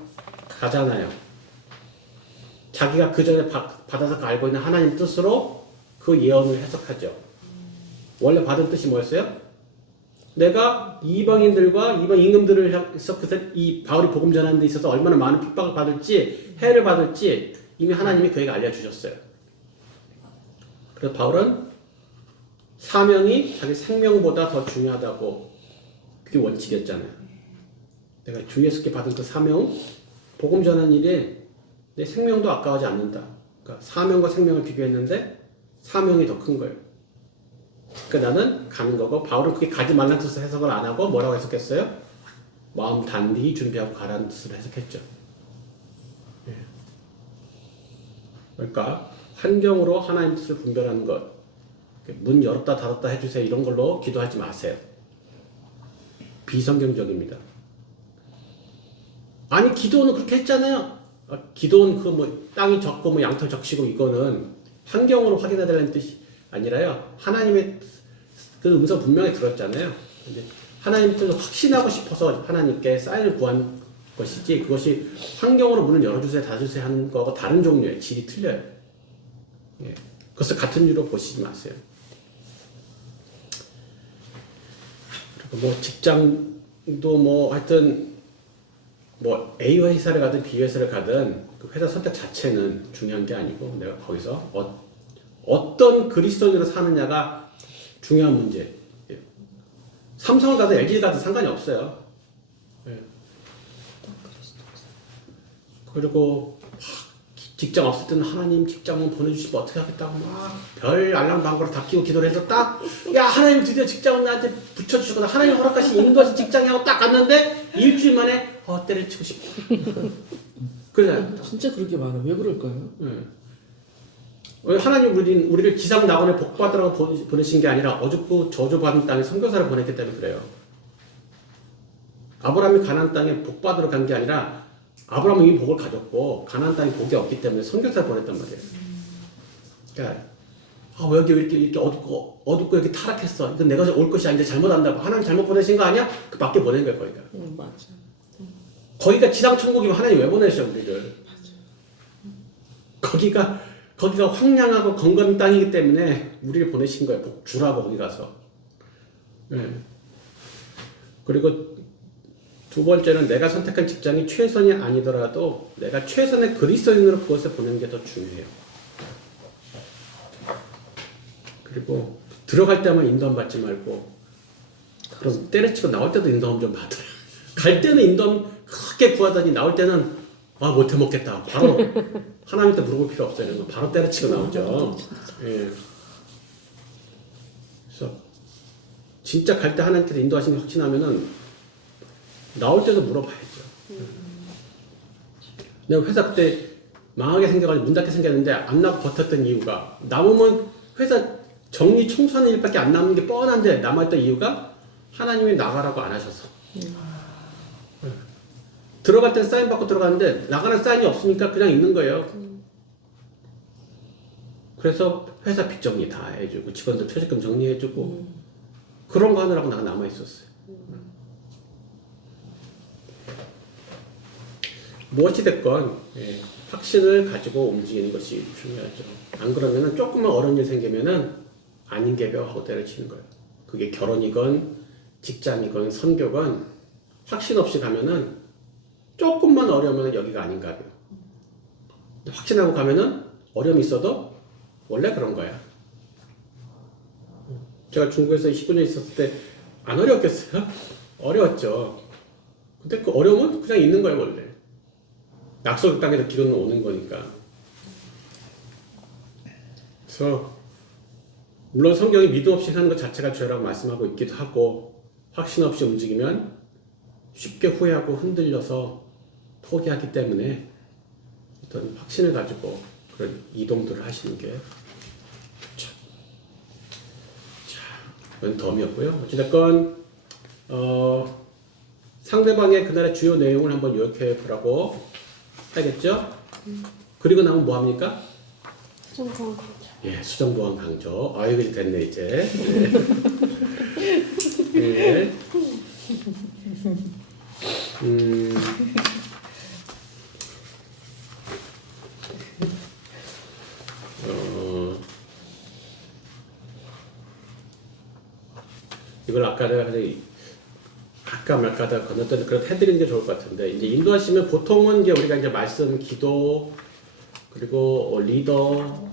가잖아요. 자기가 그 전에 받아서 알고 있는 하나님 뜻으로 그 예언을 해석하죠. 원래 받은 뜻이 뭐였어요? 내가 이방인들과 이방 임금들을 향해서 이 바울이 복음 전하는 데 있어서 얼마나 많은 핍박을 받을지, 해를 받을지 이미 하나님이 그에게 알려주셨어요. 그래서 바울은 사명이 자기 생명보다 더 중요하다고, 그게 원칙이었잖아요. 내가 주 예수께 받은 그 사명, 복음 전하는 일에 내 생명도 아까워하지 않는다. 그러니까 사명과 생명을 비교했는데 사명이 더 큰 거예요. 그러니까 나는 가는 거고, 바울은 그게 가지 말라는 뜻을 해석을 안 하고 뭐라고 해석했어요? 마음 단디 준비하고 가라는 뜻으로 해석했죠. 예. 그러니까 환경으로 하나님 뜻을 분별하는 것, 문 열었다 닫았다 해주세요, 이런 걸로 기도하지 마세요. 비성경적입니다. 아니, 기도는 그렇게 했잖아요. 기도는 그 뭐 땅이 적고 뭐 양털 적시고, 이거는 환경으로 확인해달라는 뜻이 아니라요, 하나님의 그 음성 분명히 들었잖아요. 근데 하나님 뜻을 확신하고 싶어서 하나님께 사인을 구한 것이지, 그것이 환경으로 문을 열어주세요 닫아주세요 하는 거하고 다른 종류예요. 질이 틀려요. 예. 그것을 같은 이유로 보시지 마세요. 그리고 뭐 직장도 뭐 하여튼 뭐 A 회사를 가든 B 회사를 가든 그 회사 선택 자체는 중요한 게 아니고, 내가 거기서 어떤 그리스도인으로 사느냐가 중요한 문제. 예. 삼성을 가든 LG를 가든 상관이 없어요. 예. 그리고 직장 없을 때는 하나님 직장만 보내주시면 어떻게 하겠다고 막 별 알랑방구를 다 끼고 기도를 해서 딱, 야, 하나님 드디어 직장을 나한테 붙여주시거나 하나님 허락하신 인도하신 직장이라고 딱 갔는데 일주일 만에 때려치고 싶어. 그래. 진짜 그렇게 많아. 왜 그럴까요? 왜 하나님 우리를 지상 낙원에 복 받으라고 보내신 게 아니라 어둡고 저주받은 땅에 선교사를 보냈기 때문에 그래요. 아브라함이 가나안 땅에 복 받으러 간 게 아니라 아브라함은 이미 복을 가졌고 가나안 땅에 복이 없기 때문에 선교사를 보냈단 말이에요. 그러니까 왜 여기 이렇게 어둡고 여기 타락했어. 이건 내가 올 것이 아닌데 잘못한다고. 하나님 잘못 보내신 거 아니야? 그 밖에 보낸 거야, 거기가. 맞아. 거기가 지상 천국이면 하나님 왜 보내셔, 우리를? 거기가 황량하고 건강한 땅이기 때문에 우리를 보내신 거예요. 복 주라고 거기 가서. 네. 그리고 두 번째는 내가 선택한 직장이 최선이 아니더라도 내가 최선의 그리스도인으로 그것을 보내는 게 더 중요해요. 그리고 들어갈 때만 인도함 받지 말고, 그럼 때려치고 나올 때도 인도함 좀 받아요. 갈 때는 인도함 크게 구하더니 나올 때는 못해 먹겠다. 바로 하나님한테 물어볼 필요 없어요. 바로 때려치고 나오죠. 예. 그래서 진짜 갈 때 하나님께서 인도하시는 걸 확신하면은 나올 때도 물어봐야죠. 내가 회사 그때 망하게 생겨가지고 문 닫게 생겼는데 안 나고 버텼던 이유가, 남으면 회사 정리 청소하는 일밖에 안 남는 게 뻔한데 남아있던 이유가 하나님이 나가라고 안 하셔서. 들어갈 땐 사인 받고 들어가는데 나가는 사인이 없으니까 그냥 있는 거예요. 그래서 회사 빚 정리 다 해주고 직원들 퇴직금 정리해주고 그런 거 하느라고 내가 남아 있었어요. 무엇이 됐건 확신을 가지고 움직이는 것이 중요하죠. 안 그러면은 조금만 어려운 일 생기면은 아닌 개벽 하고 때려치는 거예요. 그게 결혼이건 직장이건 선교건 확신 없이 가면은 조금만 어려우면 여기가 아닌가 봐요. 확신하고 가면은 어려움이 있어도 원래 그런 거야. 제가 중국에서 19년 있었을 때 안 어려웠겠어요? 어려웠죠. 근데 그 어려움은 그냥 있는 거예요, 원래. 약속 땅에서 기도는 오는 거니까. 그래서 물론 성경이 믿음 없이 사는 것 자체가 죄라고 말씀하고 있기도 하고 확신 없이 움직이면 쉽게 후회하고 흔들려서 포기하기 때문에 어떤 확신을 가지고 그런 이동들을 하시는 게 좋죠. 자, 이건 덤이었고요. 어찌됐건 상대방의 그날의 주요 내용을 한번 요약해 보라고 하겠죠? 그리고 나면 뭐 합니까? 수정보안 강조. 예, 수정보안 강조. 아, 이거 됐네, 이제. 네. 이걸 아까 내가 아까 말까 하다가 건넜더니 그렇게 해드리는 게 좋을 것 같은데, 이제 인도하시면 보통은 이제 우리가 이제 말씀, 기도, 그리고 리더라든가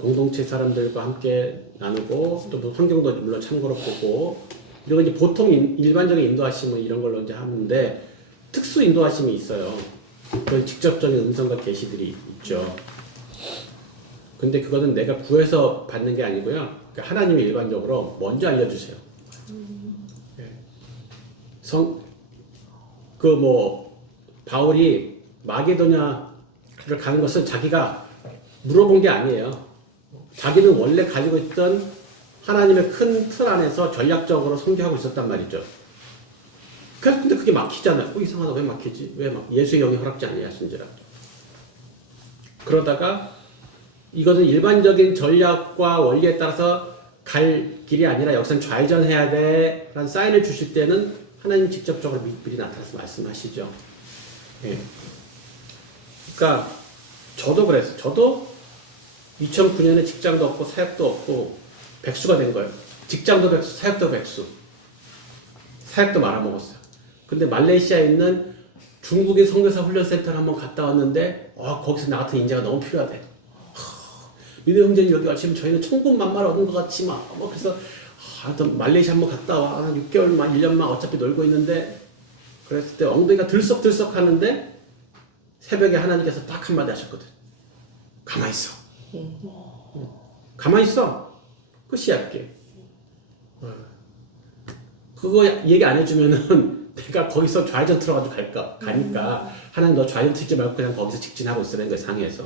공동체 사람들과 함께 나누고, 또뭐 환경도 물론 참고로 보고, 그리고 이제 보통 일반적인 인도하심은 이런 걸로 이제 하는데, 특수 인도하심이 있어요. 그건 직접적인 음성과 계시들이 있죠. 근데 그거는 내가 구해서 받는 게 아니고요. 그러니까 하나님이 일반적으로 먼저 알려주세요. 바울이 마게도냐를 가는 것은 자기가 물어본 게 아니에요. 자기는 원래 가지고 있던 하나님의 큰 틀 안에서 전략적으로 선교하고 있었단 말이죠. 근데 그게 막히잖아요. 이상하다. 왜 막히지? 예수의 영이 허락지 아니야, 신지라. 그러다가 이것은 일반적인 전략과 원리에 따라서 갈 길이 아니라 여기서는 좌회전해야 돼 라는 사인을 주실 때는 하나님 직접적으로 미리 나타나서 말씀하시죠. 예. 그러니까 저도 그랬어요. 저도 2009년에 직장도 없고 사역도 없고 백수가 된 거예요. 직장도 백수, 사역도 백수. 사역도 말아먹었어요. 근데 말레이시아에 있는 중국인 선교사 훈련센터를 한번 갔다 왔는데 거기서 나 같은 인재가 너무 필요하대. 민호 형제님 여기 와시면 저희는 천군만마를 얻은 것 같지만 그래서 말레이시아 한번 갔다 와. 한 6개월만 1년만 어차피 놀고 있는데 그랬을 때 엉덩이가 들썩들썩 하는데 새벽에 하나님께서 딱 한마디 하셨거든. 가만히 있어. 가만히 있어. 끝이야 그게. 그거 얘기 안 해주면은 내가 거기서 좌회전 틀어가지고 가니까 하나님 너 좌회전 틀지 말고 그냥 거기서 직진하고 있으라는 거야. 상해에서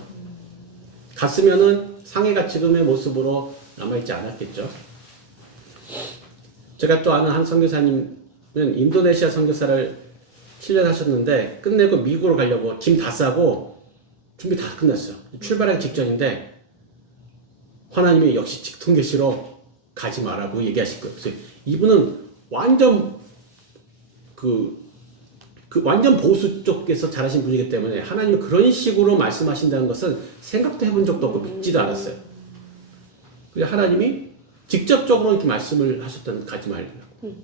갔으면은 상해가 지금의 모습으로 남아있지 않았겠죠. 제가 또 아는 한 선교사님은 인도네시아 선교사를 7년 하셨는데 끝내고 미국으로 가려고 짐 다 싸고 준비 다 끝났어요. 출발하기 직전인데 하나님이 역시 직통계시로 가지 말라고 얘기하실 거예요. 그래서 이분은 완전 완전 보수 쪽에서 자라신 분이기 때문에 하나님이 그런 식으로 말씀하신다는 것은 생각도 해본 적도 없고 믿지도 않았어요. 그래서 하나님이 직접적으로 이렇게 말씀을 하셨다는 가지 말라고.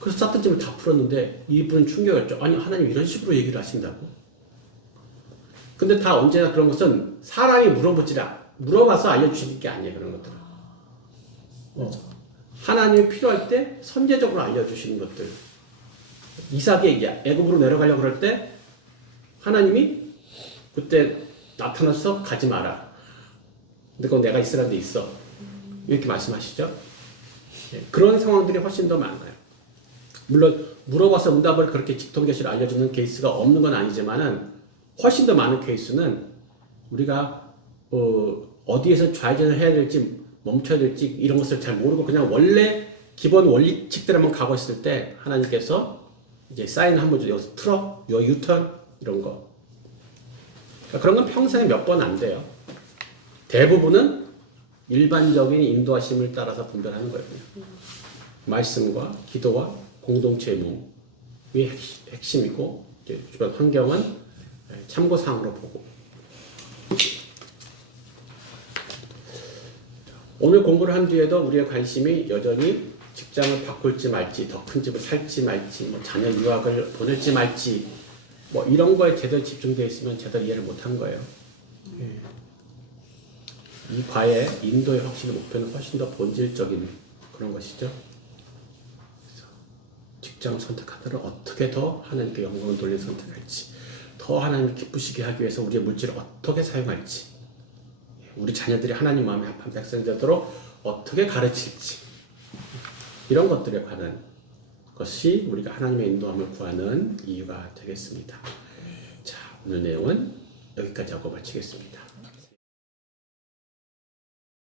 그래서 쌌던 짐을 다 풀었는데 이분은 충격이었죠. 아니 하나님 이런 식으로 얘기를 하신다고? 근데 다 언제나 그런 것은 사람이 물어봐서 알려주시는 게 아니에요. 그런 것들은. 하나님이 필요할 때 선제적으로 알려주시는 것들. 이삭이 애굽으로 내려가려고 그럴 때 하나님이 그때 나타나서 가지 마라. 근데 그건 내가 있으라는 데 있어. 이렇게 말씀하시죠. 그런 상황들이 훨씬 더 많아요. 물론 물어봐서 응답을 그렇게 직통계시를 알려주는 케이스가 없는 건 아니지만은 훨씬 더 많은 케이스는 우리가 어디에서 좌회전을 해야 될지 멈춰야 될지 이런 것을 잘 모르고 그냥 원래 기본 원리칙대로만 가고 있을 때 하나님께서 이제 사인 한번 줘. 여기서 틀어, 유턴 이런 거. 그러니까 그런 건 평생에 몇 번 안 돼요. 대부분은 일반적인 인도하심을 따라서 분별하는 거예요. 말씀과 기도와 공동체의 몸이 핵심이고 이제 주변 환경은 참고사항으로 보고. 오늘 공부를 한 뒤에도 우리의 관심이 여전히 직장을 바꿀지 말지, 더 큰 집을 살지 말지, 뭐 자녀 유학을 보낼지 말지, 뭐 이런 거에 제대로 집중되어 있으면 제대로 이해를 못한 거예요. 이 과의 인도의 확신의 목표는 훨씬 더 본질적인 그런 것이죠. 그래서 직장을 선택하더라도 어떻게 더 하나님께 영광을 돌려 선택할지, 더 하나님을 기쁘시게 하기 위해서 우리의 물질을 어떻게 사용할지, 우리 자녀들이 하나님 마음에 합한 백성이 되도록 어떻게 가르칠지, 이런 것들에 관한 것이 우리가 하나님의 인도함을 구하는 이유가 되겠습니다. 자, 오늘 내용은 여기까지 하고 마치겠습니다.